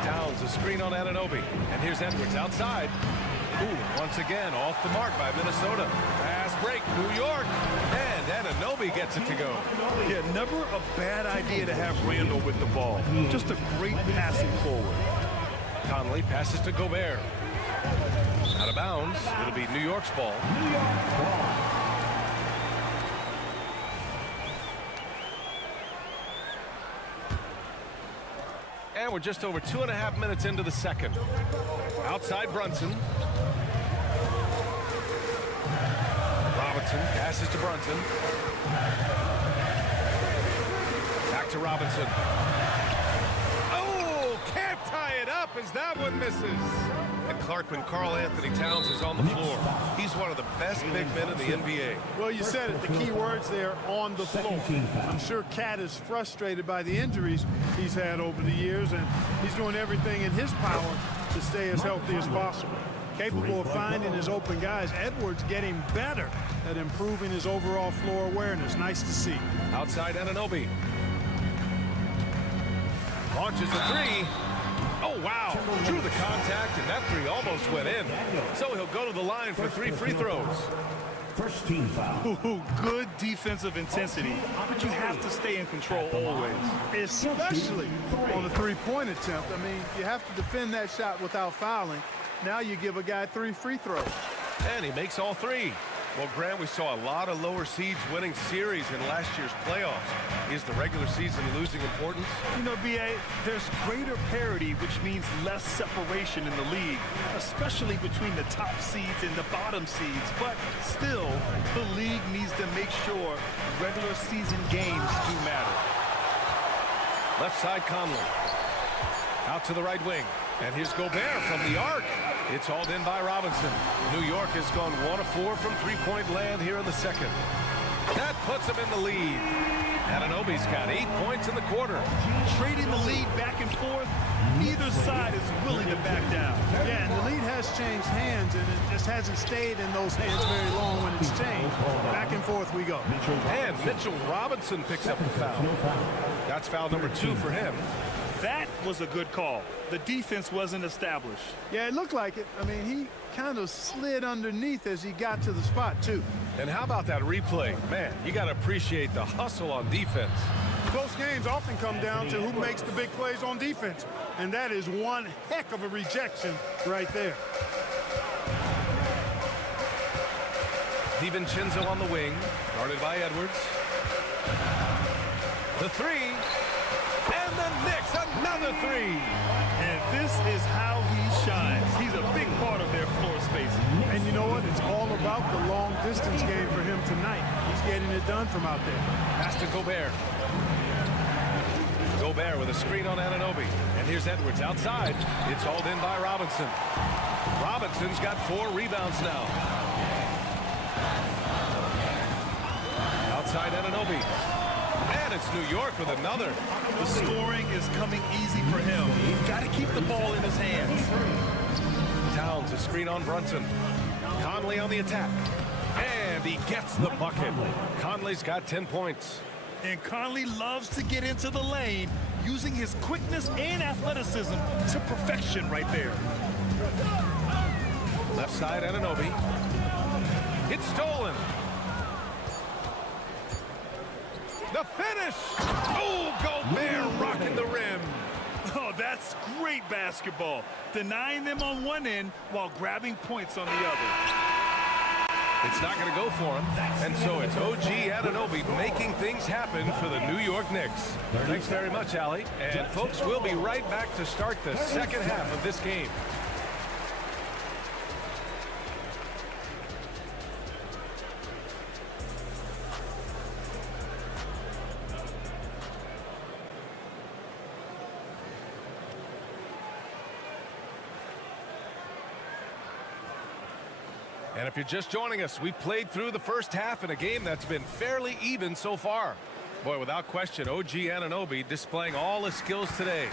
Towns, a screen on Anunoby. And here's Edwards outside. Ooh, once again, off the mark by Minnesota. Fast break, New York. And Anunoby gets it to go. Yeah, never a bad idea to have Randall with the ball. Just a great passing forward. Conley passes to Gobert. Out of bounds. It'll be New York's ball. And we're just over 2.5 minutes into the second. Outside Brunson. Robinson passes to Brunson. Back to Robinson. Oh, can't tie it up as that one misses. And Clarkman, Karl-Anthony Towns is on the floor. He's one of the best big men in the NBA. Well, you said it, the key words there, on the floor. I'm sure Cat is frustrated by the injuries he's had over the years, and he's doing everything in his power to stay as healthy as possible. Capable of finding his open guys. Edwards getting better at improving his overall floor awareness. Nice to see. Outside Anunoby. Launches a three. Oh, wow. Drew the contact, and that three almost went in. So he'll go to the line for 3 free throws. First team foul. Ooh, good defensive intensity, but you have to stay in control always. Especially on the three-point attempt. I mean, you have to defend that shot without fouling. Now you give a guy 3 free throws. And he makes all 3. Well, Grant, we saw a lot of lower seeds winning series in last year's playoffs. Is the regular season losing importance? You know, B.A., there's greater parity, which means less separation in the league, especially between the top seeds and the bottom seeds. But still, the league needs to make sure regular season games do matter. Left side, Conley. Out to the right wing. And here's Gobert from the arc. It's hauled in by Robinson. New York has gone 1 of 4 from three-point land here in the second. That puts them in the lead. Anunoby's got 8 points in the quarter. Trading the lead back and forth, neither side is willing to back down. Yeah, and the lead has changed hands, and it just hasn't stayed in those hands very long when it's changed. Back and forth we go. And Mitchell Robinson picks up the foul. That's foul number 2 for him. That was a good call. The defense wasn't established. Yeah, it looked like it. I mean, he kind of slid underneath as he got to the spot, too. And how about that replay? Man, you got to appreciate the hustle on defense. Close games often come down to who makes the big plays on defense. And that is one heck of a rejection right there. DiVincenzo on the wing, guarded by Edwards. The three. And the Knicks, another 3. And this is how he shines. He's a big part of their floor space. And you know what? It's all about the long distance game for him tonight. He's getting it done from out there. Pass to Gobert. Gobert with a screen on Anunoby. And here's Edwards outside. It's hauled in by Robinson. Robinson's got 4 rebounds now. Outside Anunoby. And it's New York with another. The scoring is coming easy for him. He's got to keep the ball in his hands. Towns a screen on Brunson. Conley on the attack. And he gets the bucket. Conley's got 10 points. And Conley loves to get into the lane, using his quickness and athleticism to perfection right there. Left side, Anunoby. It's stolen. The finish! Oh, Gobert rocking the rim. Oh, that's great basketball. Denying them on one end while grabbing points on the other. It's not going to go for him. And so it's OG Anunoby making things happen for the New York Knicks. Thanks very much, Allie. And folks, we'll be right back to start the second half of this game. And if you're just joining us, we played through the first half in a game that's been fairly even so far. Boy, without question, OG Anunoby displaying all his skills today.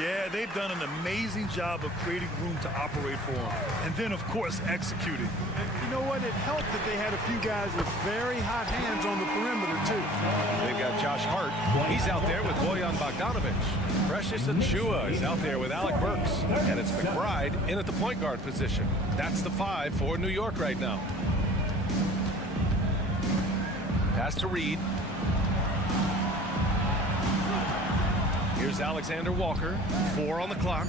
Yeah, they've done an amazing job of creating room to operate for him. And then, of course, executing. And you know what? It helped that they had a few guys with very hot hands on the perimeter, too. They've got Josh Hart. He's out there with Bojan Bogdanovic. Precious Achiuwa is out there with Alec Burks. And it's McBride in at the point guard position. That's the 5 for New York right now. Pass to Reed. Here's Alexander Walker. 4 on the clock.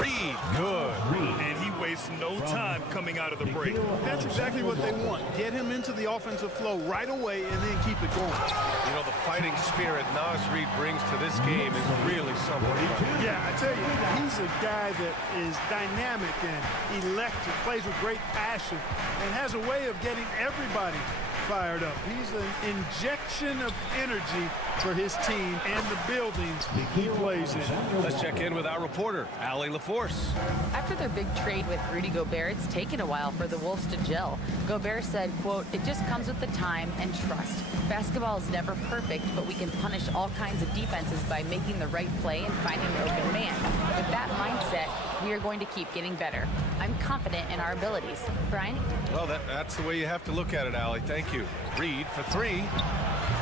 Reed, good. And he wastes no time coming out of the break. That's exactly what they want. Get him into the offensive flow right away and then keep it going. You know, the fighting spirit Naz Reid brings to this game is really something. Yeah, I tell you, he's a guy that is dynamic and electric, plays with great passion, and has a way of getting everybody fired up. He's an injection of energy for his team and the buildings he plays in. Let's check in with our reporter, Allie LaForce. After their big trade with Rudy Gobert, it's taken a while for the Wolves to gel. Gobert said, quote, "It just comes with the time and trust. Basketball is never perfect, but we can punish all kinds of defenses by making the right play and finding the open man. With that mindset, we are going to keep getting better. I'm confident in our abilities." Brian? Well, that's the way you have to look at it, Allie. Thank you. Reed for three.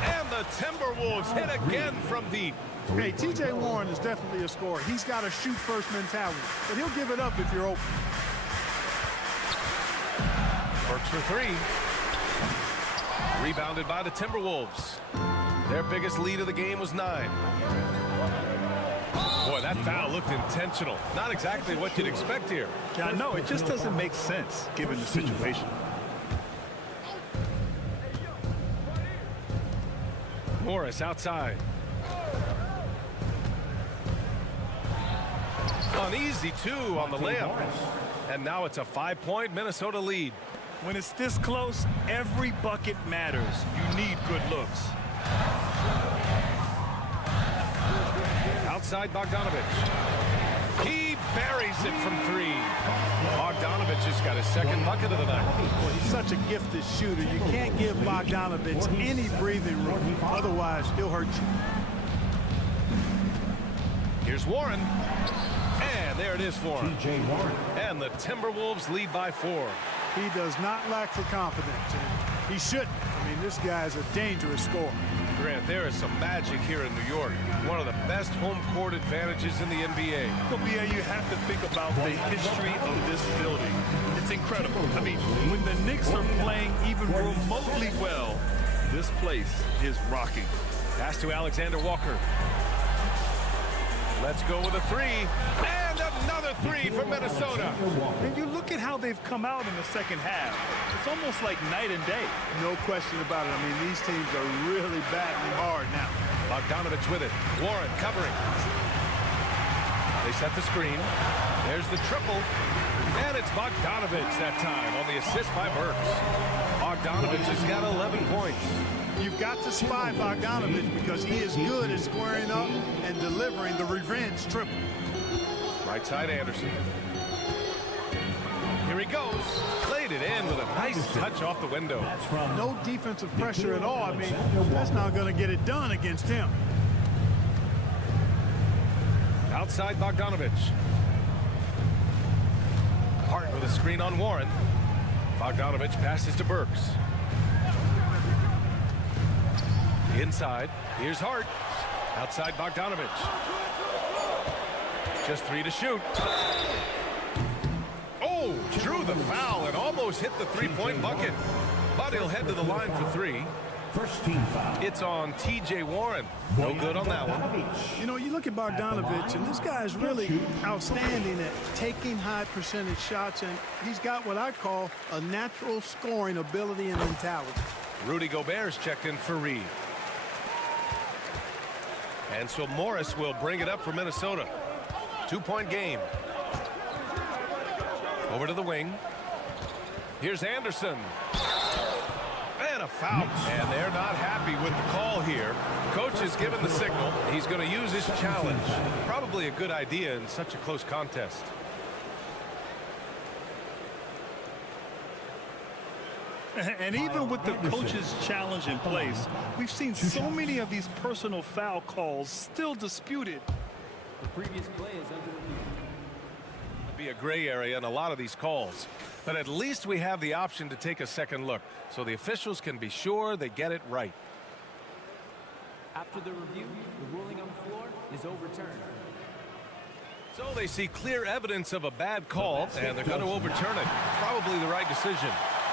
And the Timberwolves hit again from deep. Hey, T.J. Warren is definitely a scorer. He's got a shoot-first mentality, but he'll give it up if you're open. Works for three. Rebounded by the Timberwolves. Their biggest lead of the game was 9. Boy, that foul looked intentional. Not exactly what you'd expect here. Yeah, I know. It just doesn't make sense given the situation. Morris outside. Uneasy, too, on the layup. And now it's a 5-point Minnesota lead. When it's this close, every bucket matters. You need good looks. Outside Bogdanovich. He buries it from 3. Bogdanovich has got his second bucket of the night. Well, he's such a gifted shooter. You can't give Bogdanovich any breathing room. Otherwise, he'll hurt you. Here's Warren. And there it is for him. And the Timberwolves lead by 4. He does not lack for confidence, and he shouldn't. I mean, this guy's a dangerous scorer. Grant, there is some magic here in New York. One of the best home court advantages in the NBA. Well, BA, you have to think about the history of this building. It's incredible. I mean, when the Knicks are playing even remotely well, this place is rocking. Pass to Alexander Walker. Let's go with a 3. And another 3 for Minnesota. And you look at how they've come out in the second half. It's almost like night and day. No question about it. I mean, these teams are really battling hard now. Bogdanovich with it. Warren covering. They set the screen. There's the triple. And it's Bogdanovich that time on the assist by Burks. Bogdanovich has got 11 points. You've got to spy Bogdanovich because he is good at squaring up and delivering the revenge triple. Right side Anderson. Here he goes. Played it in with a nice touch off the window. No defensive pressure at all. I mean, that's not going to get it done against him. Outside Bogdanovich. Hart with a screen on Warren. Bogdanovich passes to Burks. Inside, here's Hart. Outside Bogdanovich. Just 3 to shoot. Oh, drew the foul and almost hit the 3-point bucket. But he'll head to the line for 3. First team foul. It's on T.J. Warren. No good on that one. You know, you look at Bogdanovich, and this guy is really outstanding at taking high percentage shots, and he's got what I call a natural scoring ability and mentality. Rudy Gobert's checked in for Reed. And so Morris will bring it up for Minnesota. 2-point game. Over to the wing. Here's Anderson. And a foul. And they're not happy with the call here. Coach has given the signal. He's going to use his challenge. Probably a good idea in such a close contest. And even with the coach's challenge in place, we've seen so many of these personal foul calls still disputed. The previous play is under review. It'll be a gray area in a lot of these calls. But at least we have the option to take a second look, so the officials can be sure they get it right. After the review, the ruling on the floor is overturned. So they see clear evidence of a bad call, and they're going to overturn it. Probably the right decision.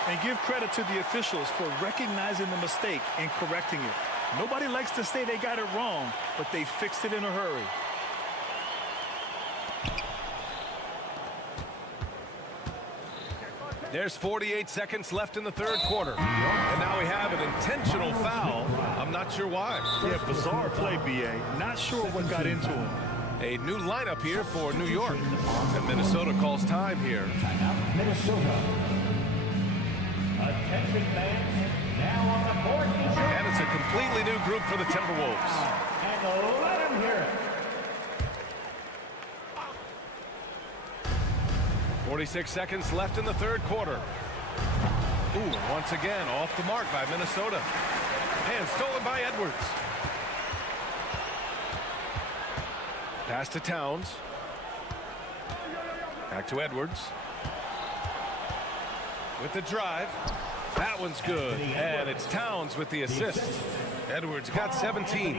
And give credit to the officials for recognizing the mistake and correcting it. Nobody likes to say they got it wrong, but they fixed it in a hurry. There's 48 seconds left in the third quarter. And now we have an intentional foul. I'm not sure why. Yeah, bizarre play, B.A. Not sure what got into him. A new lineup here for New York. And Minnesota calls time here. Minnesota. Attention fans, And it's a completely new group for the Timberwolves. And let him hear it. 46 seconds left in the third quarter. Ooh, and once again, off the mark by Minnesota. And stolen by Edwards. Pass to Towns. Back to Edwards. With the drive. That one's good. And it's Towns with the assist. Edwards got 17.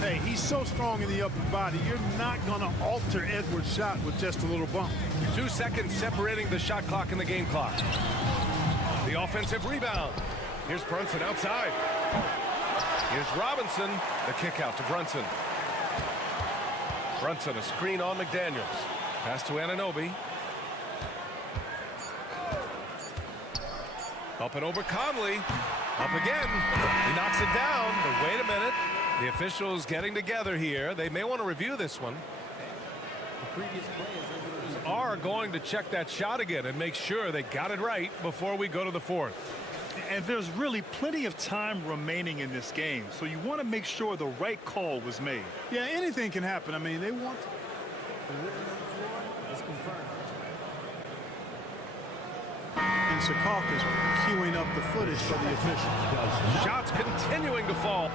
Hey, he's so strong in the upper body. You're not going to alter Edwards' shot with just a little bump. 2 seconds separating the shot clock and the game clock. The offensive rebound. Here's Brunson outside. Here's Robinson. The kick out to Brunson. Brunson, a screen on McDaniels. Pass to Anunoby. Up and over Conley. Up again. He knocks it down. But wait a minute. The officials getting together here. They may want to review this one. The previous play is under review. Are going to check that shot again and make sure they got it right before we go to the fourth. And there's really plenty of time remaining in this game, so you want to make sure the right call was made. Yeah, anything can happen. I mean, they want... The ruling on the floor is confirmed. And Secaucus queuing up the footage for the officials. Shots continuing to fall.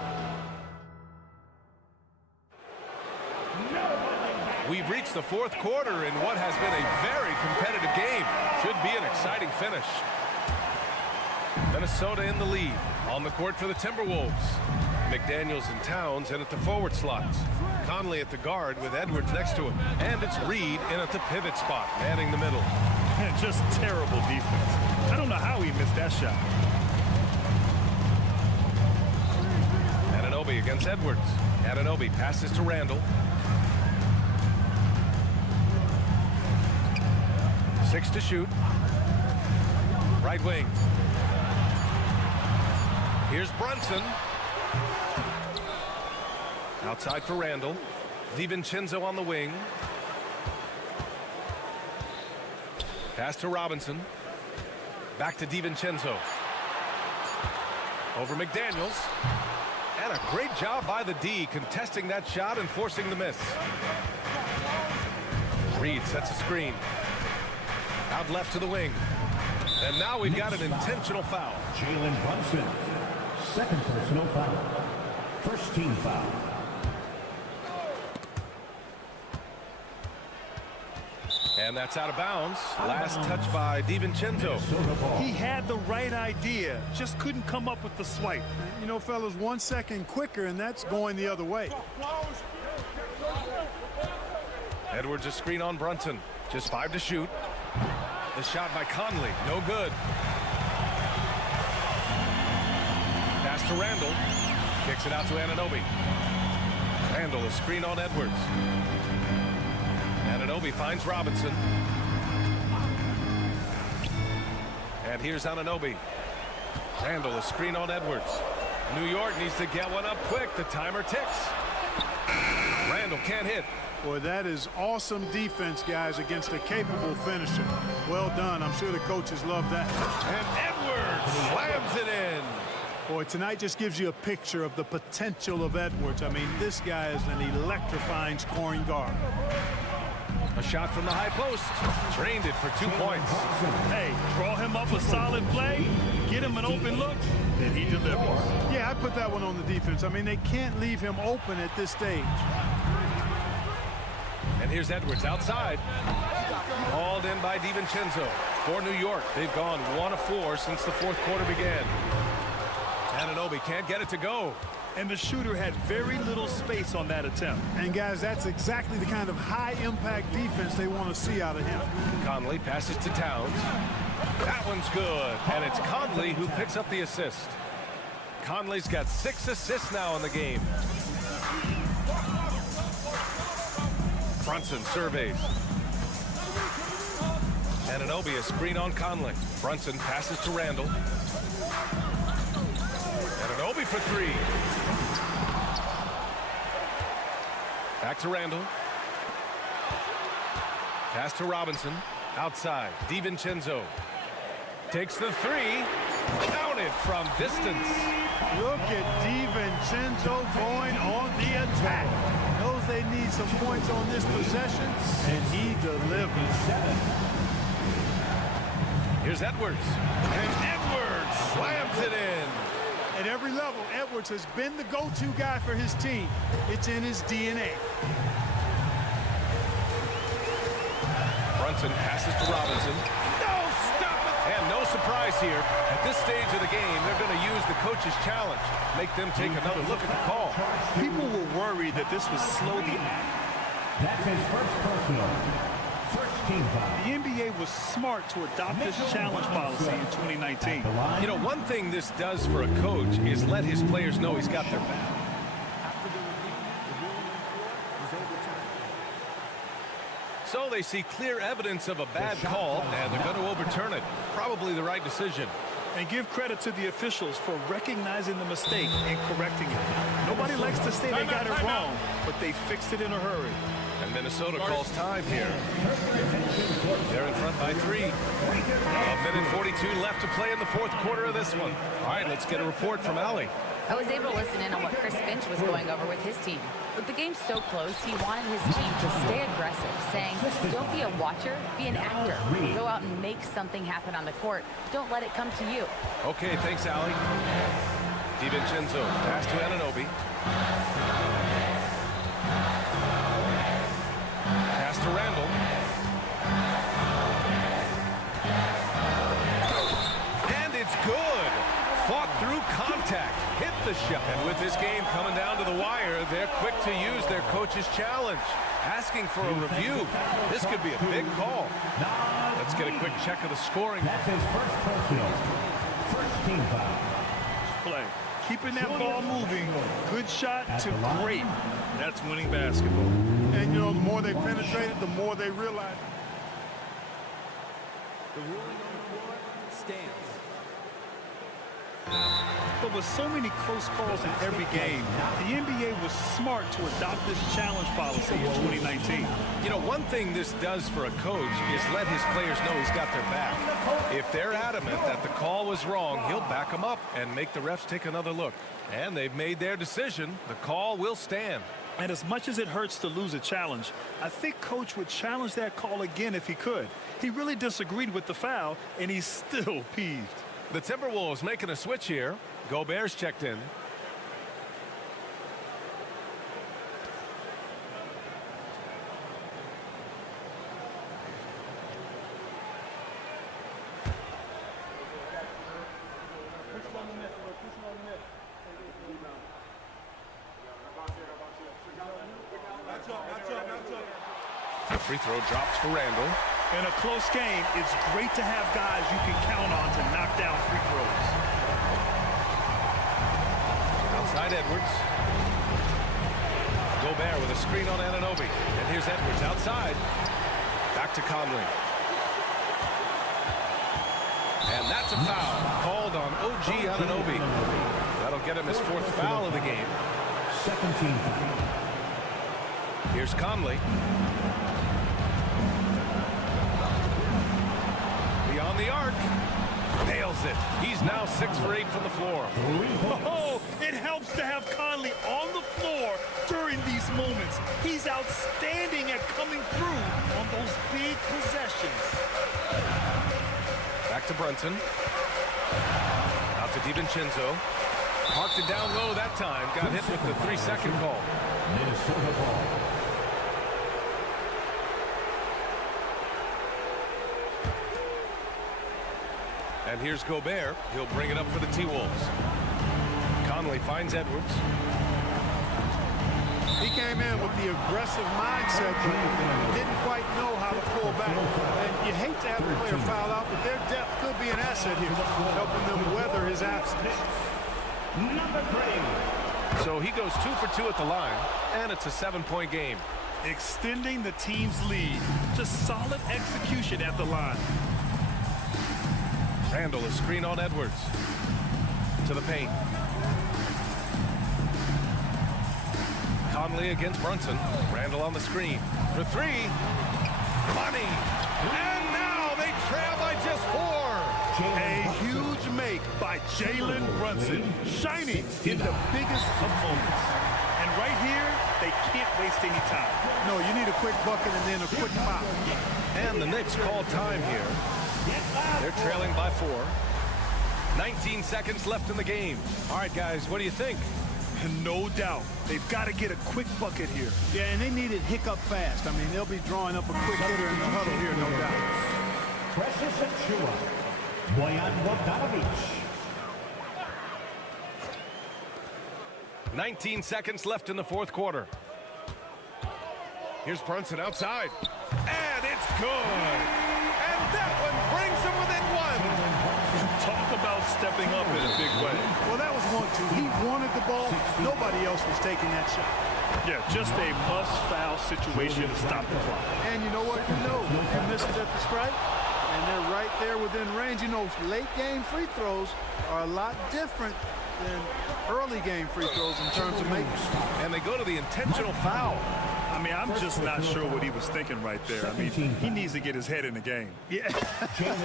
We've reached the fourth quarter in what has been a very competitive game. Should be an exciting finish. Minnesota in the lead. On the court for the Timberwolves. McDaniels and Towns in at the forward slots. Conley at the guard with Edwards next to him. And it's Reed in at the pivot spot, manning the middle. And just terrible defense. I don't know how he missed that shot. Anunoby against Edwards. Anunoby passes to Randall. 6 to shoot. Right wing. Here's Brunson. Outside for Randall. DiVincenzo on the wing. Pass to Robinson. Back to DiVincenzo. Over McDaniels. And a great job by the D contesting that shot and forcing the miss. Reed sets a screen. Out left to the wing. And now we've got an intentional foul. Jalen Brunson, second personal foul. First team foul. And that's out of bounds. Last touch by DiVincenzo. He had the right idea, just couldn't come up with the swipe. You know, fellas, 1 second quicker, and that's going the other way. Edwards a screen on Brunson. Just 5 to shoot. The shot by Conley, no good. Pass to Randall. Kicks it out to Anunoby. Randall a screen on Edwards. Anunoby finds Robinson. And here's Anunoby. Randall a screen on Edwards. New York needs to get one up quick. The timer ticks. Randall can't hit. Boy, that is awesome defense, guys, against a capable finisher. Well done. I'm sure the coaches love that. And Edwards slams it in. Boy, tonight just gives you a picture of the potential of Edwards. I mean, this guy is an electrifying scoring guard. A shot from the high post. Drained it for 2 points. Hey, draw him up a solid play, get him an open look, and he delivers. Yeah, I put that one on the defense. I mean, they can't leave him open at this stage. And here's Edwards outside. Hauled in by DiVincenzo. For New York, they've gone 1 of 4 since the fourth quarter began. Anunoby can't get it to go. And the shooter had very little space on that attempt. And, guys, that's exactly the kind of high-impact defense they want to see out of him. Conley passes to Towns. That one's good. And it's Conley who picks up the assist. Conley's got 6 assists now in the game. Brunson surveys. Anunoby a screen on Conley. Brunson passes to Randall. Anunoby for 3. Back to Randall. Pass to Robinson. Outside. DiVincenzo takes the 3. Counted from distance. Look at DiVincenzo going on the attack. Knows they need some points on this possession, and he delivers. Here's Edwards. And Edwards slams it in. At every level, Edwards has been the go-to guy for his team. It's in his DNA. Brunson passes to Robinson. No, stop it! And no surprise here. At this stage of the game, they're going to use the coach's challenge. Make them take another look at the call. People were worried that this would slow the... That's his first personal. First team foul. The NBA was smart to adopt this challenge policy in 2019. You know, one thing this does for a coach is let his players know he's got their back. After the review, the ruling on the floor is overturned. So they see clear evidence of a bad call, and they're going to overturn it. Probably the right decision. And give credit to the officials for recognizing the mistake and correcting it. Nobody likes to say they got it wrong, but they fixed it in a hurry. And Minnesota calls time here. They're in front by 3. 1:42 left to play in the fourth quarter of this one. All right, let's get a report from Allie. I was able to listen in on what Chris Finch was going over with his team. With the game so close, he wanted his team to stay aggressive, saying, don't be a watcher, be an actor. Go out and make something happen on the court. Don't let it come to you. Okay, thanks, Allie. DiVincenzo, pass to Anunoby. Pass to Randall. And it's good. Fought through contact. Hit the shot. And with this game coming down to the wire, they're quick to use their coach's challenge. Asking for a review. This could be a big call. Let's get a quick check of the scoring. That's his first personal. First team foul. Play. Keeping that ball moving. Good shot to great. That's winning basketball. And, you know, the more they penetrated, the more they realized. The ruling on the floor stands. But with so many close calls in every game, the NBA was smart to adopt this challenge policy in 2019. You know, one thing this does for a coach is let his players know he's got their back. If they're adamant that the call was wrong, he'll back them up and make the refs take another look. And they've made their decision. The call will stand. And as much as it hurts to lose a challenge, I think Coach would challenge that call again if he could. He really disagreed with the foul, and he's still peeved. The Timberwolves making a switch here. Gobert's checked in. The free throw drops for Randall. In a close game, it's great to have guys you can count on to knock down free throws. Outside Edwards. Gobert with a screen on Anunoby. And here's Edwards outside. Back to Conley. And that's a foul called on OG Anunoby. That'll get him his fourth foul of the game. Second team foul. Here's Conley. Beyond the arc. Nails it. He's now 6 for 8 from the floor. Oh, it helps to have Conley on the floor during these moments. He's outstanding at coming through on those big possessions. Back to Brunson. Out to DiVincenzo. Parked it down low that time. Got hit with the 3-second call. Minnesota ball. And here's Gobert. He'll bring it up for the T-Wolves. Conley finds Edwards. He came in with the aggressive mindset, but didn't quite know how to pull back. And you hate to have a player foul out, but their depth could be an asset here, helping them weather his absence. Number 3. So he goes 2 for 2 at the line, and it's a 7-point game. Extending the team's lead. Just solid execution at the line. Randall is screen on Edwards. To the paint. Conley against Brunson. Randall on the screen. For 3. Money. And now they trail by just 4. A huge make by Jalen Brunson, shining in the biggest of moments. And right here, they can't waste any time. No, you need a quick bucket and then a quick foul. And the Knicks call time here. They're trailing by 4. 19 seconds left in the game. All right, guys, what do you think? No doubt. They've got to get a quick bucket here. Yeah, and they need it hiccup fast. I mean, they'll be drawing up a quick hitter in the huddle here, no doubt. Precious Achiuwa. Boyan Bogdanovic. 19 seconds left in the fourth quarter. Here's Brunson outside. And it's good. And that one brings them within 1. Talk about stepping up in a big way. Well, that was 1-2. He wanted the ball. Nobody else was taking that shot. Yeah, just a must-foul situation to stop the clock. And you know what? You know, he misses at the strike, and they're right there within range. You know, late-game free throws are a lot different than early-game free throws in terms of making. And they go to the intentional foul. I mean, I'm just not sure what he was thinking right there. I mean, he needs to get his head in the game. Yeah,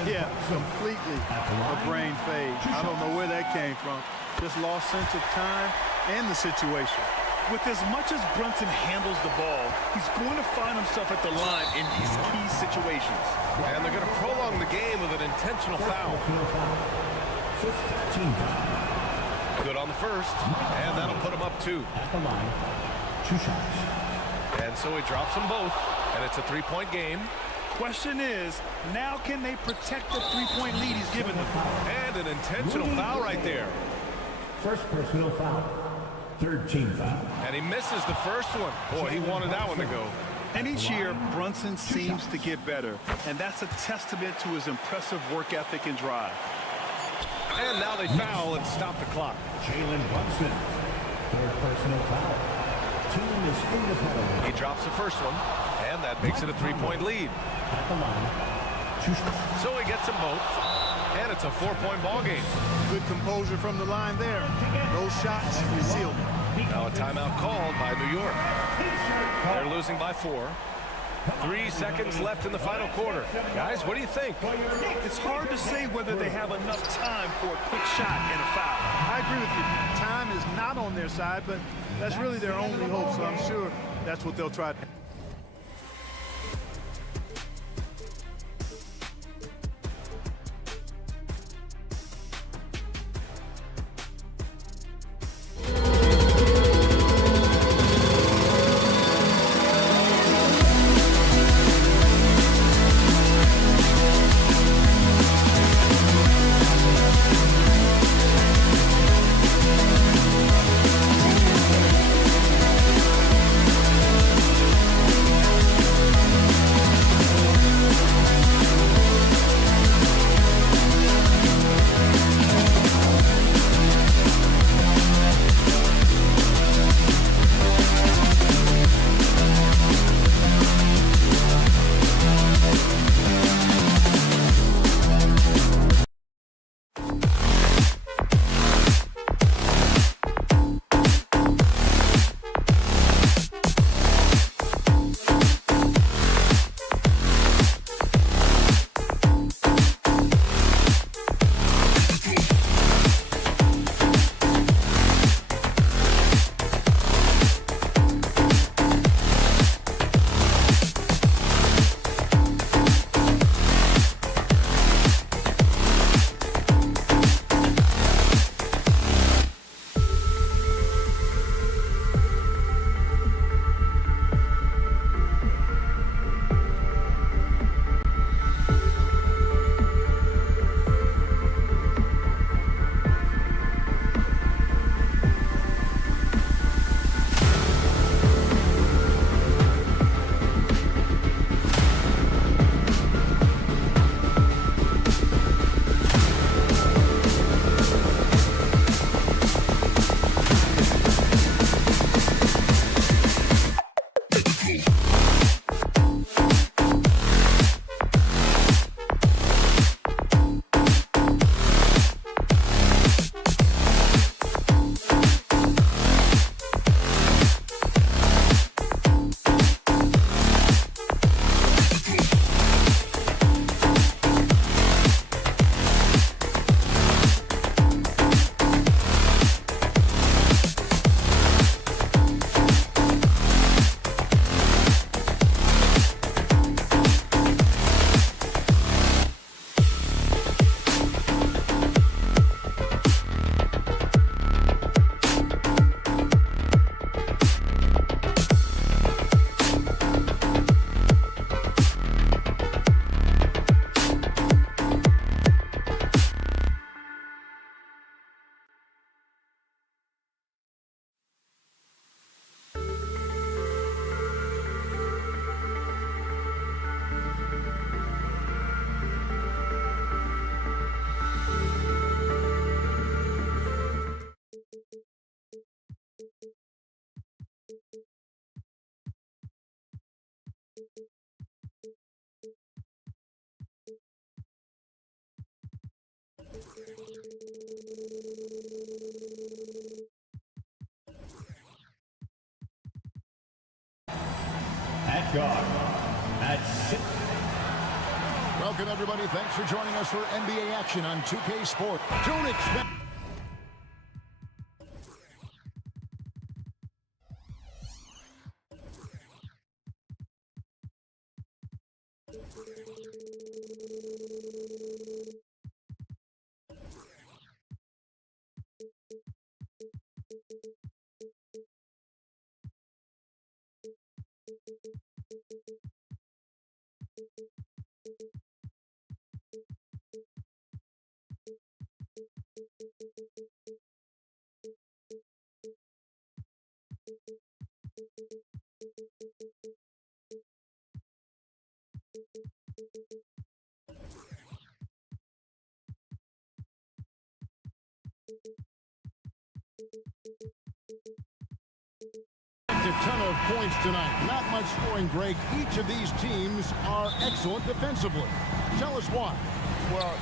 yeah, completely a brain fade. I don't know where that came from. Just lost sense of time and the situation. With as much as Brunson handles the ball, he's going to find himself at the line in these key situations. And they're going to prolong the game with an intentional foul. Good on the first, and that'll put him up 2. At the line, 2 shots. And so he drops them both, and it's a 3-point game. Question is, now can they protect the 3-point lead he's given them? And an intentional foul right there. First personal foul. Third team foul. And he misses the first one. Boy, he wanted that one to go. And each year, Brunson seems to get better, and that's a testament to his impressive work ethic and drive. And now they foul and stop the clock. Jalen Brunson. Third personal foul. Team is in the penalty. He drops the first one, and that makes it a 3-point lead. At the line, 2 shots. So he gets them both, and it's a 4-point ball game. Good composure from the line there. Those shots sealed it. Now a timeout called by New York. They're losing by 4. 3 seconds left in the final quarter. Guys, what do you think? It's hard to say whether they have enough time for a quick shot and a foul. I agree with you. Time is not on their side, but that's really their only hope, so I'm sure that's what they'll try. shot at 6. Welcome, everybody. Thanks for joining us for NBA action on 2K Sport. Don't expect... A ton of points tonight. Not much scoring, Greg. Each of these teams are excellent defensively. Tell us why. Well,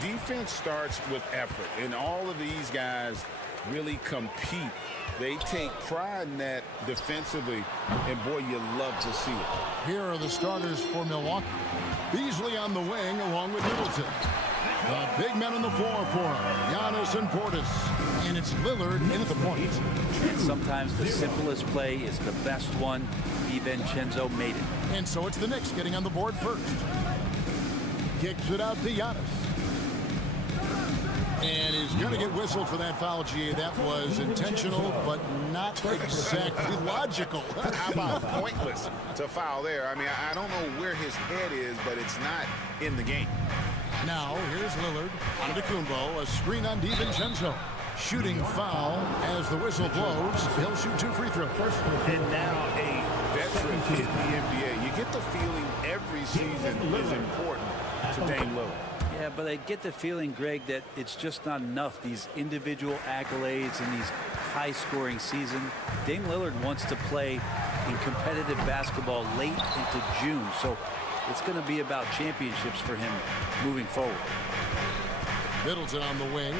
defense starts with effort, and all of these guys really compete. They take pride in that defensively, and boy, you love to see it. Here are the starters for Milwaukee. Beasley on the wing along with Middleton. The big men on the floor for him, Giannis and Portis. And it's Lillard in at the point. And sometimes the simplest play is the best one. DiVincenzo made it. And so it's the Knicks getting on the board first. Kicks it out to Giannis. And he's going to get whistled for that foul, GA. That was intentional, but not exactly logical. How about pointless to foul there? I mean, I don't know where his head is, but it's not in the game. Now, here's Lillard. Antetokounmpo, a screen on DiVincenzo. Shooting foul as the whistle blows. He'll shoot 2 free throws. And now a veteran in the NBA. You get the feeling every season is important to Dame Lillard. Yeah, but I get the feeling, Greg, that it's just not enough. These individual accolades and these high-scoring season. Dame Lillard wants to play in competitive basketball late into June. So it's going to be about championships for him moving forward. Middleton on the wing.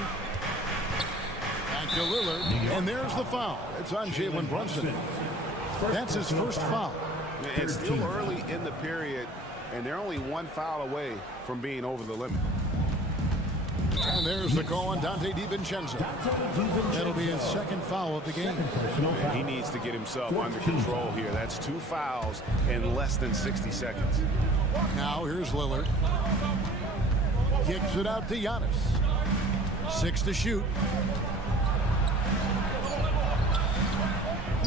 Back to Lillard. And there's the foul. It's on Jalen Brunson. That's his first foul. It's still early in the period, and they're only 1 foul away from being over the limit. And there's the call on Dante DiVincenzo. That'll be his second foul of the game. And he needs to get himself under control here. That's 2 fouls in less than 60 seconds. Now here's Lillard. Kicks it out to Giannis. 6 to shoot.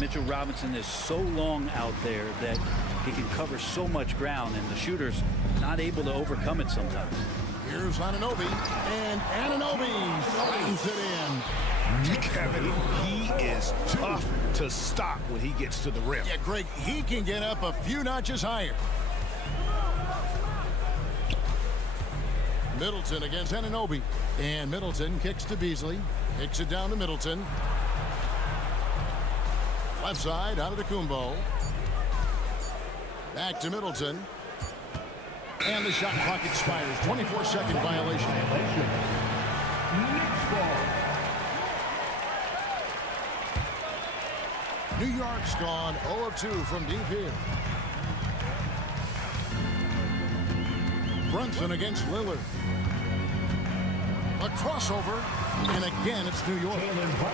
Mitchell Robinson is so long out there that he can cover so much ground, and the shooter's not able to overcome it sometimes. Here's Anunoby, and Anunoby slams it in. Kevin, he is tough to stop when he gets to the rim. Yeah, Greg, he can get up a few notches higher. Middleton against Anunoby. And Middleton kicks to Beasley. Kicks it down to Middleton. Left side, Antetokounmpo. Back to Middleton. And the shot clock expires. 24-second violation. New York's gone 0 of 2 from deep here. Brunson against Lillard. A crossover. And again, it's New York.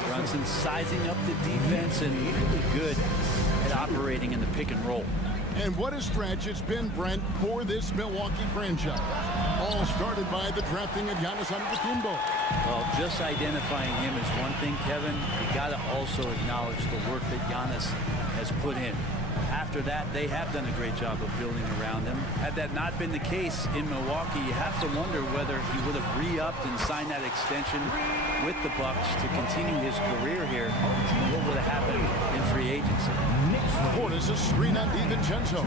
Brunson sizing up the defense and really good at operating in the pick and roll. And what a stretch it's been, Brent, for this Milwaukee franchise. All started by the drafting of Giannis Antetokounmpo. Well, just identifying him is one thing, Kevin. You got to also acknowledge the work that Giannis has put in. After that, they have done a great job of building around him. Had that not been the case in Milwaukee, you have to wonder whether he would have re-upped and signed that extension with the Bucks to continue his career here. What would have happened in free agency? Portis, a screen on DiVincenzo.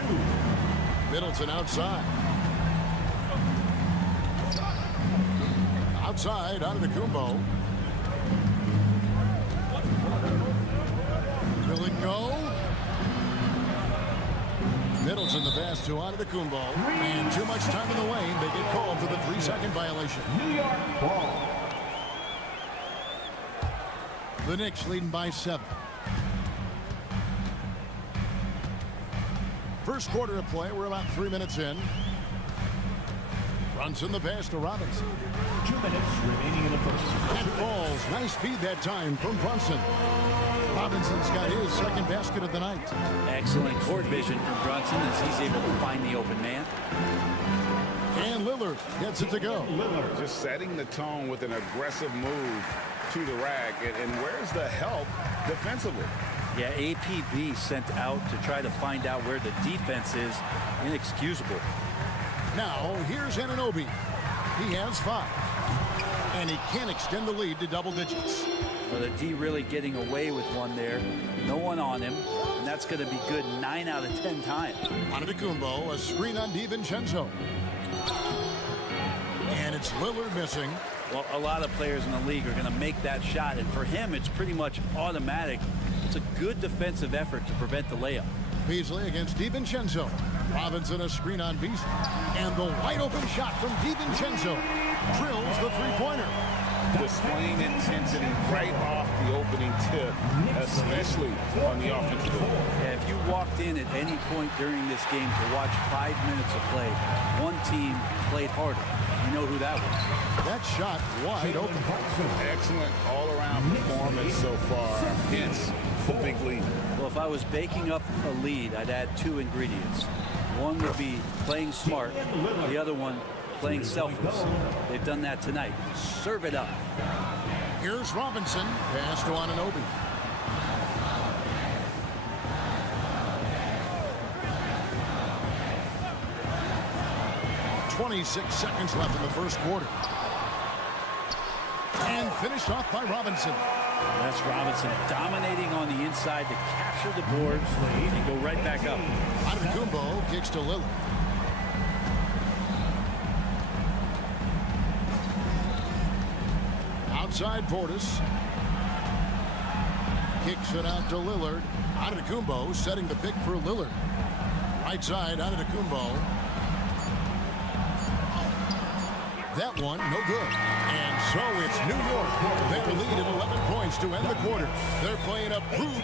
Middleton outside. Outside, Antetokounmpo. Will it go? Middleton the pass to Antetokounmpo. And too much time in the lane. They get called for the 3-second violation. New York ball. The Knicks leading by 7. First quarter of play. We're about 3 minutes in. Brunson the pass to Robinson. 2 minutes remaining in the first. It falls. Nice speed that time from Brunson. Robinson's got his second basket of the night. Excellent court vision from Brunson as he's able to find the open man. And Lillard gets it to go. Just setting the tone with an aggressive move to the rack. And where's the help defensively? Yeah, APB sent out to try to find out where the defense is. Inexcusable. Now, here's Anunoby. He has 5. And he can extend the lead to double digits. Well, the D really getting away with one there. No one on him. And that's going to be good 9 out of 10 times. Antetokounmpo, a screen on DiVincenzo. And it's Lillard missing. Well, a lot of players in the league are going to make that shot. And for him, it's pretty much automatic. It's a good defensive effort to prevent the layup. Beasley against DiVincenzo. Robinson a screen on Beasley. And the wide open shot from DiVincenzo. Drills the three-pointer. Displaying intensity right off the opening tip, especially on the offensive end. Yeah, if you walked in at any point during this game to watch 5 minutes of play, one team played harder. You know who that was. That shot wide open. Excellent all-around performance so far. Hence the big lead. Well, if I was baking up a lead, I'd add 2 ingredients. One would be playing smart. The other one, playing selfless. They've done that tonight. Serve it up. Here's Robinson. Pass to Anunoby. .26 seconds left in the first quarter. And finished off by Robinson. That's Robinson dominating on the inside to capture the boards and go right back up. Antetokounmpo kicks to Lillard. Outside Portis. Kicks it out to Lillard. Antetokounmpo setting the pick for Lillard. Right side, Antetokounmpo. That one, no good. And so it's New York. Their lead at 11 points to end the quarter. They're playing a brute.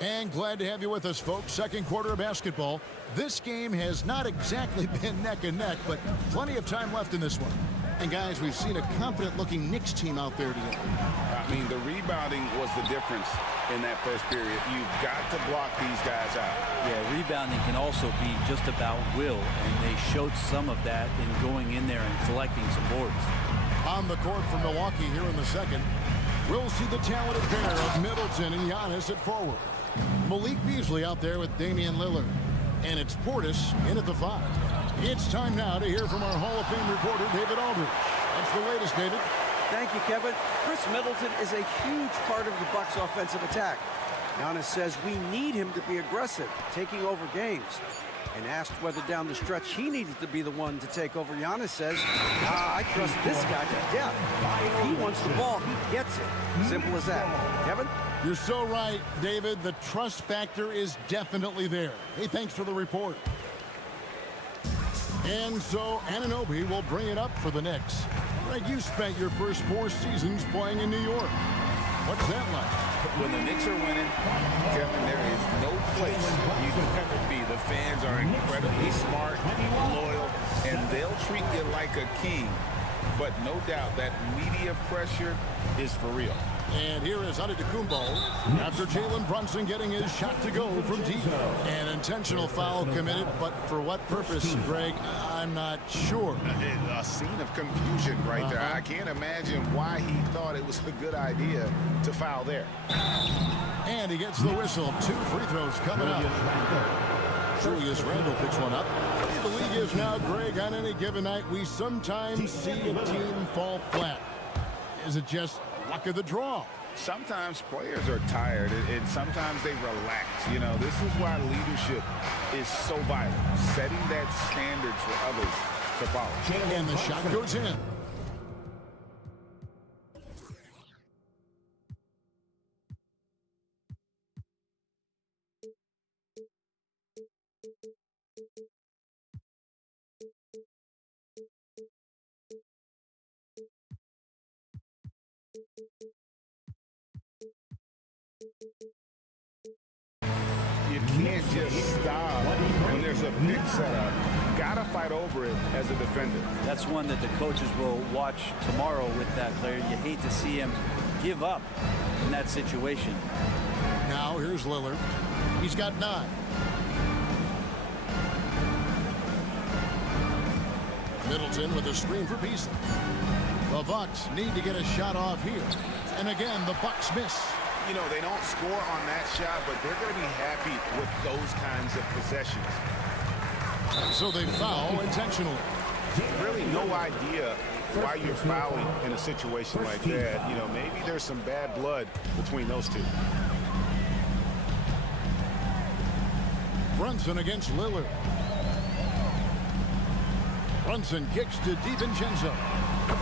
And glad to have you with us, folks. Second quarter of basketball. This game has not exactly been neck and neck, but plenty of time left in this one. And guys, we've seen a confident-looking Knicks team out there today. I mean, the rebounding was the difference in that first period. You've got to block these guys out. Yeah, rebounding can also be just about will, and they showed some of that in going in there and collecting some boards. On the court for Milwaukee here in the second, we'll see the talented pair of Middleton and Giannis at forward. Malik Beasley out there with Damian Lillard. And it's Portis in at the 5. It's time now to hear from our Hall of Fame reporter, David Aldridge. What's the latest, David? Thank you, Kevin. Chris Middleton is a huge part of the Bucks' offensive attack. Giannis says we need him to be aggressive, taking over games. And asked whether down the stretch he needed to be the one to take over, Giannis says, I trust this guy to death. If he wants the ball, he gets it. Simple as that. Kevin? You're so right, David. The trust factor is definitely there. Hey, thanks for the report. And so Anunoby will bring it up for the Knicks. Greg, you spent your first 4 seasons playing in New York. What's that like? When the Knicks are winning, Kevin, there is no place you can ever be. The fans are incredibly smart, loyal, and they'll treat you like a king. But no doubt that media pressure is for real. And here is Antetokounmpo after Jalen Brunson getting his shot to go from deep. An intentional foul committed, but for what purpose, Greg? I'm not sure. A scene of confusion right there. I can't imagine why he thought it was a good idea to foul there. And he gets the whistle. 2 free throws coming up. Julius Randle picks one up. The league is now, Greg, on any given night, we sometimes see a team fall flat. Is it just luck of the draw? Sometimes players are tired, and sometimes they relax. You know, this is why leadership is so vital. Setting that standard for others to follow. And the shot goes in. You can't just stop when there's a big setup. Gotta fight over it as a defender. That's one that the coaches will watch tomorrow with that player. You hate to see him give up in that situation. Now here's Lillard. He's got 9. Middleton with a screen for Beasley. The Bucks need to get a shot off here. And again, the Bucks miss. You know, they don't score on that shot, but they're going to be happy with those kinds of possessions. So they foul intentionally. Really no idea why you're fouling in a situation like that. You know, maybe there's some bad blood between those two. Brunson against Lillard. Brunson kicks to DiVincenzo.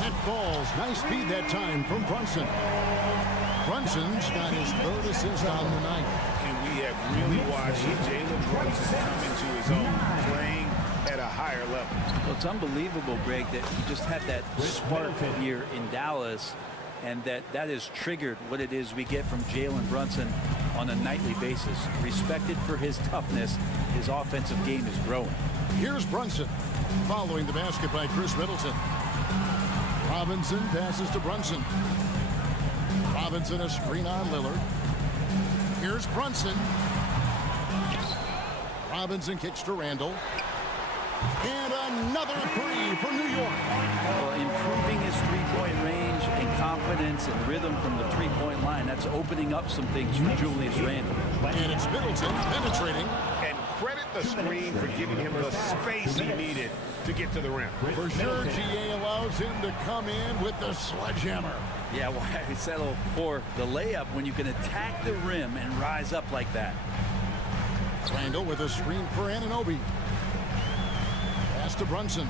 That falls. Nice speed that time from Brunson. Brunson's got his 3rd assist on the night. And we have really watched Jalen Brunson come into his own, playing at a higher level. Well, it's unbelievable, Greg, that he just had that spark here in Dallas, and that has triggered what it is we get from Jalen Brunson on a nightly basis. Respected for his toughness, his offensive game is growing. Here's Brunson following the basket by Chris Middleton. Robinson passes to Brunson. Robinson a screen on Lillard. Here's Brunson. Robinson kicks to Randall. And another 3 for New York. Well, improving his three-point range and confidence and rhythm from the three-point line. That's opening up some things for Julius Randle. And it's Middleton penetrating. And credit the screen for giving him the space he needed to get to the rim. For sure, GA allows him to come in with the sledgehammer. Yeah, why settle for the layup when you can attack the rim and rise up like that? Randall with a screen for Anunoby. Pass to Brunson.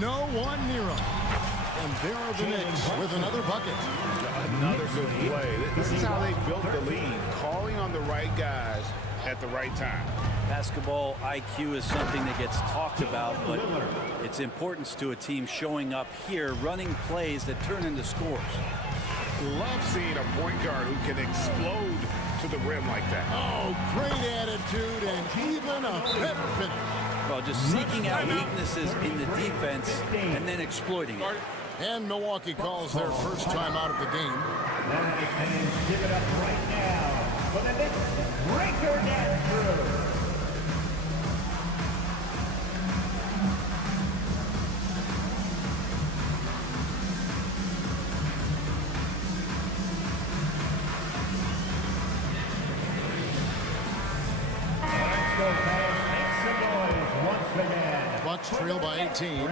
No one near him. And there are the Knicks with another bucket. Another good play. This is how they built the lead, calling on the right guys at the right time. Basketball IQ is something that gets talked about, but its importance to a team showing up here, running plays that turn into scores. Love seeing a point guard who can explode to the rim like that. Oh, great attitude and even a better finish. Well, just seeking out weaknesses in the defense and then exploiting it. And Milwaukee calls their first time out of the game. Give it up right now for the Knicks breaker dance crew. Bucks trail by 18.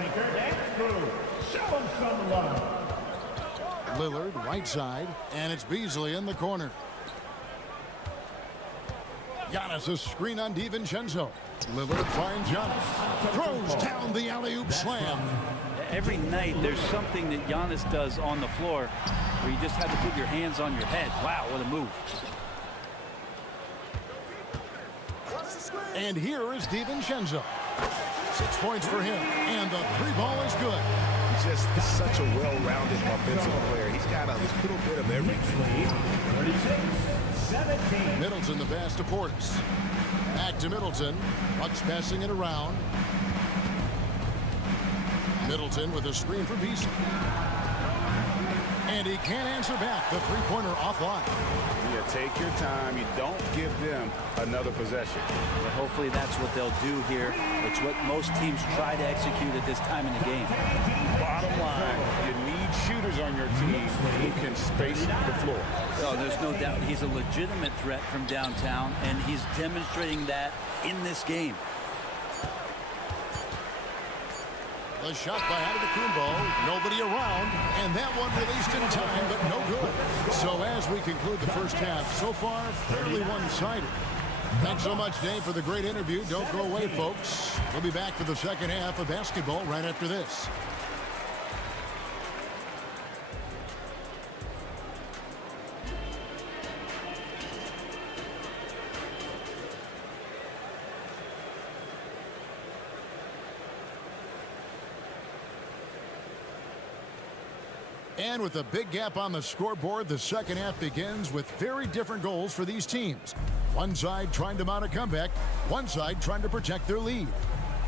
Lillard, right side, and it's Beasley in the corner. Giannis a screen on DiVincenzo. Lillard finds Giannis. Throws down the alley-oop slam. Every night there's something that Giannis does on the floor where you just have to put your hands on your head. Wow, what a move. And here is DiVincenzo. 6 points for him, and the 3-ball is good. He's just such a well-rounded offensive player. He's got a little bit of everything. 36-17. Middleton the pass to Portis. Back to Middleton. Bucks passing it around. Middleton with a screen for Beasley. And he can't answer back. The three-pointer offline. You take your time. You don't give them another possession. Well, hopefully that's what they'll do here. It's what most teams try to execute at this time in the game. Bottom line, you need shooters on your team who can space the floor. Oh, there's no doubt he's a legitimate threat from downtown, and he's demonstrating that in this game. The shot by Antetokounmpo, nobody around, and that one released in time, but no good. So as we conclude the first half, so far, fairly one-sided. Thanks so much, Dave, for the great interview. Don't go away, folks. We'll be back for the second half of basketball right after this. And with a big gap on the scoreboard, the second half begins with very different goals for these teams. One side trying to mount a comeback, one side trying to protect their lead.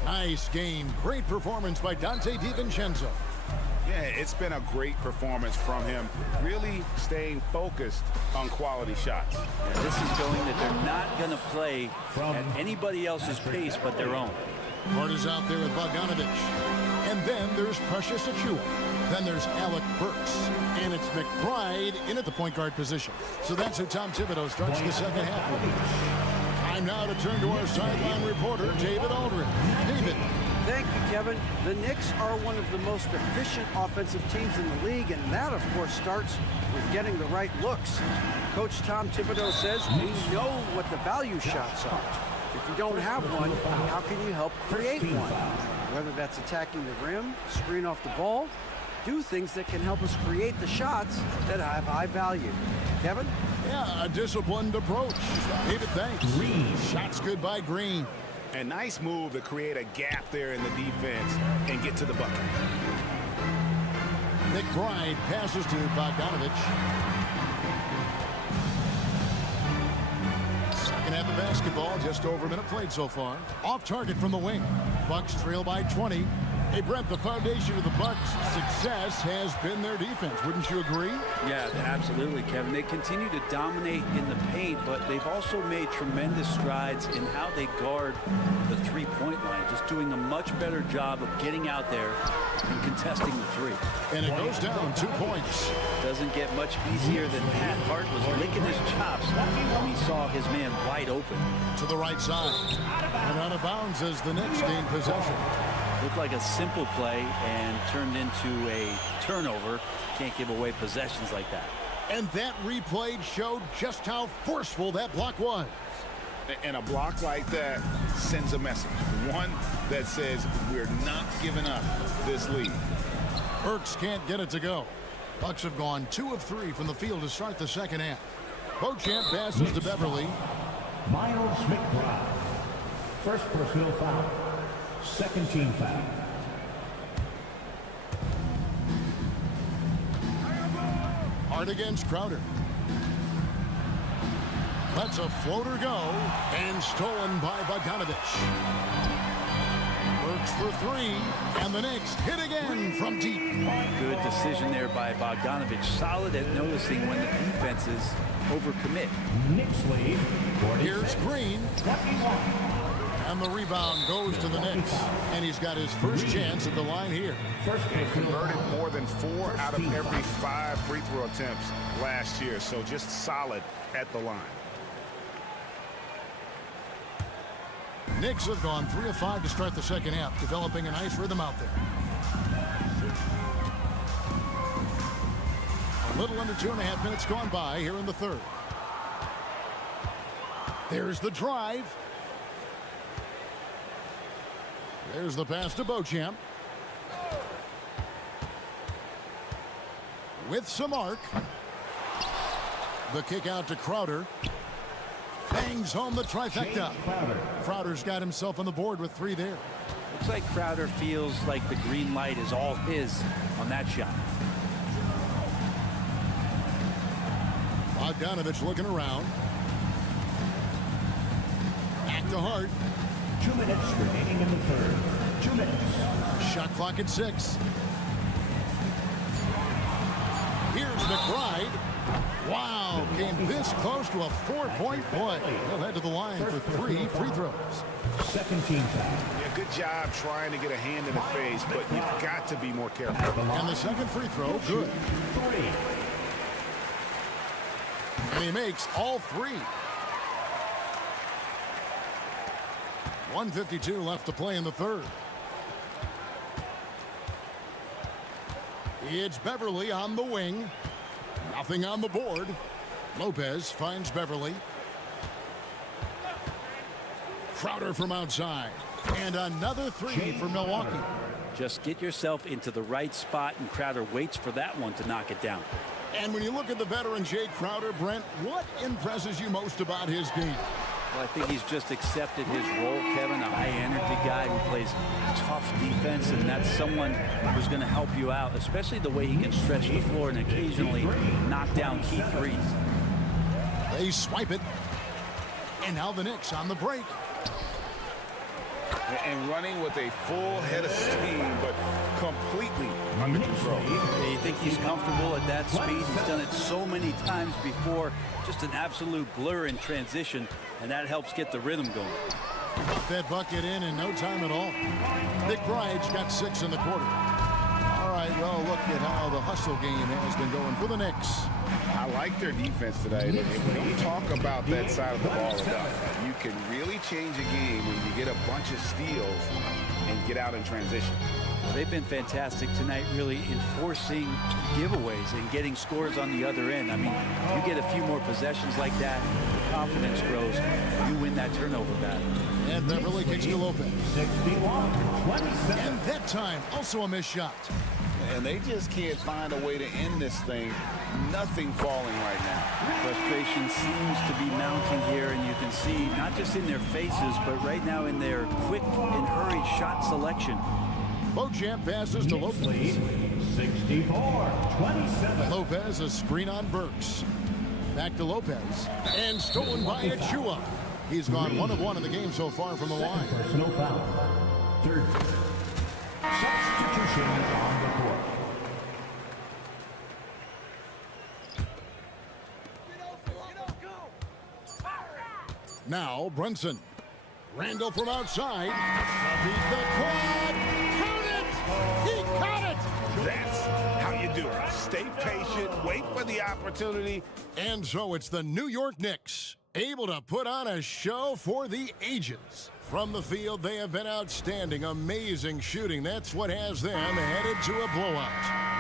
Nice game. Great performance by Donte DiVincenzo. Yeah, it's been a great performance from him, really staying focused on quality shots. Yeah, this is showing that they're not going to play at anybody else's pace but their own. Hart is out there with Bogdanovich. And then there's Precious Achiuwa. Then there's Alec Burks. And it's McBride in at the point guard position. So that's how Tom Thibodeau starts the second half with. Time now to turn to our sideline reporter, David Aldridge. David. Thank you, Kevin. The Knicks are one of the most efficient offensive teams in the league, and that, of course, starts with getting the right looks. Coach Tom Thibodeau says we know what the value shots are. If you don't have one, how can you help create one? Whether that's attacking the rim, screen off the ball, do things that can help us create the shots that have high value. Kevin? Yeah, a disciplined approach. David, thanks. Green. Shots good by Green. A nice move to create a gap there in the defense and get to the bucket. McBride passes to Bogdanovich. Second half of basketball, just over a minute played so far. Off target from the wing. Bucks trail by 20. Hey, Brent, the foundation of the Bucks' success has been their defense. Wouldn't you agree? Yeah, absolutely, Kevin. They continue to dominate in the paint, but they've also made tremendous strides in how they guard the three-point line, just doing a much better job of getting out there and contesting the three. And it goes down 2 points. Doesn't get much easier than Pat Hart was licking his chops when he saw his man wide open. To the right side. And out of bounds as the Knicks gain possession. Looked like a simple play and turned into a turnover. Can't give away possessions like that. And that replay showed just how forceful that block was. And a block like that sends a message. One that says we're not giving up this lead. Burks can't get it to go. Bucks have gone 2 of 3 from the field to start the second half. Beauchamp passes to Beverly. Miles McBride. First personal foul. Second team foul. Hard against Crowder. Lets a floater go, and stolen by Bogdanovich. Works for 3, and the Knicks hit again from deep. Good decision there by Bogdanovich. Solid at noticing when the defenses overcommit. Knicks lead. Here's Green. 21. And the rebound goes to the Knicks. And he's got his first chance at the line here. And converted more than 4 out of every 5 free throw attempts last year. So just solid at the line. Knicks have gone 3 of 5 to start the second half, developing a nice rhythm out there. A little under 2.5 minutes gone by here in the third. There's the drive. There's the pass to Beauchamp. With some arc. The kick out to Crowder. Bangs home the trifecta. Crowder's got himself on the board with 3 there. Looks like Crowder feels like the green light is all his on that shot. Bogdanovich looking around. Back to Hart. 2 minutes remaining in the third. 2 minutes. Shot clock at 6. Here's McBride. Wow, came this close to a 4-point play. He'll head to the line for 3 free throws. Second team foul. Yeah, good job trying to get a hand in the face, but you've got to be more careful. And the second free throw, good. 3. And he makes all 3. 1:52 left to play in the third. It's Beverly on the wing. Nothing on the board. Lopez finds Beverly. Crowder from outside. And another 3 for Milwaukee. Just get yourself into the right spot, and Crowder waits for that one to knock it down. And when you look at the veteran Jay Crowder, Brent, what impresses you most about his game? Well, I think he's just accepted his role, Kevin, a high-energy guy who plays tough defense, and that's someone who's going to help you out, especially the way he can stretch the floor and occasionally knock down key threes. They swipe it. And now the Knicks on the break. And running with a full head of steam, but completely under control. You think he's comfortable at that speed? He's done it so many times before. Just an absolute blur in transition, and that helps get the rhythm going. Got that bucket in no time at all. McBride's got 6 in the quarter. All right, well, look at how the hustle game has been going for the Knicks. I like their defense today. We don't talk about that side of the ball enough. You can really change a game when you get a bunch of steals and get out in transition. They've been fantastic tonight, really enforcing giveaways and getting scores on the other end. I mean, you get a few more possessions like that, the confidence grows, you win that turnover battle. And Beverly kicks to Lopez. 61-27. And that time, also a missed shot. And they just can't find a way to end this thing. Nothing falling right now. Frustration seems to be mounting here, and you can see not just in their faces, but right now in their quick and hurried shot selection. Beauchamp passes to Lopez. 64-27. Lopez, a screen on Burks. Back to Lopez. And stolen by Achua. He's gone 1 of 1 in the game so far from the line. Personal foul. Third. Substitution on the court. Now Brunson. Randall from outside. Beat the quad. Count it! He caught it! That's how you do it. Stay patient, wait for the opportunity. And so it's the New York Knicks, able to put on a show for the ages. From the field, they have been outstanding, amazing shooting. That's what has them headed to a blowout.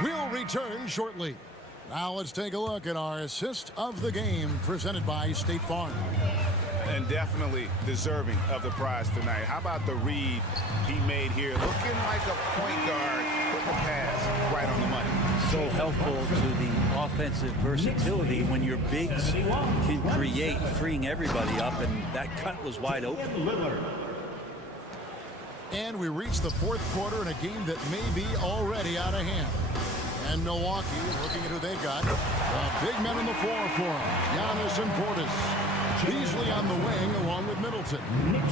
We'll return shortly. Now let's take a look at our assist of the game presented by State Farm. And definitely deserving of the prize tonight. How about the read he made here? Looking like a point guard, putting the pass right on the money. So helpful to the offensive versatility when your bigs can create, freeing everybody up, and that cut was wide open. And we reach the fourth quarter in a game that may be already out of hand. And Milwaukee, looking at who they've got, the big men on the floor for them, Giannis and Portis. Beasley on the wing along with Middleton.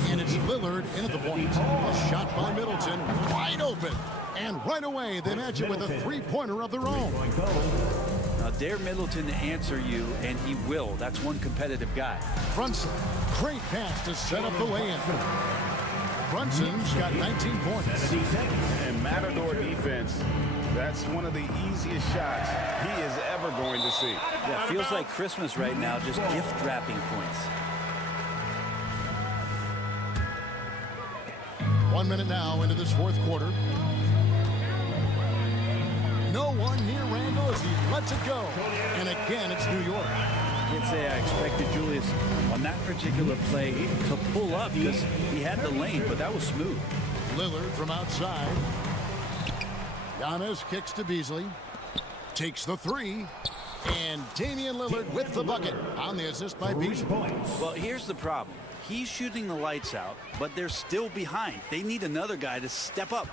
And it's Lillard in at the point. A shot by Middleton, wide open. And right away, they match it with a three-pointer of their own. Now, dare Middleton to answer you, and he will. That's one competitive guy. Brunson, great pass to set up the lay-in. Brunson's got 19 points. And Matador defense, that's one of the easiest shots he is ever going to see. Yeah, feels like Christmas right now, just gift-wrapping points. 1 minute now into this fourth quarter. No one near Randall as he lets it go. And again, it's New York. I can't say I expected Julius on that particular play to pull up because he had the lane, but that was smooth. Lillard from outside. Giannis kicks to Beasley. Takes the three. And Damian Lillard with the bucket on the assist by Beasley. Well, here's the problem. He's shooting the lights out, but they're still behind. They need another guy to step up.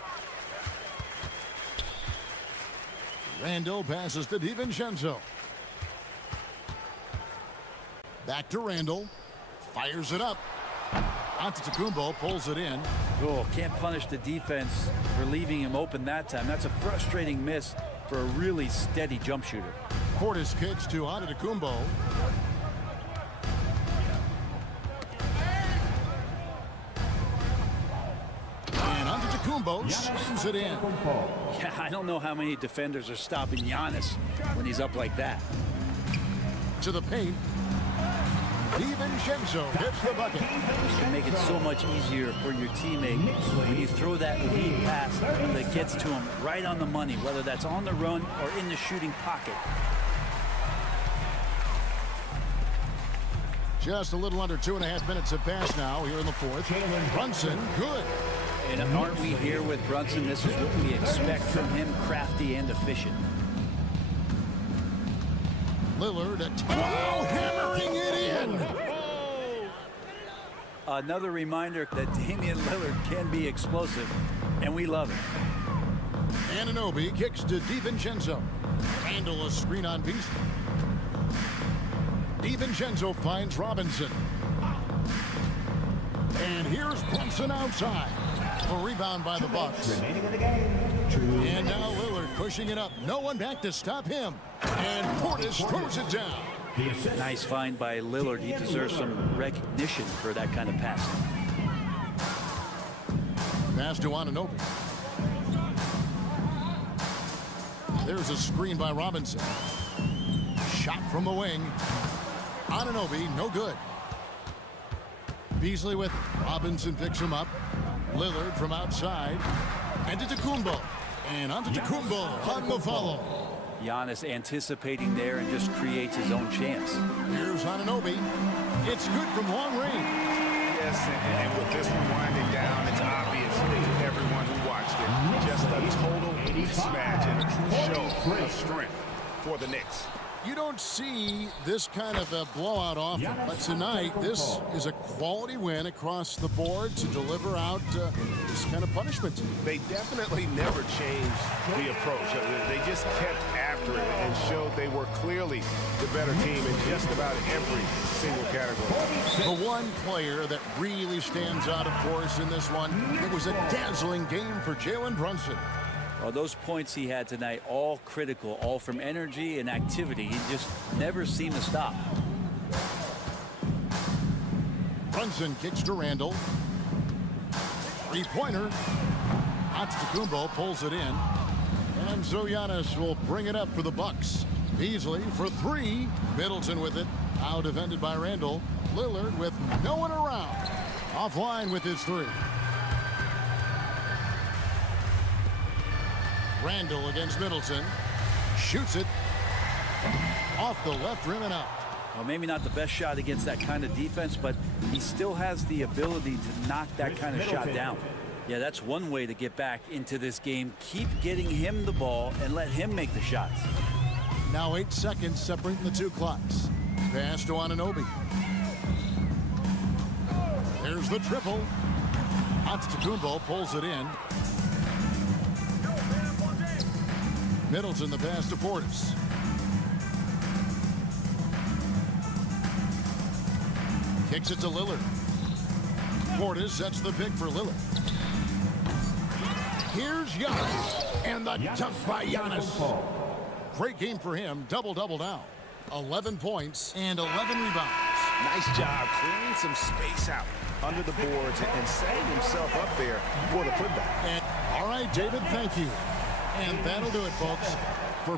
Randall passes to DiVincenzo. Back to Randall. Fires it up. Antetokounmpo pulls it in. Oh, can't punish the defense for leaving him open that time. That's a frustrating miss for a really steady jump shooter. Portis kicks to Antetokounmpo. And Antetokounmpo slams it in. Yeah, I don't know how many defenders are stopping Giannis when he's up like that. To the paint. DiVincenzo hits the bucket. This can make it so much easier for your teammate when you throw that lead pass that gets to him right on the money, whether that's on the run or in the shooting pocket. Just a little under 2.5 minutes have passed now here in the fourth. Brunson, good. And aren't we here with Brunson? This is what we expect from him, crafty and efficient. Lillard, hammering it in. Another reminder that Damian Lillard can be explosive, and we love it. Anunoby kicks to DiVincenzo. Handle a screen on Beasley. DiVincenzo finds Robinson. And here's Brunson outside. A rebound by the Bucks. And now Lillard pushing it up. No one back to stop him. And Portis throws it down. Nice find by Lillard. He deserves some recognition for that kind of passing. Pass to Anunoby. There's a screen by Robinson. Shot from the wing. Anunoby, no good. Beasley with Robinson picks him up. Lillard from outside. And to Antetokounmpo. And Antetokounmpo on the follow. Giannis anticipating there and just creates his own chance. Here's Anunoby. It's good from long range. Yes, and with this one winding down, it's obvious to everyone who watched it. Just a total mismatch and a true show of strength for the Knicks. You don't see this kind of a blowout often, but tonight this is a quality win across the board to deliver out this kind of punishment. They definitely never changed the approach. They just kept after it and showed they were clearly the better team in just about every single category. The one player that really stands out, of course, in this one, it was a dazzling game for Jalen Brunson. Well, those points he had tonight, all critical, all from energy and activity. He just never seemed to stop. Brunson kicks to Randall. Three-pointer. Antetokounmpo pulls it in. And so Giannis will bring it up for the Bucks. Beasley for three. Middleton with it. Out defended by Randall. Lillard with no one around. Offline with his three. Randall against Middleton. Shoots it. Off the left rim and out. Well, maybe not the best shot against that kind of defense, but he still has the ability to knock that kind of shot down. Yeah, that's one way to get back into this game. Keep getting him the ball and let him make the shots. Now 8 seconds separating the two clocks. Pass to Anunoby. There's the triple. Antetokounmpo pulls it in. Middleton the pass to Portis. Kicks it to Lillard. Portis sets the pick for Lillard. Here's Giannis. And the dunk by Giannis. Great game for him. Double-double now. 11 points and 11 rebounds. Nice job clearing some space out under the boards and setting himself up there for the putback. And, all right, David, thank you. And that'll do it, folks. For